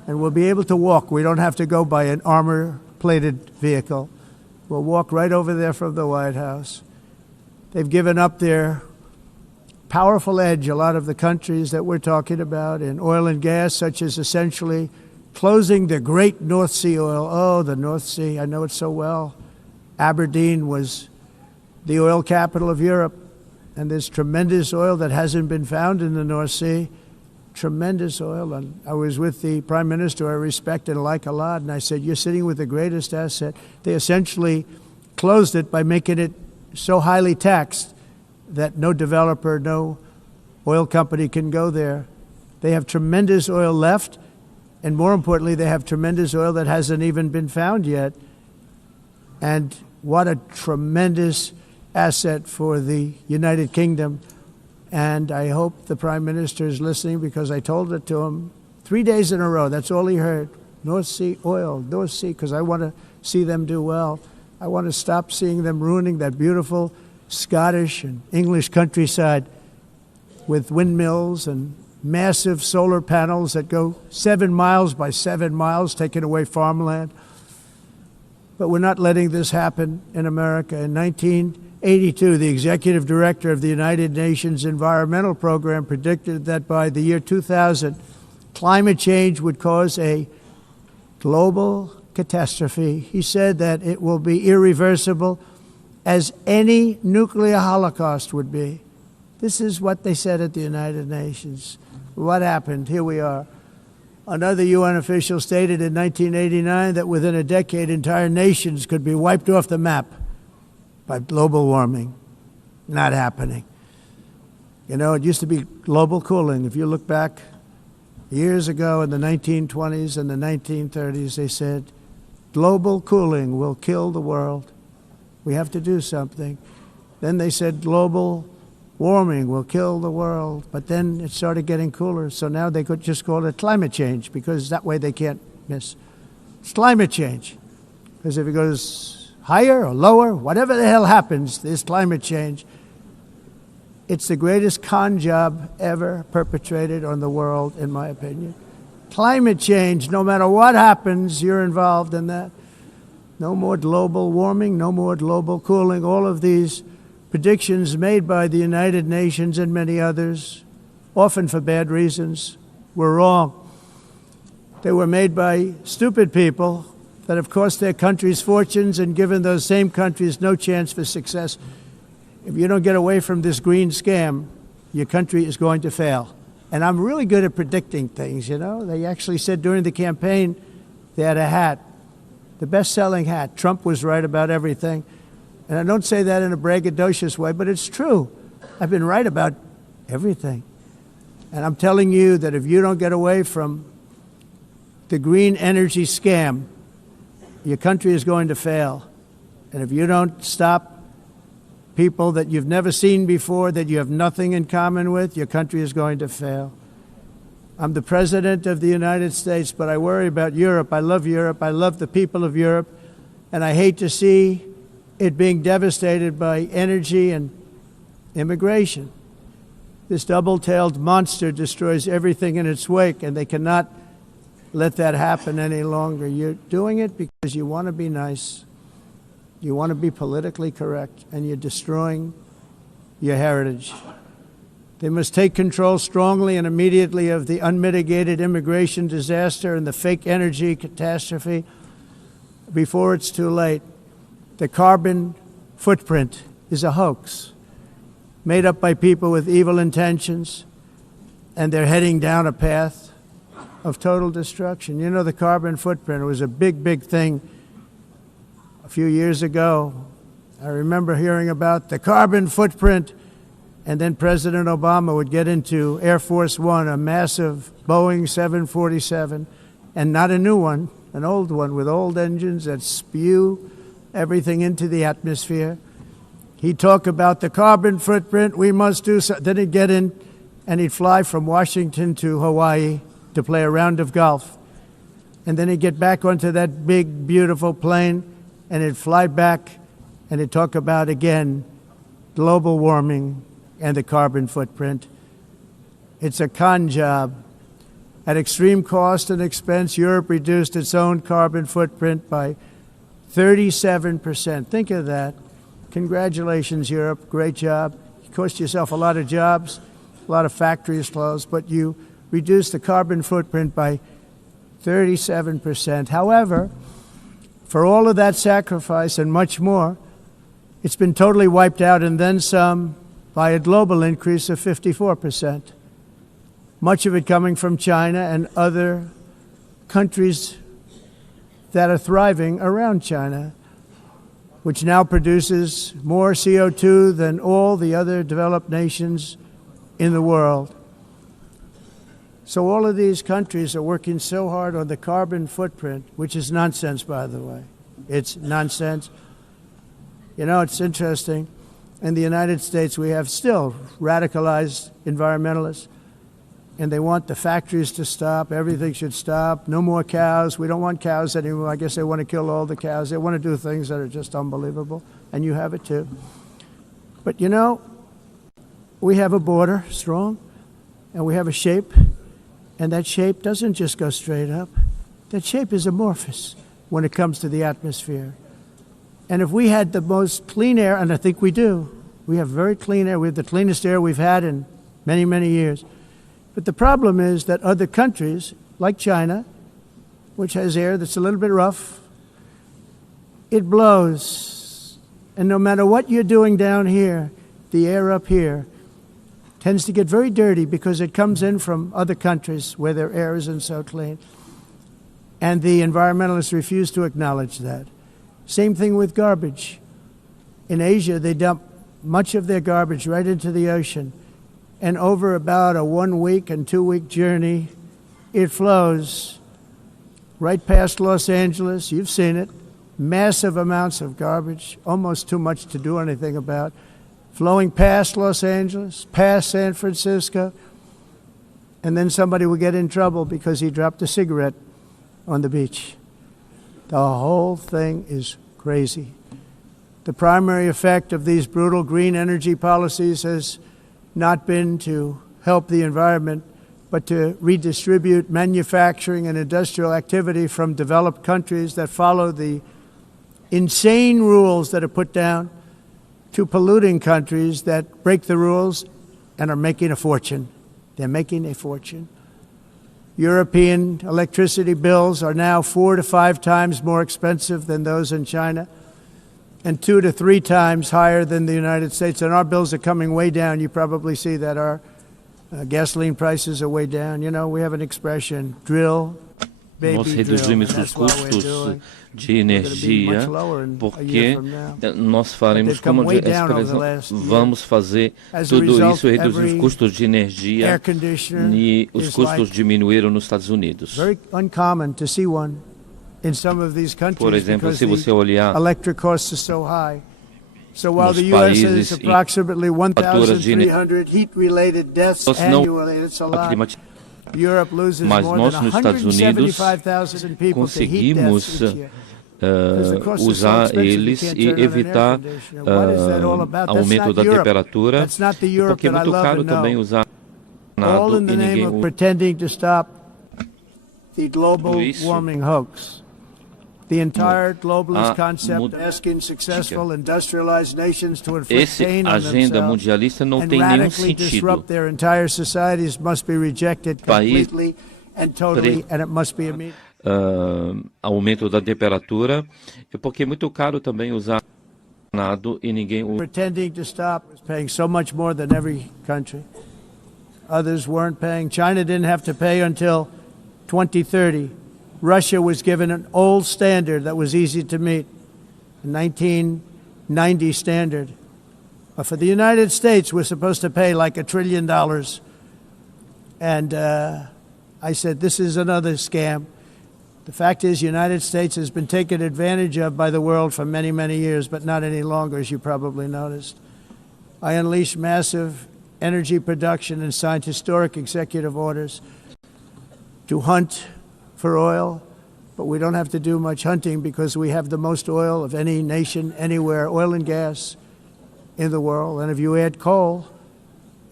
and we'll be able to walk. We don't have to go by an armor-plated vehicle. We'll walk right over there from the White House. They've given up their powerful edge, a lot of the countries that we're talking about, in oil and gas, such as essentially closing the great North Sea oil. Oh, the North Sea, I know it so well. Aberdeen was the oil capital of Europe, and there's tremendous oil that hasn't been found in the North Sea. Tremendous oil. And I was with the Prime Minister I respect and like a lot, and I said, you're sitting with the greatest asset. They essentially closed it by making it so highly taxed that no developer, no oil company can go there. They have tremendous oil left, and more importantly, they have tremendous oil that hasn't even been found yet. And what a tremendous asset for the United Kingdom. And I hope the Prime Minister is listening, because I told it to him 3 days in a row. That's all he heard. North Sea oil, North Sea, because I want to see them do well. I want to stop seeing them ruining that beautiful Scottish and English countryside with windmills and massive solar panels that go 7 miles by 7 miles, taking away farmland. But we're not letting this happen in America. In 1982, the executive director of the United Nations Environmental Program predicted that by the year 2000, climate change would cause a global catastrophe. He said that it will be irreversible, as any nuclear holocaust would be. This is what they said at the United Nations. What happened? Here we are. Another UN official stated in 1989 that within a decade, entire nations could be wiped off the map by global warming. Not happening. You know, it used to be global cooling. If you look back years ago in the 1920s and the 1930s, they said, global cooling will kill the world. We have to do something. Then they said global warming will kill the world. But then it started getting cooler. So now they could just call it climate change, because that way they can't miss. It's climate change. Because if it goes higher or lower, whatever the hell happens, there's climate change. It's the greatest con job ever perpetrated on the world, in my opinion. Climate change, no matter what happens, you're involved in that. No more global warming, no more global cooling. All of these predictions made by the United Nations and many others, often for bad reasons, were wrong. They were made by stupid people that have cost their countries fortunes and given those same countries no chance for success. If you don't get away from this green scam, your country is going to fail. And I'm really good at predicting things, you know. They actually said during the campaign they had a hat, the best-selling hat. Trump was right about everything. And I don't say that in a braggadocious way, but it's true. I've been right about everything. And I'm telling you that if you don't get away from the green energy scam, your country is going to fail. And if you don't stop people that you've never seen before, that you have nothing in common with, your country is going to fail. I'm the President of the United States, but I worry about Europe. I love Europe. I love the people of Europe. And I hate to see it being devastated by energy and immigration. This double-tailed monster destroys everything in its wake, and they cannot let that happen any longer. You're doing it because you want to be nice. You want to be politically correct, and you're destroying your heritage. They must take control strongly and immediately of the unmitigated immigration disaster and the fake energy catastrophe before it's too late. The carbon footprint is a hoax made up by people with evil intentions, and they're heading down a path of total destruction. You know, the carbon footprint, it was a big, big thing a few years ago. I remember hearing about the carbon footprint, and then President Obama would get into Air Force One, a massive Boeing 747, and not a new one, an old one with old engines that spew everything into the atmosphere. He'd talk about the carbon footprint, we must do so. Then he'd get in and he'd fly from Washington to Hawaii to play a round of golf. And then he'd get back onto that big, beautiful plane and he'd fly back and he'd talk about, again, global warming and the carbon footprint. It's a con job. At extreme cost and expense, Europe reduced its own carbon footprint by 37%. Think of that. Congratulations, Europe. Great job. You cost yourself a lot of jobs, a lot of factories closed, but you reduced the carbon footprint by 37%. However, for all of that sacrifice and much more, it's been totally wiped out and then some by a global increase of 54%. Much of it coming from China and other countries that are thriving around China, which now produces more CO2 than all the other developed nations in the world. So all of these countries are working so hard on the carbon footprint, which is nonsense, by the way. It's nonsense. You know, it's interesting. In the United States, we have still radicalized environmentalists, and they want the factories to stop. Everything should stop. No more cows. We don't want cows anymore. I guess they want to kill all the cows. They want to do things that are just unbelievable, and you have it too. But you know, we have a border, strong, and we have a shape, and that shape doesn't just go straight up. That shape is amorphous when it comes to the atmosphere. And if we had the most clean air, and I think we do, we have very clean air. We have the cleanest air we've had in many, many years. But the problem is that other countries, like China, which has air that's a little bit rough, it blows. And no matter what you're doing down here, the air up here tends to get very dirty because it comes in from other countries where their air isn't so clean. And the environmentalists refuse to acknowledge that. Same thing with garbage. In Asia, they dump much of their garbage right into the ocean. And over about a 1 week and 2 week journey, it flows right past Los Angeles. You've seen it. Massive amounts of garbage, almost too much to do anything about, flowing past Los Angeles, past San Francisco, and then somebody will get in trouble because he dropped a cigarette on the beach. The whole thing is crazy. The primary effect of these brutal green energy policies has not been to help the environment, but to redistribute manufacturing and industrial activity from developed countries that follow the insane rules that are put down to polluting countries that break the rules and are making a fortune. They're making a fortune. European electricity bills are now 4 to 5 times more expensive than those in China, and 2 to 3 times higher than the United States. And our bills are coming way down. You probably see that our gasoline prices are way down. You know, we have an expression, drill, baby, nós drill. reduzimos os custos de energia porque nós faremos, como a expressão, vamos fazer tudo isso, reduzir os custos de energia e os custos diminuíram nos Estados Unidos. Very uncommon to see one in some of these countries. Por exemplo, se você olhar electric costs are so high. So while the US has approximately 1,300 heat-related deaths annually, it's a lot. Europe loses Mas more nós than nos Estados Unidos 175,000 people to heat conseguimos deaths each year. usar eles e evitar aumento da temperatura, porque é muito caro também usar all in the name of pretending to stop the global warming hoax. The entire globalist concept asking successful industrialized nations to inflict pain on themselves and radically disrupt their entire societies must be rejected completely and totally, and it must be immediate. Aumento da temperatura, porque é muito caro também usar nado e ninguém pretending to stop is paying so much more than every country. Others weren't paying. China didn't have to pay until 2030. Russia was given an old standard that was easy to meet, a 1990 standard. But for the United States, we're supposed to pay like $1 trillion. And I said, this is another scam. The fact is, the United States has been taken advantage of by the world for many, many years, but not any longer, as you probably noticed. I unleashed massive energy production and signed historic executive orders to hunt for oil, but we don't have to do much hunting because we have the most oil of any nation anywhere, oil and gas in the world. And if you add coal,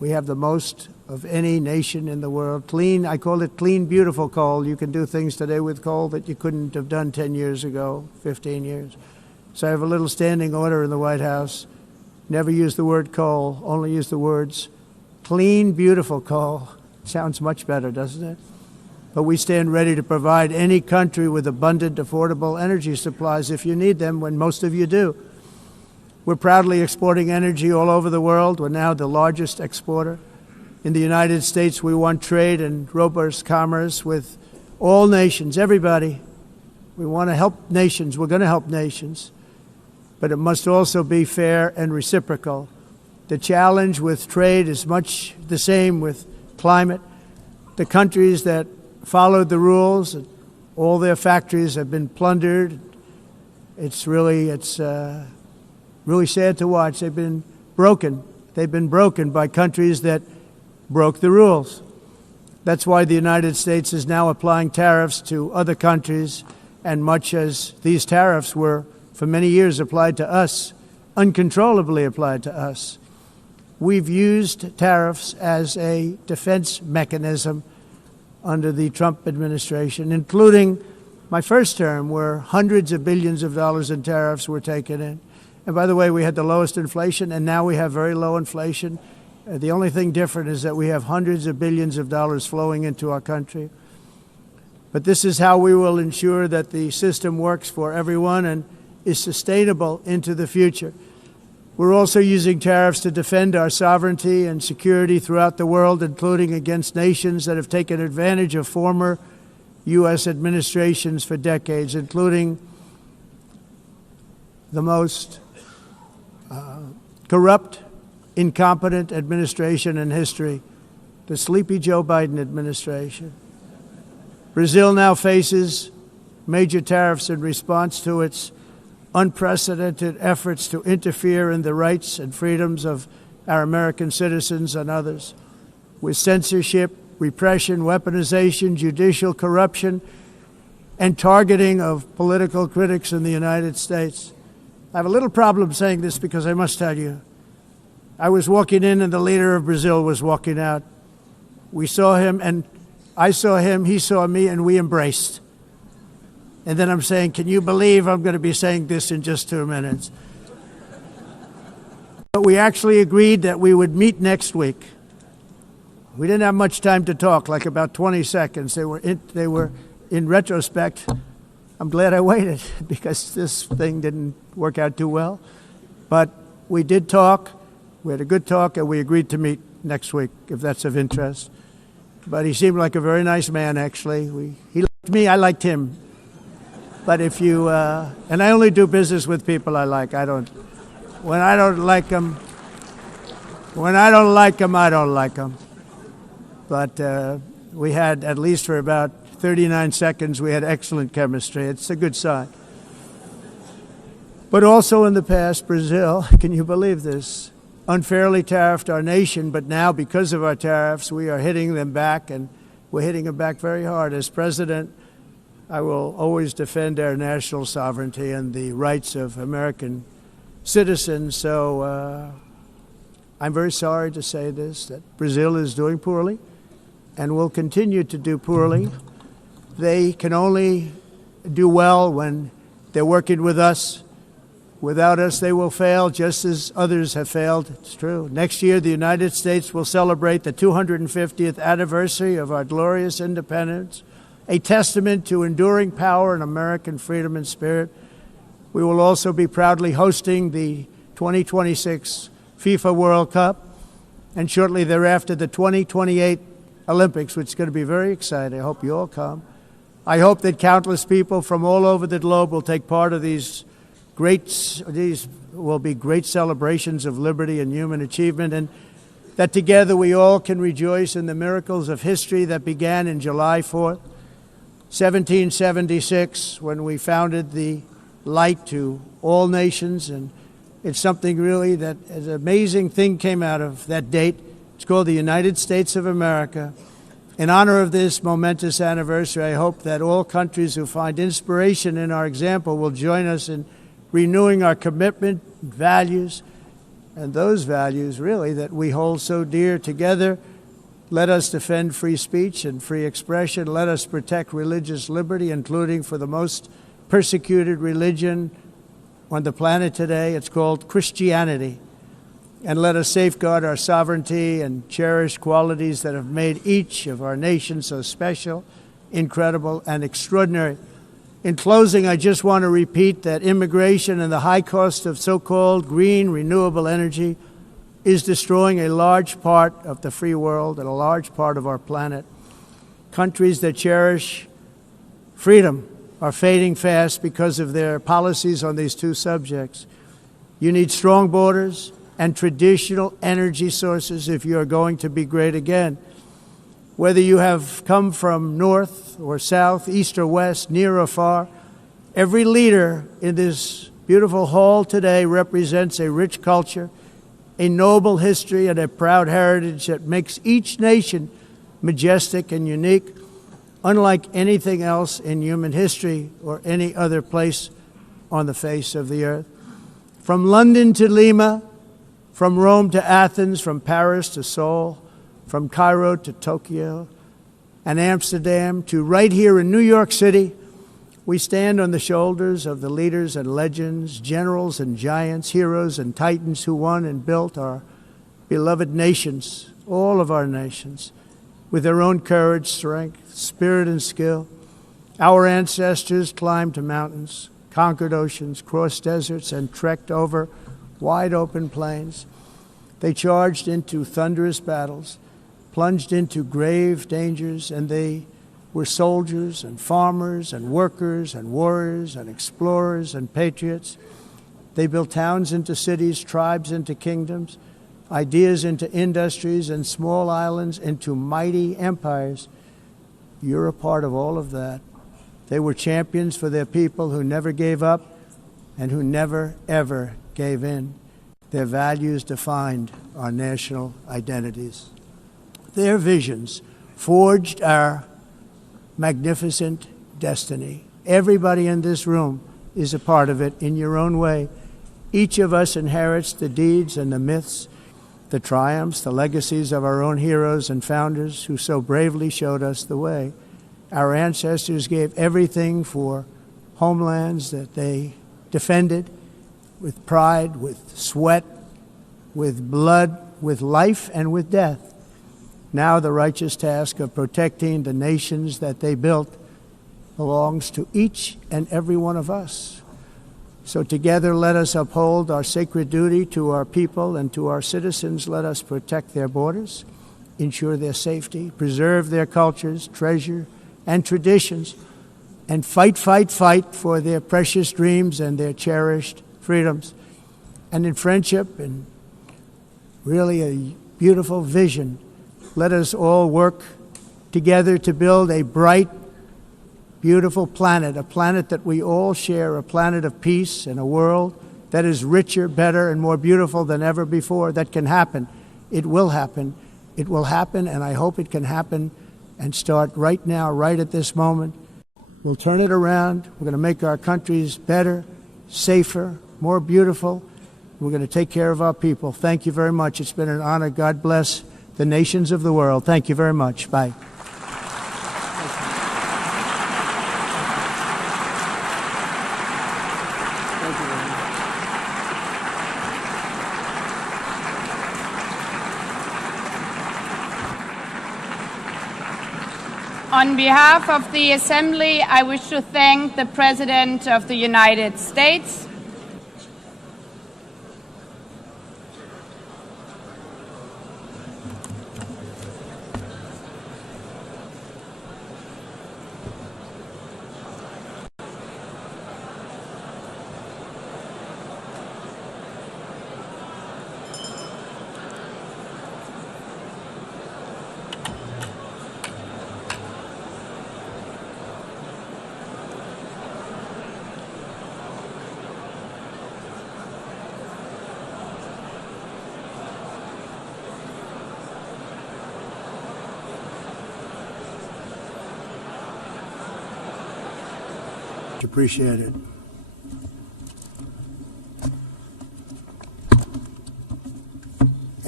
We have the most of any nation in the world. Clean, I call it clean, beautiful coal. You can do things today with coal that you couldn't have done 10 years ago, 15 years. So I have a little standing order in the White House. Never use the word coal, only use the words clean, beautiful coal. Sounds much better, doesn't it? But we stand ready to provide any country with abundant, affordable energy supplies if you need them, when most of you do. We're proudly exporting energy all over the world. We're now the largest exporter. In the United States, we want trade and robust commerce with all nations, everybody. We want to help nations. We're going to help nations. But it must also be fair and reciprocal. The challenge with trade is much the same with climate. The countries that followed the rules, all their factories have been plundered. It's really sad to watch. They've been broken. They've been broken by countries that broke the rules. That's why the United States is now applying tariffs to other countries, and much as these tariffs were for many years applied to us, uncontrollably applied to us. We've used tariffs as a defense mechanism under the Trump administration, including my first term, where hundreds of billions of dollars in tariffs were taken in. And by the way, we had the lowest inflation, and now we have very low inflation. The only thing different is that we have hundreds of billions of dollars flowing into our country. But this is how we will ensure that the system works for everyone and is sustainable into the future. We're also using tariffs to defend our sovereignty and security throughout the world, including against nations that have taken advantage of former U.S. administrations for decades, including the most corrupt, incompetent administration in history, the sleepy Joe Biden administration. Brazil now faces major tariffs in response to its unprecedented efforts to interfere in the rights and freedoms of our American citizens and others, with censorship, repression, weaponization, judicial corruption, and targeting of political critics in the United States. I have a little problem saying this because I must tell you, I was walking in and the leader of Brazil was walking out. We saw him, and I saw him, he saw me, and we embraced. And then I'm saying, can you believe I'm going to be saying this in just 2 minutes? But we actually agreed that we would meet next week. We didn't have much time to talk, like about 20 seconds. They were in retrospect, I'm glad I waited because this thing didn't work out too well. But we did talk. We had a good talk, and we agreed to meet next week, if that's of interest. But he seemed like a very nice man, actually. He liked me, I liked him. But if you, and I only do business with people I like. When I don't like them, I don't like them. But we had, at least for about 39 seconds, we had excellent chemistry. It's a good sign. But also in the past, Brazil, can you believe this, unfairly tariffed our nation, but now because of our tariffs, we are hitting them back, and we're hitting them back very hard. As president, I will always defend our national sovereignty and the rights of American citizens. So I'm very sorry to say this, that Brazil is doing poorly and will continue to do poorly. They can only do well when they're working with us. Without us, they will fail, just as others have failed. It's true. Next year, the United States will celebrate the 250th anniversary of our glorious independence, a testament to enduring power and American freedom and spirit. We will also be proudly hosting the 2026 FIFA World Cup, and shortly thereafter the 2028 Olympics, which is going to be very exciting. I hope you all come. I hope that countless people from all over the globe will take part of these will be great celebrations of liberty and human achievement, and that together we all can rejoice in the miracles of history that began in July 4th, 1776, when we founded the light to all nations. And it's something really that an amazing thing came out of that date. It's called the United States of America. In honor of this momentous anniversary, I hope that all countries who find inspiration in our example will join us in renewing our commitment and values and those values, really, that we hold so dear together. Let us defend free speech and free expression. Let us protect religious liberty, including for the most persecuted religion on the planet today. It's called Christianity. And let us safeguard our sovereignty and cherish qualities that have made each of our nations so special, incredible, and extraordinary. In closing, I just want to repeat that immigration and the high cost of so-called green renewable energy is destroying a large part of the free world and a large part of our planet. Countries that cherish freedom are fading fast because of their policies on these two subjects. You need strong borders and traditional energy sources if you are going to be great again. Whether you have come from north or south, east or west, near or far, every leader in this beautiful hall today represents a rich culture, a noble history, and a proud heritage that makes each nation majestic and unique, unlike anything else in human history or any other place on the face of the earth. From London to Lima, from Rome to Athens, from Paris to Seoul, from Cairo to Tokyo and Amsterdam to right here in New York City, we stand on the shoulders of the leaders and legends, generals and giants, heroes and titans who won and built our beloved nations, all of our nations, with their own courage, strength, spirit, and skill. Our ancestors climbed to mountains, conquered oceans, crossed deserts, and trekked over wide open plains. They charged into thunderous battles, plunged into grave dangers, and they were soldiers and farmers and workers and warriors and explorers and patriots. They built towns into cities, tribes into kingdoms, ideas into industries, and small islands into mighty empires. You're a part of all of that. They were champions for their people who never gave up and who never, ever gave in. Their values defined our national identities. Their visions forged our magnificent destiny. Everybody in this room is a part of it in your own way. Each of us inherits the deeds and the myths, the triumphs, the legacies of our own heroes and founders who so bravely showed us the way. Our ancestors gave everything for homelands that they defended with pride, with sweat, with blood, with life, and with death. Now the righteous task of protecting the nations that they built belongs to each and every one of us. So together let us uphold our sacred duty to our people and to our citizens. Let us protect their borders, ensure their safety, preserve their cultures, treasure, and traditions, and fight, fight, fight for their precious dreams and their cherished freedoms. And in friendship and really a beautiful vision, let us all work together to build a bright, beautiful planet, a planet that we all share, a planet of peace and a world that is richer, better, and more beautiful than ever before. That can happen. It will happen. It will happen, and I hope it can happen and start right now, right at this moment. We'll turn it around. We're going to make our countries better, safer, more beautiful. We're going to take care of our people. Thank you very much. It's been an honor. God bless the nations of the world. Thank you very much. Bye. On behalf of the Assembly, I wish to thank the President of the United States, Appreciate it.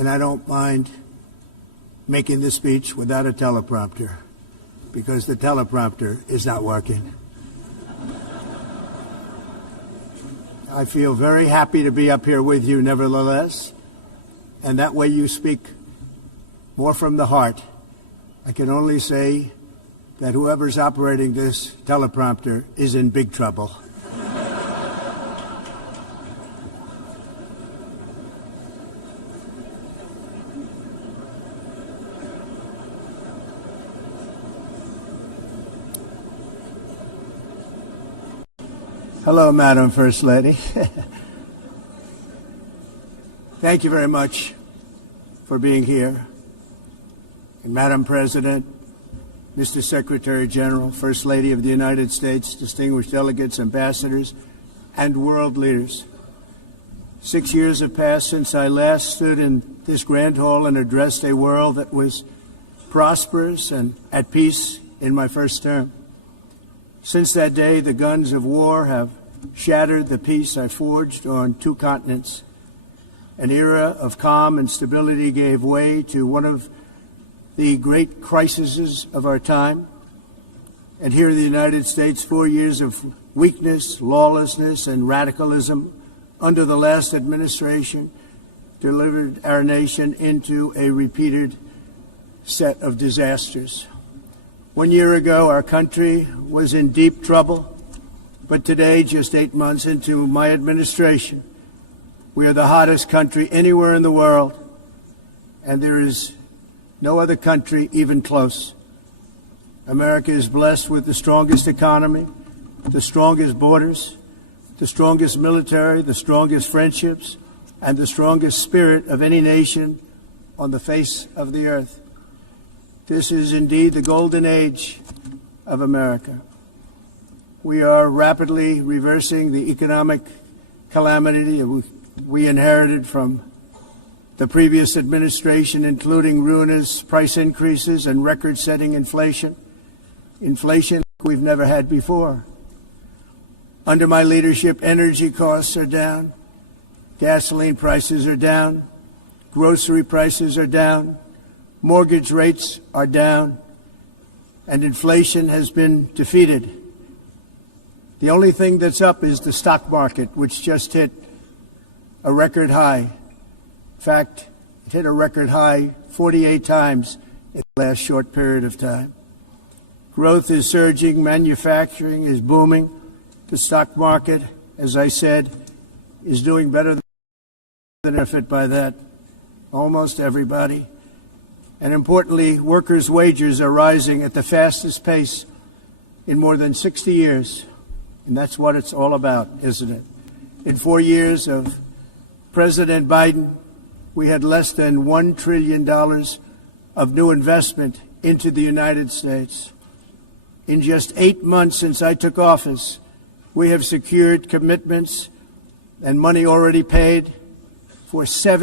and I don't mind making this speech without a teleprompter, because the teleprompter is not working. I feel very happy to be up here with you nevertheless, and that way you speak more from the heart. I can only say that whoever's operating this teleprompter is in big trouble. Hello, Madam First Lady. Thank you very much for being here. And Madam President, Mr. Secretary General, First Lady of the United States, distinguished delegates, ambassadors, and world leaders. 6 years have passed since I last stood in this grand hall and addressed a world that was prosperous and at peace in my first term. Since that day, the guns of war have shattered the peace I forged on 2 continents. An era of calm and stability gave way to one of the great crises of our time. And here in the United States, 4 years of weakness, lawlessness, and radicalism under the last administration delivered our nation into a repeated set of disasters. 1 year ago, our country was in deep trouble, but today, just 8 months into my administration, we are the hottest country anywhere in the world, and there is no other country even close. America is blessed with the strongest economy, the strongest borders, the strongest military, the strongest friendships, and the strongest spirit of any nation on the face of the earth. This is indeed the golden age of America. We are rapidly reversing the economic calamity we inherited from the previous administration, including ruinous price increases and record-setting inflation we've never had before. Under my leadership, energy costs are down, gasoline prices are down, grocery prices are down, mortgage rates are down, and inflation has been defeated. The only thing that's up is the stock market, which just hit a record high. In fact, it hit a record high 48 times in the last short period of time. Growth is surging, manufacturing is booming. The stock market, as I said, is doing better than benefit by that. Almost everybody. And importantly, workers' wages are rising at the fastest pace in more than 60 years. And that's what it's all about, isn't it? In 4 years of President Biden, we had less than $1 trillion of new investment into the United States. In just 8 months since I took office, we have secured commitments and money already paid for 7